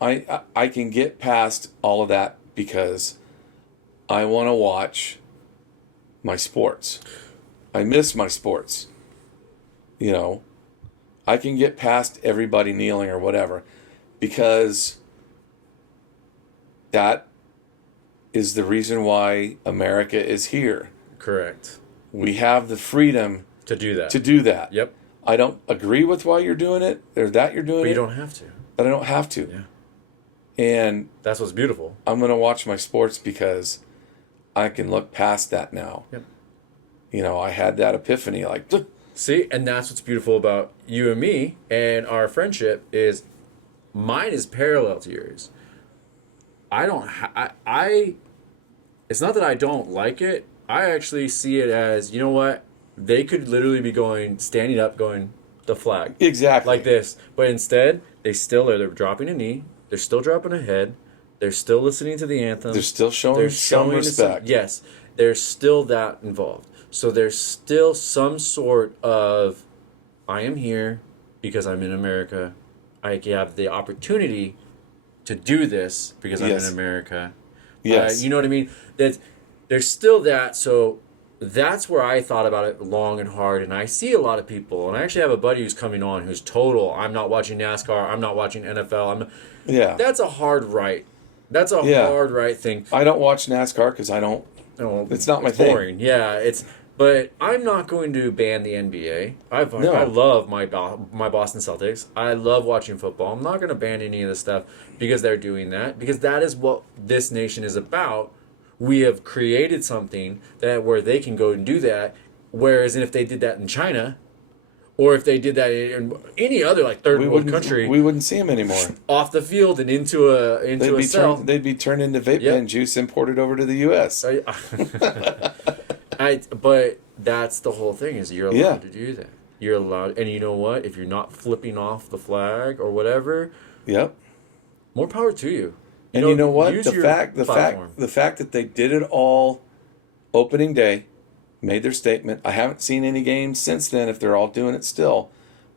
I can get past all of that because I want to watch my sports. I miss my sports. You know, I can get past everybody kneeling or whatever because that is the reason why America is here. Correct. We have the freedom to do that. Yep. I don't agree with why you're doing it or that you're doing it. But you don't have to. But I don't have to. Yeah. And that's what's beautiful. I'm going to watch my sports because I can look past that now. Yep. You know, I had that epiphany like... See, and that's what's beautiful about you and me and our friendship is mine is parallel to yours. I don't... It's not that I don't like it. I actually see it as, you know what? They could literally be standing up, going, the flag. Exactly. Like this. But instead, they're dropping a knee. They're still dropping a head. They're still listening to the anthem. They're still showing some respect. Yes. There's still that involved. So there's still some sort of, I am here because I'm in America. I have the opportunity to do this because I'm in America. Yes. You know what I mean? There's still that. So that's where I thought about it long and hard. And I see a lot of people. And I actually have a buddy who's coming on who's total, I'm not watching NASCAR. I'm not watching NFL. That's a hard right. That's a hard right thing. I don't watch NASCAR because I don't. It's not my thing. Boring. Yeah, but I'm not going to ban the NBA. I love my Boston Celtics. I love watching football. I'm not going to ban any of this stuff because they're doing that. Because that is what this nation is about. We have created something where they can go and do that. Whereas if they did that in China, or if they did that in any other third world country, we wouldn't see them anymore. Off the field and into a cell. They'd be turned into vape pen juice imported over to the U.S. But that's the whole thing is you're allowed to do that. You're allowed, and you know what? If you're not flipping off the flag or whatever, More power to you. And you know what? use The your fact platform. that they did it all opening day, made their statement. I haven't seen any games since then if they're all doing it still.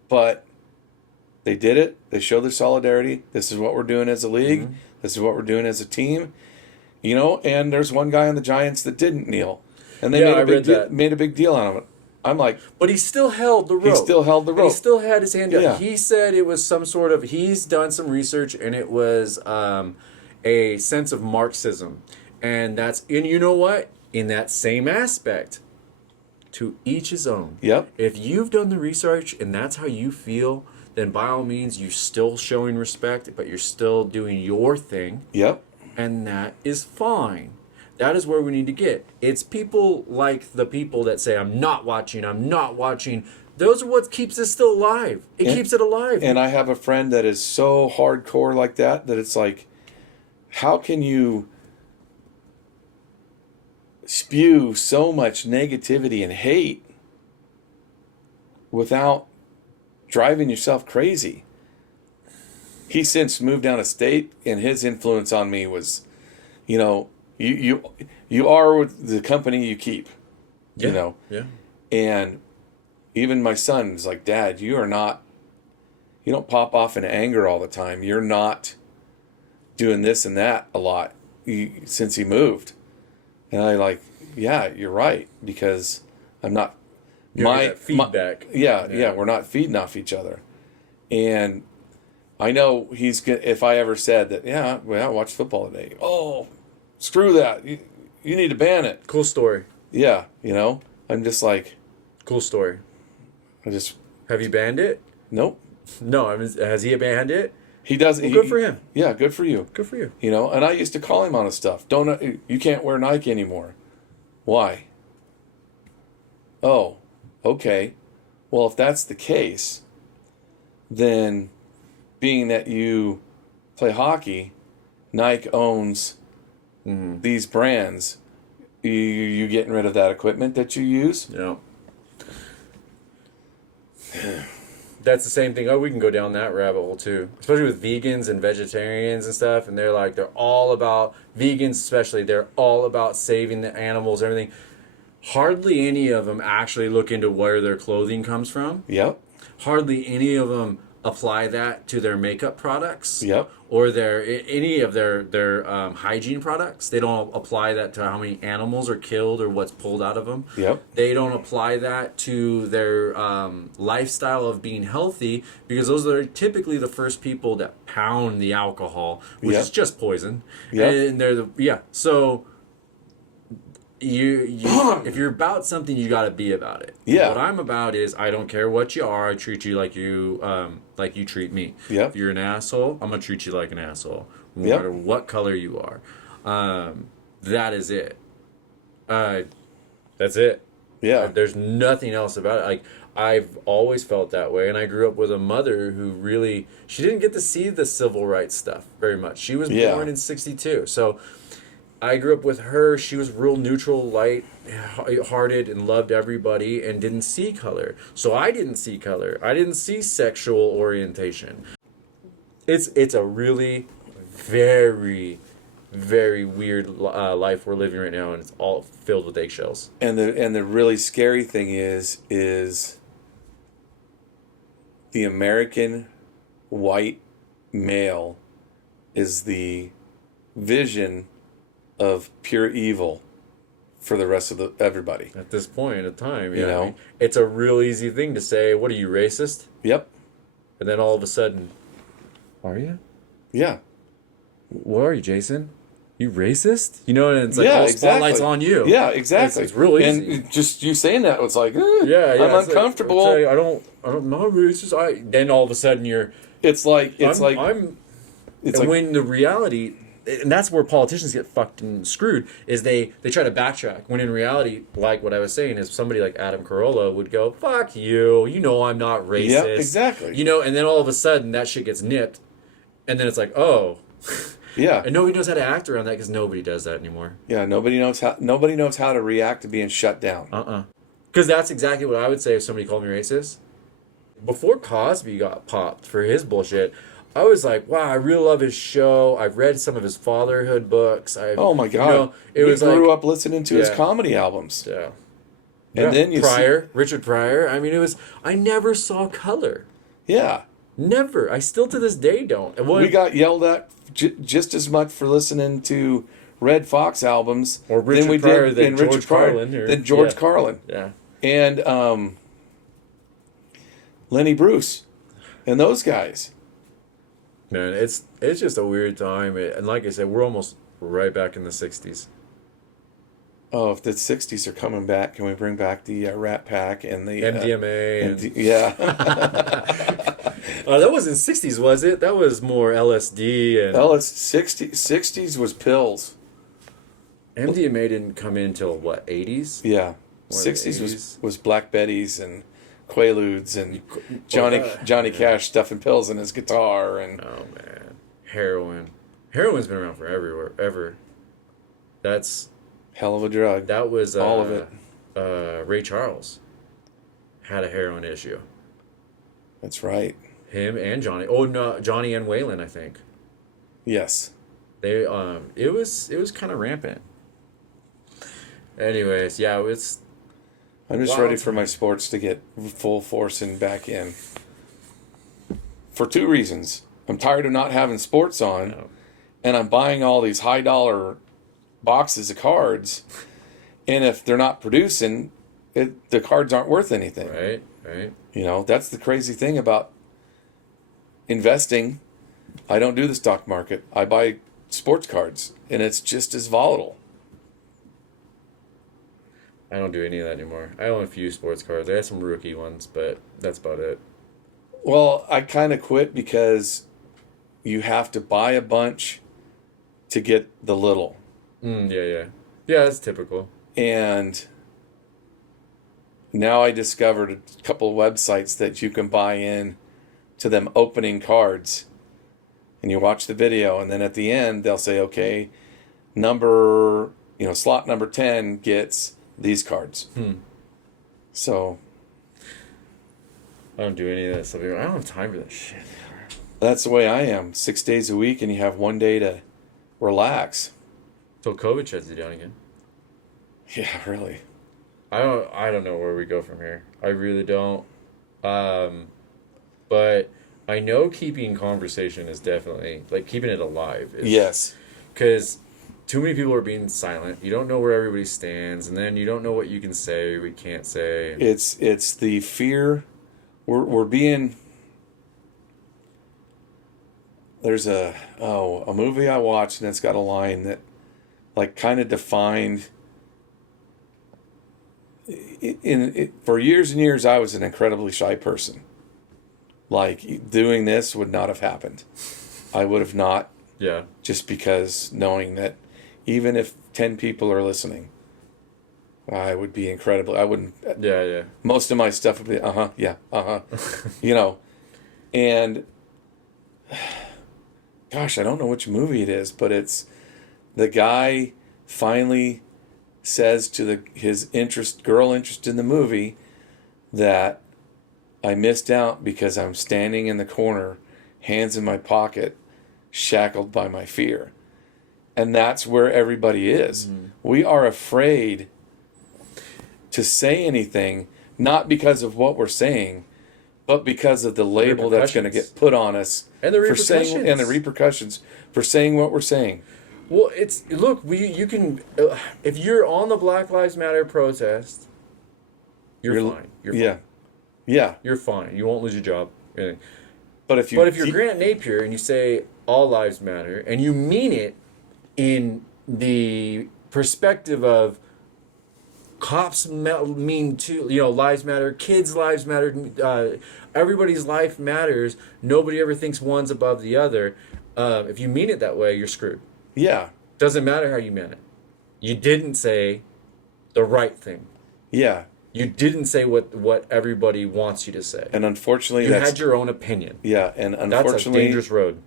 But they did it. They showed their solidarity. This is what we're doing as a league. Mm-hmm. This is what we're doing as a team. You know, and there's one guy on the Giants that didn't kneel. And they made a big deal out of it. I'm like... But he still held the rope. He still held the rope. He still had his hand up. Yeah. He said it was some sort of... He's done some research, and it was a sense of Marxism. And that's... And you know what? In that same aspect, to each his own. Yep. If you've done the research and that's how you feel, then by all means, you're still showing respect, but you're still doing your thing. Yep. And that is fine. That is where we need to get. It's people like the people that say, I'm not watching. Those are what keeps us still alive. It keeps it alive. And I have a friend that is so hardcore like that it's like, how can you spew so much negativity and hate without driving yourself crazy? He's since moved down a state, and his influence on me was, you know, you are with the company you keep, you know. Yeah. And even my son was like, Dad, you don't pop off in anger all the time. You're not doing this and that a lot since he moved. And I like, yeah, you're right, because I'm not. That feedback. We're not feeding off each other, and I know he's good. If I ever said that, I watched football today. Oh, screw that! You need to ban it. Cool story. Yeah, you know, I'm just like, cool story. Have you banned it? Nope. No, has he banned it? He does. Well, good for him. Yeah, good for you. Good for you. You know, and I used to call him on his stuff. You can't wear Nike anymore. Why? Oh, okay. Well, if that's the case, then being that you play hockey, Nike owns these brands. You getting rid of that equipment that you use? Yeah. That's the same thing. Oh, we can go down that rabbit hole too. Especially with vegans and vegetarians and stuff. And they're all about, vegans especially, they're all about saving the animals, everything. Hardly any of them actually look into where their clothing comes from. Yep. Hardly any of them apply that to their makeup products. Yep. Or any of their hygiene products. They don't apply that to how many animals are killed or what's pulled out of them. Yep. They don't apply that to their lifestyle of being healthy, because those are typically the first people that pound the alcohol, which is just poison. Yep. And they're so you if you're about something, you got to be about it. Yeah. What I'm about is, I don't care what you are. I treat you like you treat me. Yep. If you're an asshole, I'm gonna treat you like an asshole, no Yep. matter what color you are. That is it. That's it. Yeah. There's nothing else about it. Like, I've always felt that way, and I grew up with a mother who really, she didn't get to see the civil rights stuff very much. She was born in 1962, so I grew up with her. She was real neutral, light-hearted, and loved everybody, and didn't see color. So I didn't see color. I didn't see sexual orientation. It's a really very, very weird life we're living right now, and it's all filled with eggshells. And the really scary thing is the American white male is the vision of pure evil for the rest of everybody. At this point in time, You know? I mean, it's a real easy thing to say, what are you, racist? Yep. And then all of a sudden, are you? Yeah. What are you, Jason? You racist? You know, and it's like, all spotlight's on you. Yeah, exactly. It's real easy. And just you saying that, it's like, yeah, I'm uncomfortable. Like, I don't know racist. Then all of a sudden you're. When the reality, and that's where politicians get fucked and screwed, is they try to backtrack. When in reality, like what I was saying, is somebody like Adam Carolla would go, fuck you, you know I'm not racist. Yep, exactly. You know, and then all of a sudden that shit gets nipped, and then it's like, oh. Yeah. And nobody knows how to act around that, because nobody does that anymore. Yeah, nobody knows how to react to being shut down. Because that's exactly what I would say if somebody called me racist. Before Cosby got popped for his bullshit, I was like, wow, I really love his show. I've read some of his fatherhood books. Oh my God. It was grew like, up listening to his comedy albums. Yeah. And then you Richard Pryor. I mean, I never saw color. Yeah. Never. I still to this day don't. We got yelled at just as much for listening to Red Fox albums or Richard Pryor than George Carlin. Than George Carlin. Yeah. And Lenny Bruce and those guys. Man, it's just a weird time. And like I said, we're almost right back in the 60s. Oh, if the 60s are coming back, can we bring back the Rat Pack and the MDMA? Yeah. That wasn't 60s, was it? That was more LSD and... 60s was pills. MDMA didn't come in until, what, 80s? Yeah. 60s was Black Betties and Quaaludes and Johnny Cash stuffing pills in his guitar. And oh, man. Heroin. Heroin's been around forever. Ever. That's... hell of a drug. That was... all of it. Ray Charles had a heroin issue. That's right. Him and Johnny. Oh no, Johnny and Waylon, I think. Yes. They it was kind of rampant. Anyways, yeah, I'm just ready for my sports to get full force and back in. For two reasons. I'm tired of not having sports on, and I'm buying all these high dollar boxes of cards, and if they're not producing, the cards aren't worth anything. Right. You know, that's the crazy thing about investing. I don't do the stock market. I buy sports cards, and it's just as volatile. I don't do any of that anymore. I own a few sports cards. I have some rookie ones, but that's about it. Well, I kind of quit because you have to buy a bunch to get the little. Yeah, that's typical. And now I discovered a couple of websites that you can buy in to them opening cards, and you watch the video, and then at the end they'll say, okay, slot number 10 gets these cards. So I don't do any of that stuff. I don't have time for that shit. That's the way I am. 6 days a week, and you have one day to relax. Till COVID shuts you down again. Yeah, really. I don't know where we go from here. I really don't. But I know keeping conversation is definitely, like, keeping it alive. Yes. Because too many people are being silent. You don't know where everybody stands, and then you don't know what you can say, we can't say. It's the fear. We're being... There's a movie I watched, and it's got a line that, like, kind of defined... For years and years, I was an incredibly shy person. Like, doing this would not have happened. I would have not. Yeah. Just because knowing that even if 10 people are listening, I would be incredible. I wouldn't. Yeah. Most of my stuff would be, you know. And, gosh, I don't know which movie it is, but it's the guy finally says to his girl interest in the movie that I missed out because I'm standing in the corner, hands in my pocket, shackled by my fear. And that's where everybody is. Mm-hmm. We are afraid to say anything, not because of what we're saying, but because of the label that's going to get put on us and the repercussions for saying what we're saying. Well, you can, if you're on the Black Lives Matter protest, you're fine. You're fine. Yeah. You're fine. You won't lose your job. But if you're Grant Napier and you say all lives matter, and you mean it in the perspective of cops mean too, lives matter, kids' lives matter, everybody's life matters, nobody ever thinks one's above the other. If you mean it that way, you're screwed. Yeah. Doesn't matter how you meant it. You didn't say the right thing. Yeah. You didn't say what everybody wants you to say. And unfortunately, you had your own opinion. Yeah, and unfortunately, that's a dangerous road.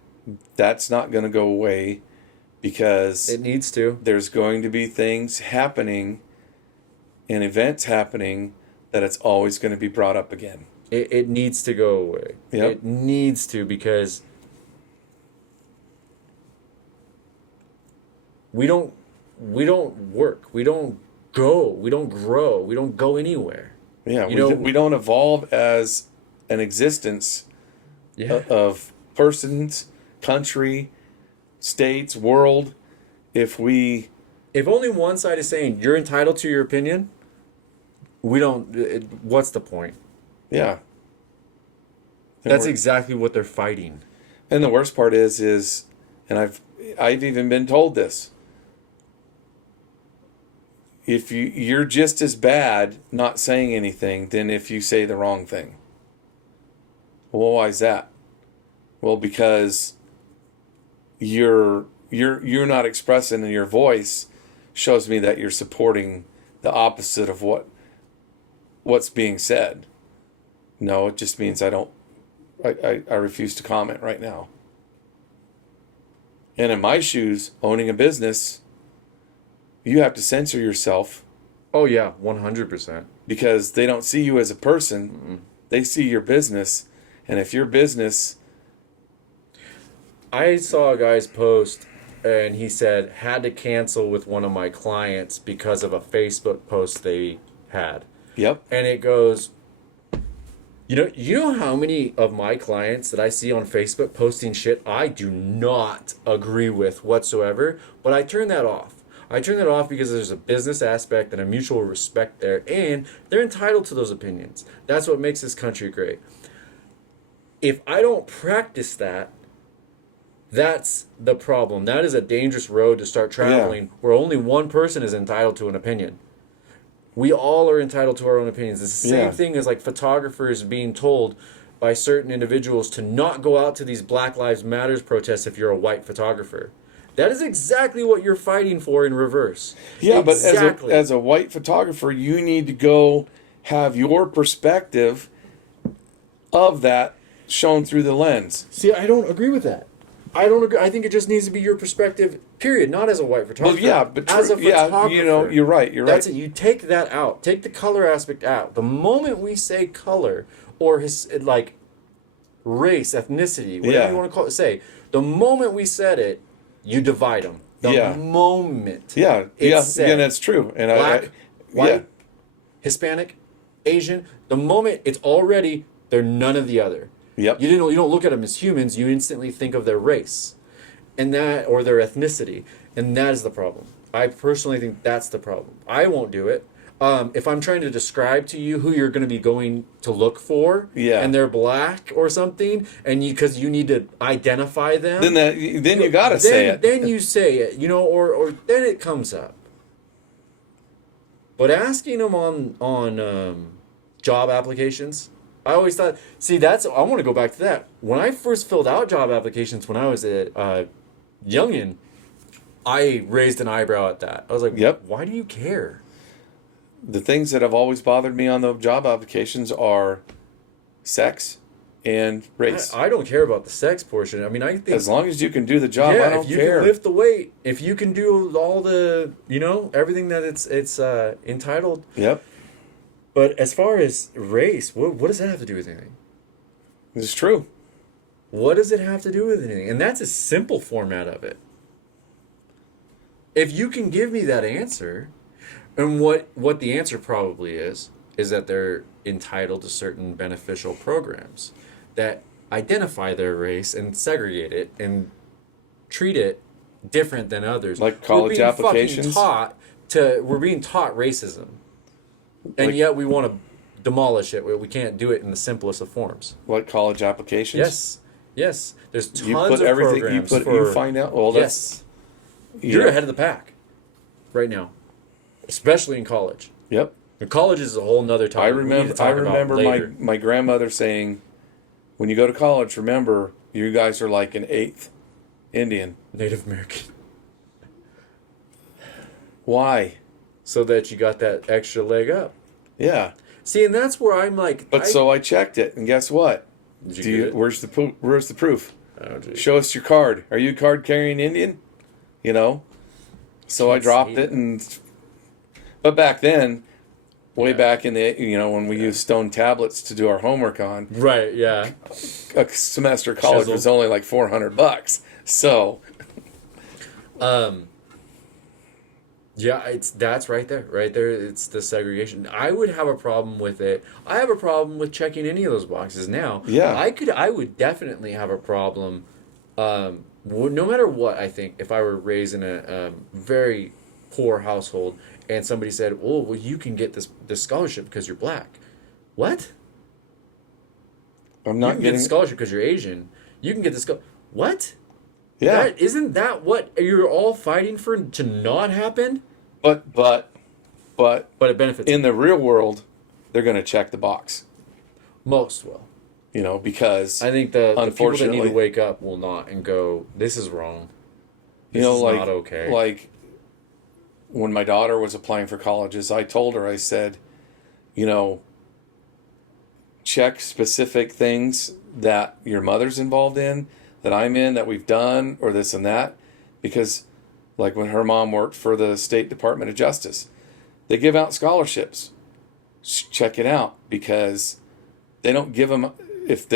That's not going to go away because it needs to. There's going to be things happening and events happening that it's always going to be brought up again. It needs to go away. Yep. It needs to, because we don't work. We don't go. We don't grow. We don't go anywhere. Yeah, we don't evolve as an existence of persons, country, states, world. If only one side is saying you're entitled to your opinion, what's the point? Yeah. That's exactly what they're fighting. And the worst part is, and I've even been told this. If you're just as bad not saying anything than if you say the wrong thing. Well, why is that? Well, because you're not expressing, and your voice shows me that you're supporting the opposite of what's being said. No, it just means I refuse to comment right now. And in my shoes, owning a business, you have to censor yourself. Oh yeah, 100%. Because they don't see you as a person. Mm-mm. They see your business. And if your business... I saw a guy's post, and he said, had to cancel with one of my clients because of a Facebook post they had. Yep. And it goes... You know how many of my clients that I see on Facebook posting shit I do not agree with whatsoever, but I turn that off. I turn that off because there's a business aspect and a mutual respect there, and they're entitled to those opinions. That's what makes this country great. If I don't practice that, that's the problem. That is a dangerous road to start traveling where only one person is entitled to an opinion. We all are entitled to our own opinions. It's the same thing as like photographers being told by certain individuals to not go out to these Black Lives Matters protests if you're a white photographer. That is exactly what you're fighting for in reverse. Yeah, exactly. But as a white photographer, you need to go have your perspective of that shown through the lens. See, I don't agree with that. I don't agree. I think it just needs to be your perspective, period. Not as a white photographer. Well, yeah, but as a photographer. Yeah, you're right. That's it. You take that out. Take the color aspect out. The moment we say color or like race, ethnicity, whatever you want to call it, the moment we said it, you divide them. The moment. Yeah, that's true. And Black, white, Hispanic, Asian. The moment it's already, they're none of the other. Yep. You don't look at them as humans. You instantly think of their race, and that or their ethnicity, and that is the problem. I personally think that's the problem. I won't do it. If I'm trying to describe to you who you're going to be going to look for, and they're black or something, and because you need to identify them, then you gotta say it. Then you say it, or then it comes up. But asking them on job applications. I always thought, I want to go back to that. When I first filled out job applications when I was a youngin', I raised an eyebrow at that. I was like, why do you care? The things that have always bothered me on the job applications are sex and race. I don't care about the sex portion. I mean, I think... As long as you can do the job, I don't care. If you can lift the weight, if you can do all the, everything that it's entitled... Yep. But as far as race, what does that have to do with anything? It's true. What does it have to do with anything? And that's a simple format of it. If you can give me that answer, and what the answer probably is that they're entitled to certain beneficial programs that identify their race and segregate it and treat it different than others. Like college applications? We're being taught racism. And yet we want to demolish it. We can't do it in the simplest of forms. Like college applications? Yes. There's tons of programs. You find out. Well, you're ahead of the pack right now, especially in college. Yep. And college is a whole nother topic. I remember my grandmother saying, when you go to college, remember you guys are like an eighth Indian, Native American. Why? So that you got that extra leg up. Yeah. See, and that's where I'm like... So I checked it, and guess what? Where's the proof? Oh, show us your card. Are you a card-carrying Indian? So I dropped it, but back then, way back in the, when we used stone tablets to do our homework on. Right, yeah. A semester of college was only like $400. So... Yeah, that's right there. Right there, it's the segregation. I would have a problem with it. I have a problem with checking any of those boxes now. Yeah. I would definitely have a problem, no matter what, I think, if I were raised in a very poor household and somebody said, "Oh, well, you can get this scholarship because you're black." What? I'm You not can get getting the scholarship because you're Asian. You can get the What? Yeah. Isn't that what you're all fighting for to not happen? But it benefits in the real world, they're going to check the box. Most will. Because I think the people that need unfortunately, to wake up will not and go, "This is wrong. This is like not okay." like when my daughter was applying for colleges, I told her, I said, check specific things that your mother's involved in, that I'm in, that we've done, or this and that. Because like when her mom worked for the State Department of Justice, they give out scholarships. Check it out, because they don't give them, if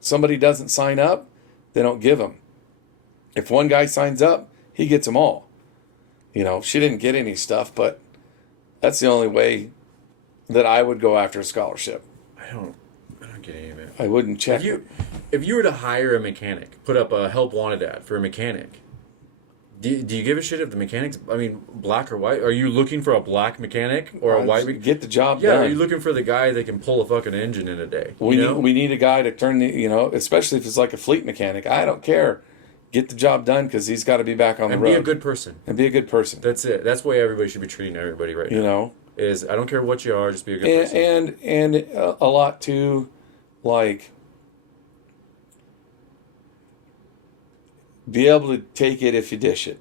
somebody doesn't sign up, they don't give them. If one guy signs up, he gets them all. She didn't get any stuff, but that's the only way that I would go after a scholarship. I don't get any of it. I wouldn't check it. If you were to hire a mechanic, put up a help wanted ad for a mechanic, do you give a shit if the mechanic's, black or white? Are you looking for a black mechanic or a white mechanic? Get the job Yeah, done. are you looking for the guy that can pull a fucking engine in a day? We need a guy to turn especially if it's like a fleet mechanic. I don't care. Get the job done, because he's got to be back on the road. And be a good person. That's it. That's the way everybody should be treating everybody right now. Is I don't care what you are, just be a good person. And a lot too, like, be able to take it if you dish it.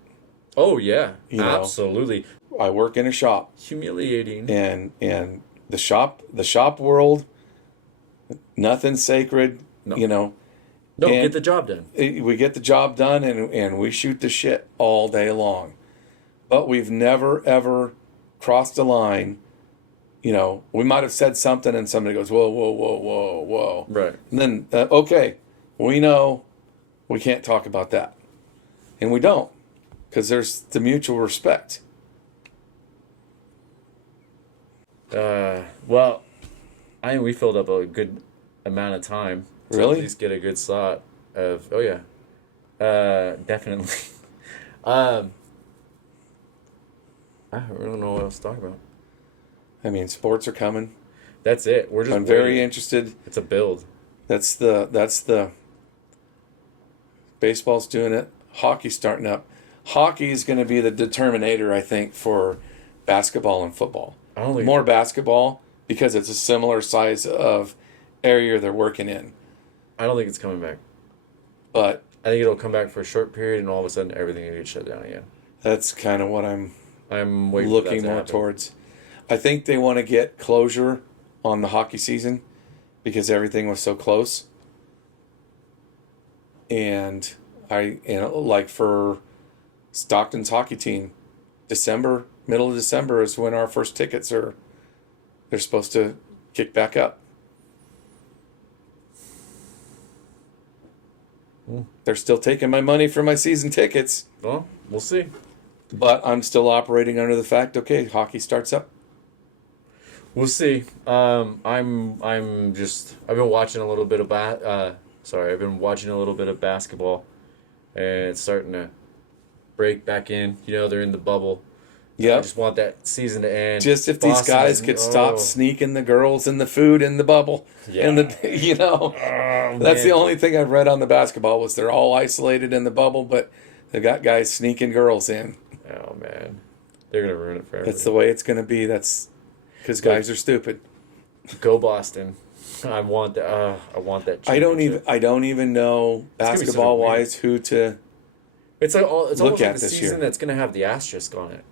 Oh yeah, absolutely. I work in a shop. Humiliating. And the shop world, nothing's sacred. No. No, get the job done. We get the job done, and we shoot the shit all day long. But we've never, ever crossed a line. We might have said something, and somebody goes, whoa, whoa, whoa, whoa, whoa. Right. And then, okay, we know we can't talk about that. And we don't, because there's the mutual respect. Well, I think we filled up a good amount of time. Really? At least get a good thought of. Oh yeah, definitely. I don't know what else to talk about. Sports are coming. That's it. We're just. I'm very interested. It's a build. That's the. Baseball's doing it. Hockey's starting up. Hockey is going to be the determinator, I think, for basketball and football. More basketball, because it's a similar size of area they're working in. I don't think it's coming back. But I think it'll come back for a short period, and all of a sudden everything will get shut down again. That's kind of what I'm looking more towards. I think they want to get closure on the hockey season because everything was so close. And like for Stockton's hockey team, middle of December is when our first tickets they're supposed to kick back up. They're still taking my money for my season tickets. Well, we'll see. But I'm still operating under the fact, okay, hockey starts up. We'll see. I've been watching a little bit of I've been watching a little bit of basketball, and it's starting to break back in. They're in the bubble. Yeah. I just want that season to end. Just if these guys could stop sneaking the girls and the food in the bubble. Yeah. And that's the only thing I've read on the basketball was they're all isolated in the bubble, but they got guys sneaking girls in. Oh man, they're gonna ruin it for everybody. That's the way it's gonna be. That's because guys are stupid. Go Boston! I want that. I want that. I don't even know basketball wise who to. It's almost like the this season year. that's gonna have the asterisk on it.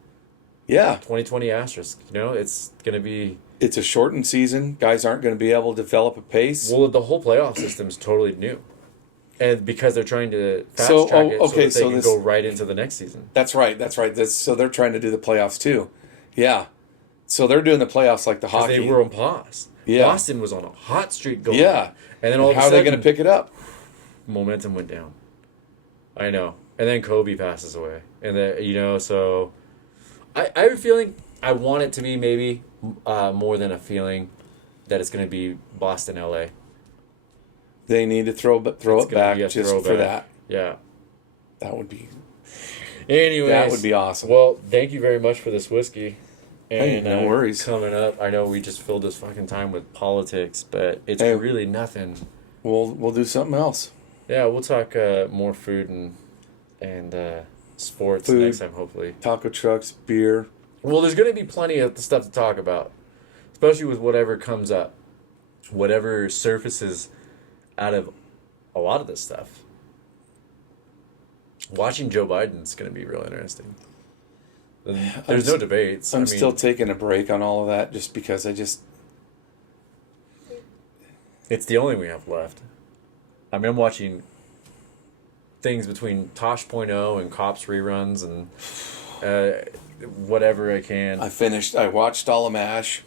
Yeah. 2020 asterisk. It's gonna be. It's a shortened season. Guys aren't going to be able to develop a pace. Well, the whole playoff system is totally new, and because they're trying to fast track it so that they can go right into the next season. That's right. So they're trying to do the playoffs too. Yeah. So they're doing the playoffs like the hockey. They were on pause. Yeah. Boston was on a hot streak going. Yeah. And then all of a how sudden, are they going to pick it up? Momentum went down. I know. And then Kobe passes away, and then so I have a feeling I want it to be maybe more than a feeling that it's going to be Boston, LA. They need to throw it back just for that. Yeah. That would be. Anyways, that would be awesome. Well, thank you very much for this whiskey. And no worries. Coming up, I know we just filled this fucking time with politics, but it's really nothing. We'll do something else. Yeah, we'll talk more food and sports next time, hopefully. Taco trucks, beer. Well, there's going to be plenty of stuff to talk about, especially with whatever comes up, whatever surfaces out of a lot of this stuff. Watching Joe Biden's going to be real interesting. There's no debates. I'm still taking a break on all of that just because it's the only we have left. I mean, I'm watching things between Tosh.0 and Cops reruns and whatever I can. I watched all of MASH.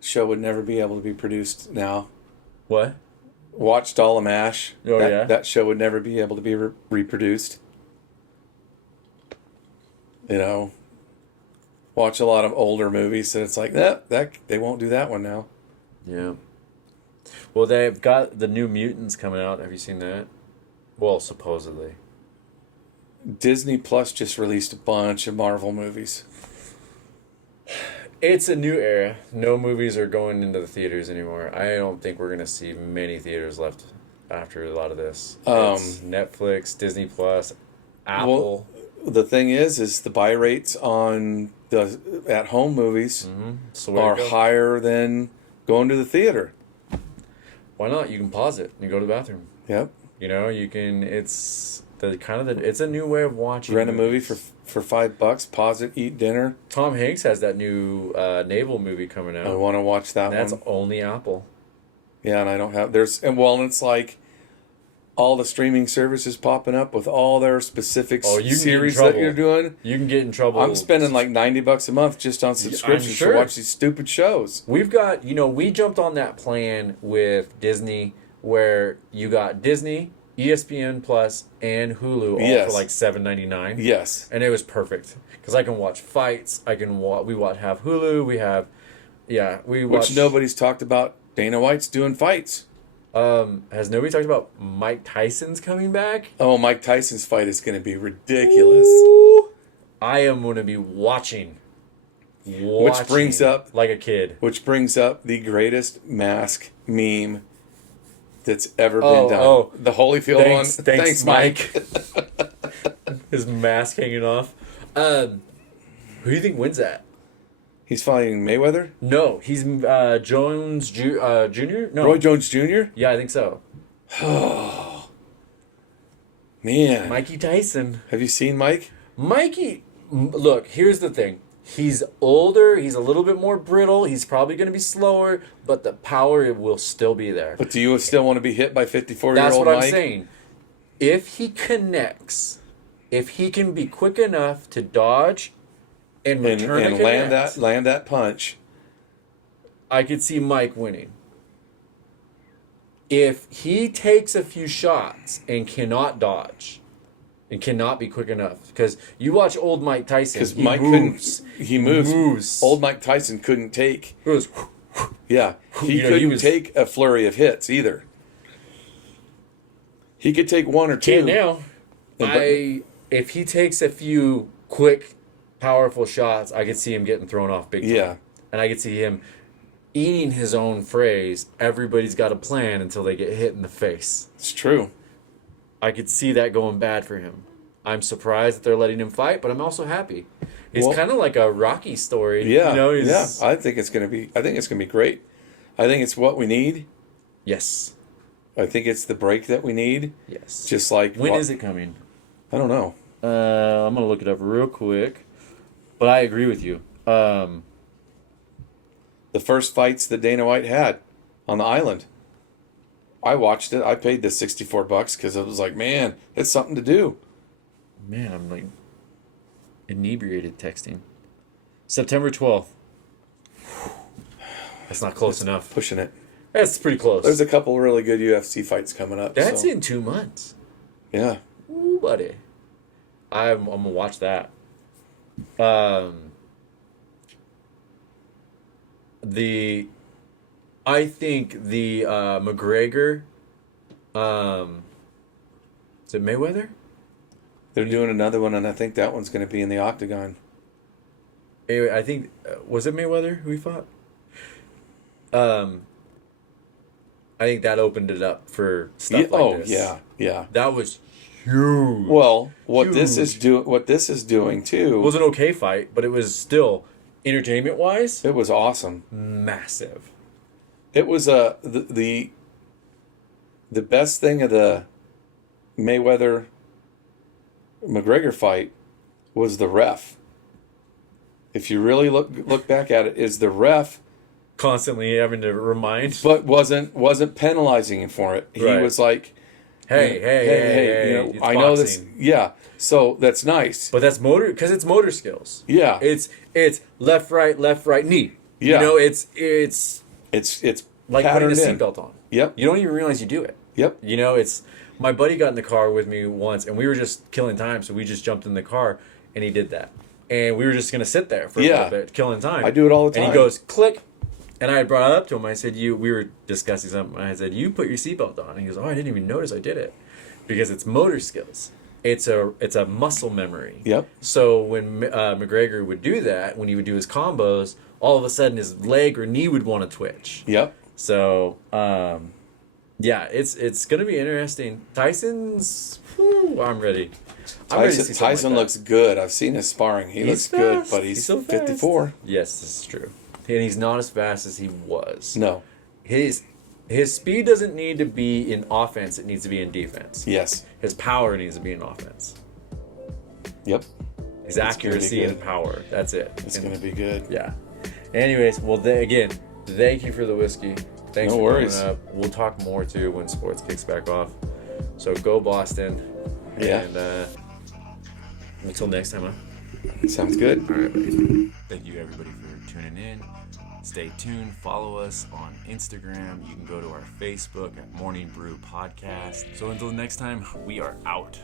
Show would never be able to be produced now. What? Watched all of MASH. Oh, yeah? That show would never be able to be reproduced. You know, watch a lot of older movies, and it's like, that they won't do that one now. Yeah. Well, they've got the New Mutants coming out. Have you seen that? Well, supposedly. Disney Plus just released a bunch of Marvel movies. It's a new era. No movies are going into the theaters anymore. I don't think we're going to see many theaters left after a lot of this. It's Netflix, Disney Plus, Apple. Well, the thing is the buy rates on the at-home movies are higher than going to the theater. Why not? You can pause it and go to the bathroom. Yep. You know, you can. It's it's a new way of watching. Rent a movie for $5, pause it, eat dinner. Tom Hanks has that new naval movie coming out. I want to watch that one. That's only Apple. Yeah, and I don't have and it's like all the streaming services popping up with all their specific series that you're doing. You can get in trouble. I'm spending like $90 a month just on subscriptions to watch these stupid shows. We've got, we jumped on that plan with Disney where you got Disney, ESPN Plus, and Hulu all for like $7.99. Yes. And it was perfect because I can watch fights. We have Hulu. We have, which nobody's talked about. Dana White's doing fights. Has nobody talked about Mike Tyson's coming back? Oh, Mike Tyson's fight is going to be ridiculous. Ooh, I am going to be watching. Which brings up like a kid. Which brings up the greatest mask meme that's ever been done. The Holyfield one. Thanks, Mike. His mask hanging off. Who do you think wins that? He's fighting Mayweather? No, he's Jones Jr. No, Roy Jones Jr. Yeah, I think so. Oh man, Mikey Tyson. Have you seen Mike? Mikey, look. Here's the thing. He's older. He's a little bit more brittle. He's probably going to be slower, but the power will still be there. But do you still want to be hit by 54-year-old Mike? That's what I'm saying. If he connects, if he can be quick enough to dodge and land that punch, I could see Mike winning. If he takes a few shots and cannot dodge and cannot be quick enough, because you watch old Mike Tyson, because Mike moves. He moves. Old Mike Tyson couldn't take. It was, yeah, he couldn't take a flurry of hits either. He could take one or two. Can't now. If he takes a few quick, powerful shots, I could see him getting thrown off big time. Yeah. And I could see him eating his own phrase, everybody's got a plan until they get hit in the face. It's true. I could see that going bad for him. I'm surprised that they're letting him fight, but I'm also happy. He's kind of like a Rocky story. Yeah, yeah. I think it's gonna be great. I think it's what we need. Yes. I think it's the break that we need. Yes. Just like when is it coming? I don't know. I'm gonna look it up real quick. But I agree with you. The first fights that Dana White had on the island, I watched it. I paid the $64 because it was like, man, it's something to do. Man, I'm like inebriated texting. September 12th. That's not close enough. Pushing it. That's pretty close. There's a couple really good UFC fights coming up. That's in 2 months. Yeah. Ooh, buddy. I'm gonna watch that. I think the McGregor, is it Mayweather? They're doing another one, and I think that one's going to be in the octagon. Anyway, I think was it Mayweather who he fought? I think that opened it up for stuff like this. Yeah. That was huge. Well, what Huge. this is doing too. It was an okay fight, but it was still entertainment wise. It was awesome. Massive. It was the best thing of the Mayweather McGregor fight was the ref. If you really look back at it, is the ref Constantly having to remind, but wasn't penalizing him for it. He was like, hey, you know, it's I know boxing. this. Yeah, so that's nice. But that's because it's motor skills. Yeah, it's left, right, knee. Yeah, you know, it's like putting a seatbelt on. Yep. You don't even realize you do it. Yep. You know, it's my buddy got in the car with me once, and we were just killing time, so we just jumped in the car, and he did that, and we were just gonna sit there for a little bit, killing time. I do it all the time. And he goes click. And I brought it up to him. I said, we were discussing something. I said, you put your seatbelt on. And he goes, oh, I didn't even notice I did it. Because it's motor skills. It's a muscle memory. Yep. So when McGregor would do that, when he would do his combos, all of a sudden his leg or knee would want to twitch. Yep. So, yeah, it's going to be interesting. Tyson's, I'm ready. Tyson looks good. I've seen his sparring. He looks good, but he's so 54. Yes, this is true. And he's not as fast as he was. No. His speed doesn't need to be in offense. It needs to be in defense. Yes. His power needs to be in offense. Yep. His accuracy and power. That's it. It's going to be good. Yeah. Anyways, well, again, thank you for the whiskey. Thanks for coming up. We'll talk more, too, when sports kicks back off. So go Boston. Yeah. And until next time, huh? Sounds good. All right, buddy. Thank you, everybody, for tuning in. Stay tuned. Follow us on Instagram. You can go to our Facebook at Morning Brew Podcast. So until next time, we are out.